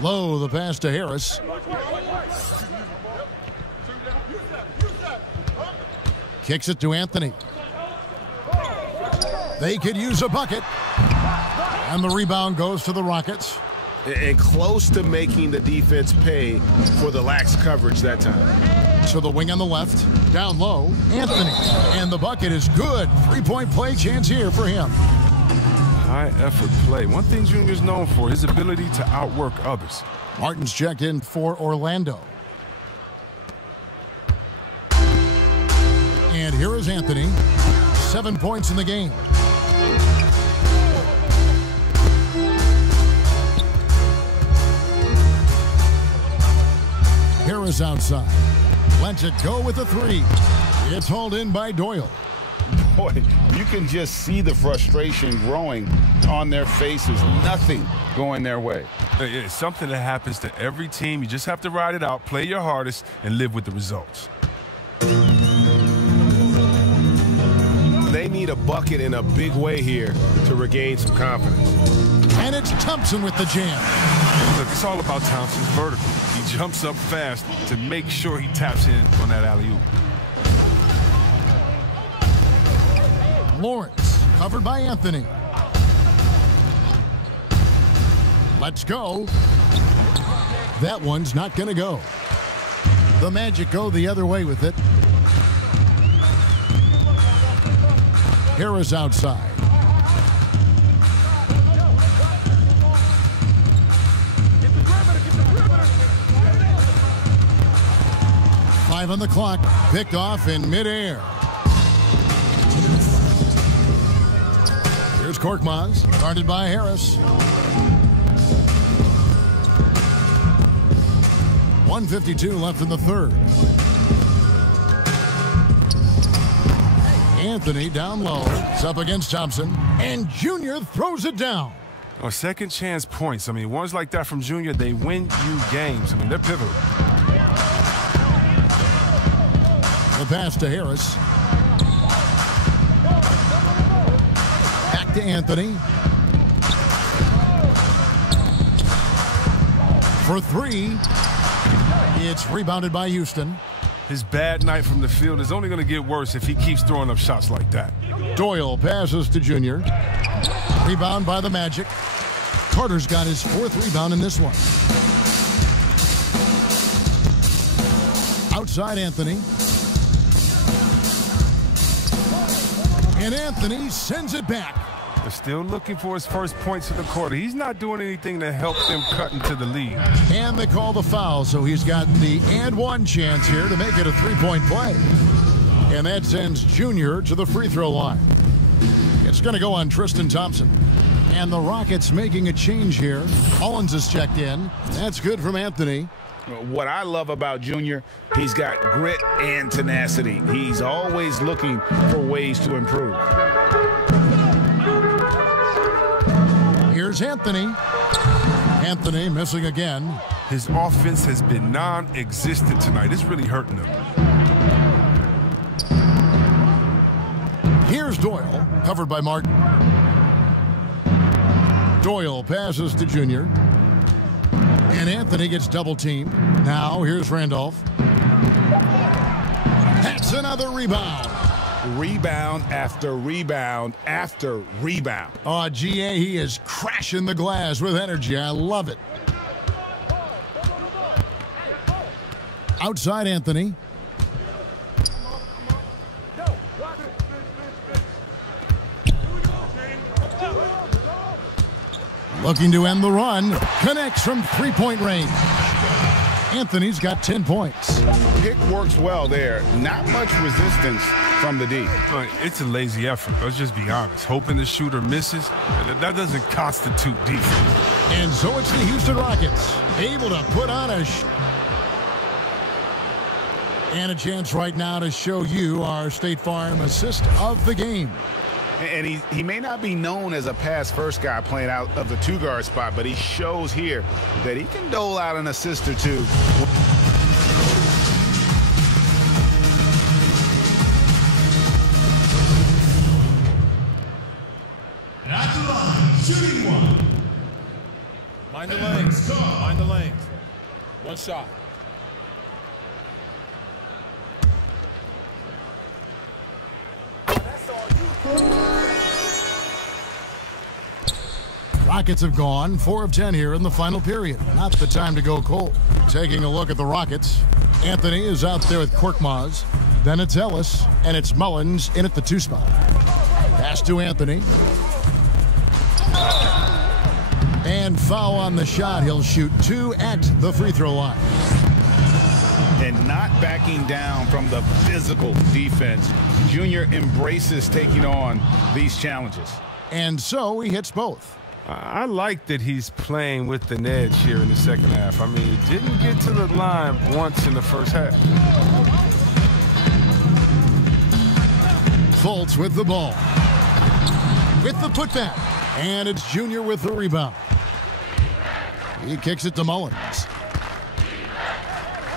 Low, the pass to Harris. Kicks it to Anthony. They could use a bucket. And the rebound goes to the Rockets. And close to making the defense pay for the lax coverage that time. So the wing on the left, down low, Anthony. And the bucket is good. 3-point play chance here for him. High effort play. One thing Junior's known for, his ability to outwork others. Martin's checked in for Orlando. And here is Anthony. 7 points in the game. Harris outside. Lets it go with a 3. It's hauled in by Doyle. Boy, you can just see the frustration growing on their faces. Nothing going their way. It's something that happens to every team. You just have to ride it out, play your hardest, and live with the results. They need a bucket in a big way here to regain some confidence. And it's Thompson with the jam. Look, it's all about Thompson's vertical. He jumps up fast to make sure he taps in on that alley-oop. Lawrence, covered by Anthony. Let's go. That one's not going to go. The Magic go the other way with it. Harris outside. Five on the clock. Picked off in midair. Here's Korkmaz, guarded by Harris. 1:52 left in the third. Anthony down low. It's up against Thompson. And Junior throws it down. Oh, second chance points. I mean, ones like that from Junior, they win you games. I mean, they're pivotal. The pass to Harris. Back to Anthony. For three. It's rebounded by Houston. His bad night from the field is only going to get worse if he keeps throwing up shots like that. Doyle passes to Junior. Rebound by the Magic. Carter's got his fourth rebound in this one. Outside Anthony. And Anthony sends it back. They're still looking for his first points in the quarter. He's not doing anything to help them cut into the lead. And they call the foul, so he's got the and one chance here to make it a three-point play. And that sends Junior to the free throw line. It's going to go on Tristan Thompson. And the Rockets making a change here. Mullins is checked in. That's good from Anthony. What I love about Junior, he's got grit and tenacity. He's always looking for ways to improve. Here's Anthony. Anthony missing again. His offense has been non-existent tonight. It's really hurting him. Here's Doyle, covered by Martin. Doyle passes to Junior. And Anthony gets double teamed. Now here's Randolph. That's another rebound. Rebound after rebound after rebound. Oh, GA, he is crashing the glass with energy. I love it. Outside Anthony. Looking to end the run. Connects from three-point range. Anthony's got 10 points. Pick works well there. Not much resistance from the D. It's a lazy effort. Let's just be honest. Hoping the shooter misses, that doesn't constitute defense. And so it's the Houston Rockets able to put on and a chance right now to show you our State Farm assist of the game. And he may not be known as a pass-first guy playing out of the two-guard spot, but he shows here that he can dole out an assist or two. At the line, shooting one. Mind the lanes. Mind the lanes. One shot. Rockets have gone 4 of 10 here in the final period. Not the time to go cold. Taking a look at the Rockets. Anthony is out there with Korkmaz. Then it's Ellis, and it's Mullins in at the 2 spot. Pass to Anthony. And foul on the shot. He'll shoot 2 at the free throw line. And not backing down from the physical defense. Junior embraces taking on these challenges. And so he hits both. I like that he's playing with an edge here in the second half. I mean, he didn't get to the line once in the first half. Fultz with the ball. With the putback. And it's Junior with the rebound. He kicks it to Mullins.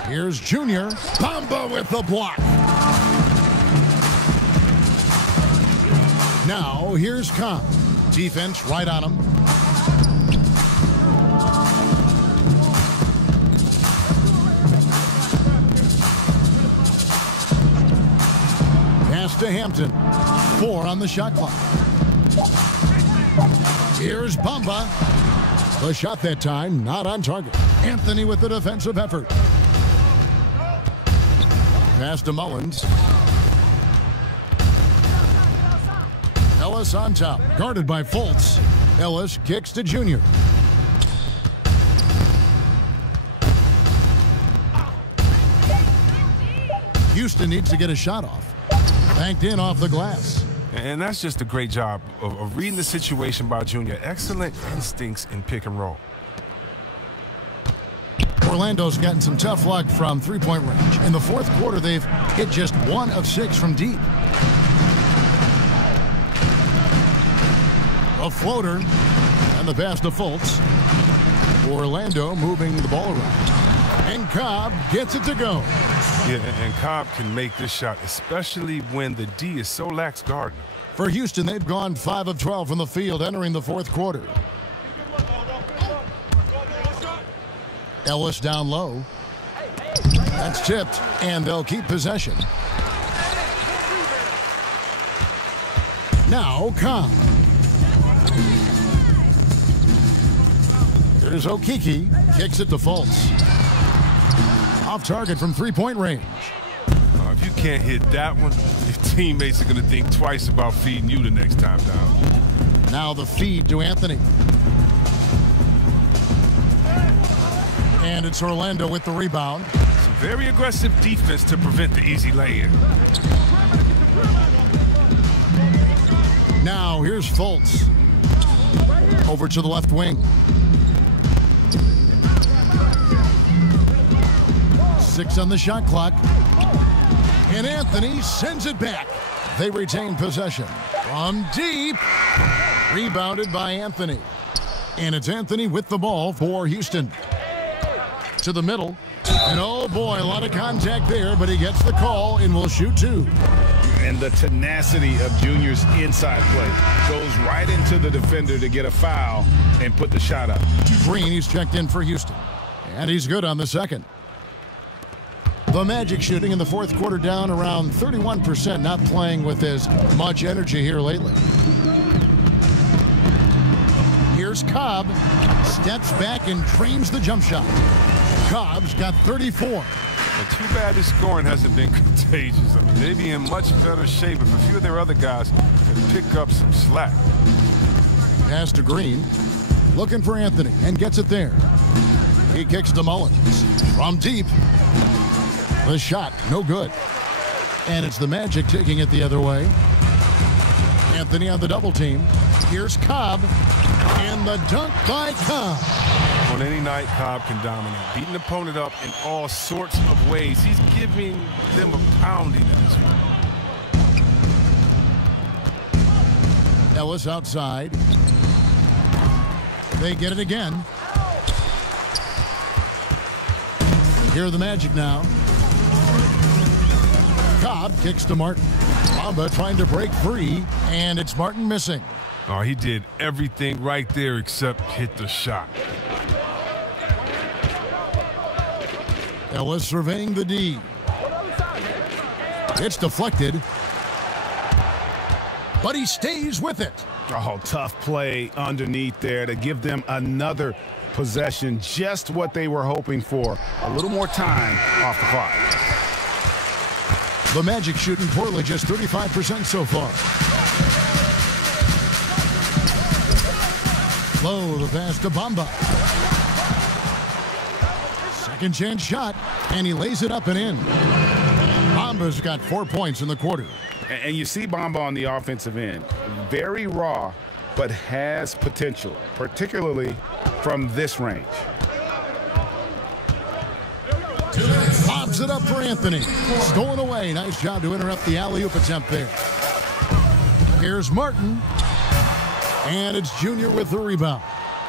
Here's Junior. Bamba with the block. Now here's Kahn. Defense right on him. Pass to Hampton. 4 on the shot clock. Here's Bamba. The shot that time, not on target. Anthony with the defensive effort. Pass to Mullins. Ellis on top, guarded by Fultz. Ellis kicks to Junior. Houston needs to get a shot off. Banked in off the glass. And that's just a great job of reading the situation by Junior. Excellent instincts in pick and roll. Orlando's gotten some tough luck from three-point range. In the fourth quarter, they've hit just 1 of 6 from deep. A floater and the pass to Fultz. Orlando moving the ball around. And Cobb gets it to go. Yeah, and Cobb can make this shot, especially when the D is so lax guarding. For Houston, they've gone 5 of 12 from the field entering the fourth quarter. Ellis down low. That's tipped, and they'll keep possession. Now Cobb. There's Okeke. Kicks it to Fultz. Off target from three-point range. If you can't hit that one, your teammates are going to think twice about feeding you the next time down. Now the feed to Anthony. And it's Orlando with the rebound. Some very aggressive defense to prevent the easy lay-in. Now here's Fultz. Over to the left wing. 6 on the shot clock. And Anthony sends it back. They retain possession. From deep. Rebounded by Anthony. And it's Anthony with the ball for Houston. To the middle. And oh boy, a lot of contact there, but he gets the call and will shoot 2. And the tenacity of Junior's inside play goes right into the defender to get a foul and put the shot up. Green, he's checked in for Houston. And he's good on the second. The Magic shooting in the fourth quarter down around 31%, not playing with as much energy here lately. Here's Cobb. Steps back and trains the jump shot. Cobb's got 34. Well, too bad his scoring hasn't been contagious. I mean, they'd be in much better shape if a few of their other guys could pick up some slack. Pass to Green. Looking for Anthony and gets it there. He kicks to Mullins. From deep. The shot, no good. And it's the Magic taking it the other way. Anthony on the double team. Here's Cobb. And the dunk by Cobb. On any night, Cobb can dominate. Beat an opponent up in all sorts of ways. He's giving them a pounding in this one. Ellis outside. They get it again. Here are the Magic now. Cobb kicks to Martin. Bamba trying to break free, and it's Martin missing. Oh, he did everything right there except hit the shot. Ellis surveying the D. It's deflected, but he stays with it. Oh, tough play underneath there to give them another possession, just what they were hoping for. A little more time off the clock. The Magic shooting poorly, just 35% so far. Low, the pass to Bamba. Second chance shot, and he lays it up and in. Bamba's got 4 points in the quarter. And you see Bamba on the offensive end. Very raw, but has potential, particularly from this range. Lobs it up for Anthony. Stolen away. Nice job to interrupt the alley-oop attempt there. Here's Martin. And it's Junior with the rebound.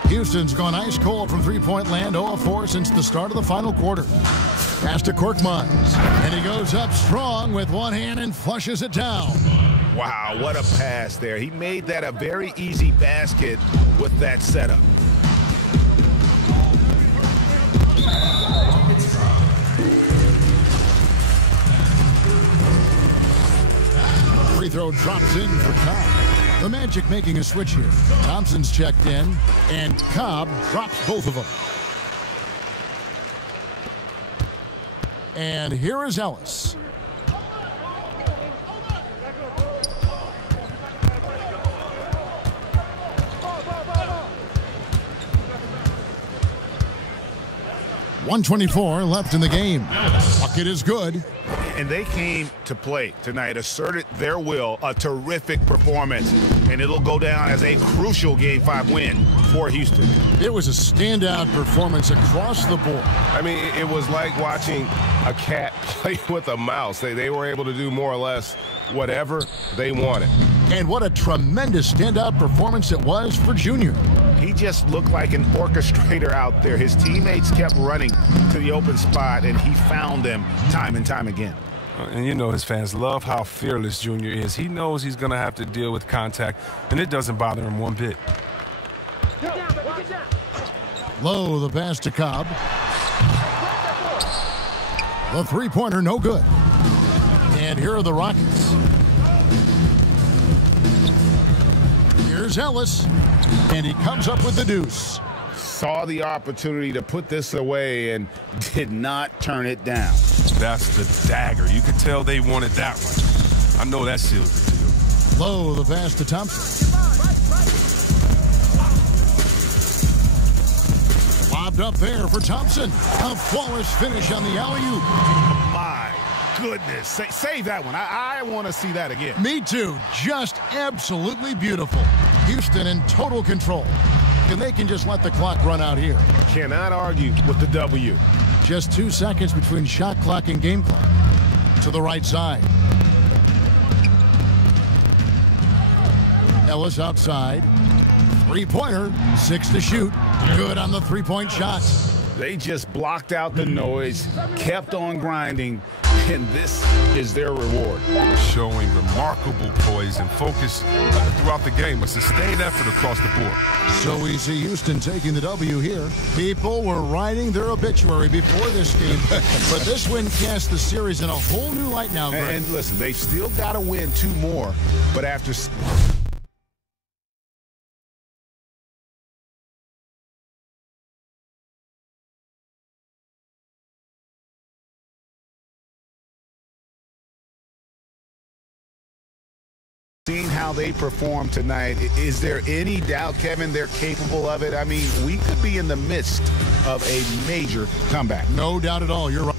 Houston's gone ice cold from three-point land, 0 of 4 since the start of the final quarter. Pass to Korkmaz. And he goes up strong with one hand and flushes it down. Wow, what a pass there. He made that a very easy basket with that setup. free throw drops in for Cobb. The Magic making a switch here. Thompson's checked in, and Cobb drops both of them. And here is Ellis. .124 left in the game. Bucket is good. And they came to play tonight, asserted their will, a terrific performance, and it'll go down as a crucial Game 5 win for Houston. It was a standout performance across the board. I mean, it was like watching a cat play with a mouse. They were able to do more or less whatever they wanted. And what a tremendous standout performance it was for Junior. He just looked like an orchestrator out there. His teammates kept running to the open spot, and he found them time and time again. And you know his fans love how fearless Junior is. He knows he's going to have to deal with contact, and it doesn't bother him one bit. Low, the pass to Cobb. The three-pointer, no good. And here are the Rockets. Here's Ellis, and he comes up with the deuce. Saw the opportunity to put this away and did not turn it down. That's the dagger. You could tell they wanted that one. I know that seals the deal. Low, the pass to Thompson. Lobbed up there for Thompson. A flawless finish on the alley-oop. My goodness. Save that one. I want to see that again. Me too. Just absolutely beautiful. Houston in total control. And they can just let the clock run out here. Cannot argue with the W. Just 2 seconds between shot clock and game clock. To the right side. Ellis outside. Three-pointer, 6 to shoot. Good on the three-point shot. They just blocked out the noise, kept on grinding, and this is their reward. Showing remarkable poise and focus throughout the game. A sustained effort across the board. So we see Houston taking the W here. People were writing their obituary before this game, but this win cast the series in a whole new light now, Greg. And listen, they've still got to win 2 more, but after... seeing how they perform tonight, is there any doubt, Kevin, they're capable of it? I mean, we could be in the midst of a major comeback. No doubt at all. You're right.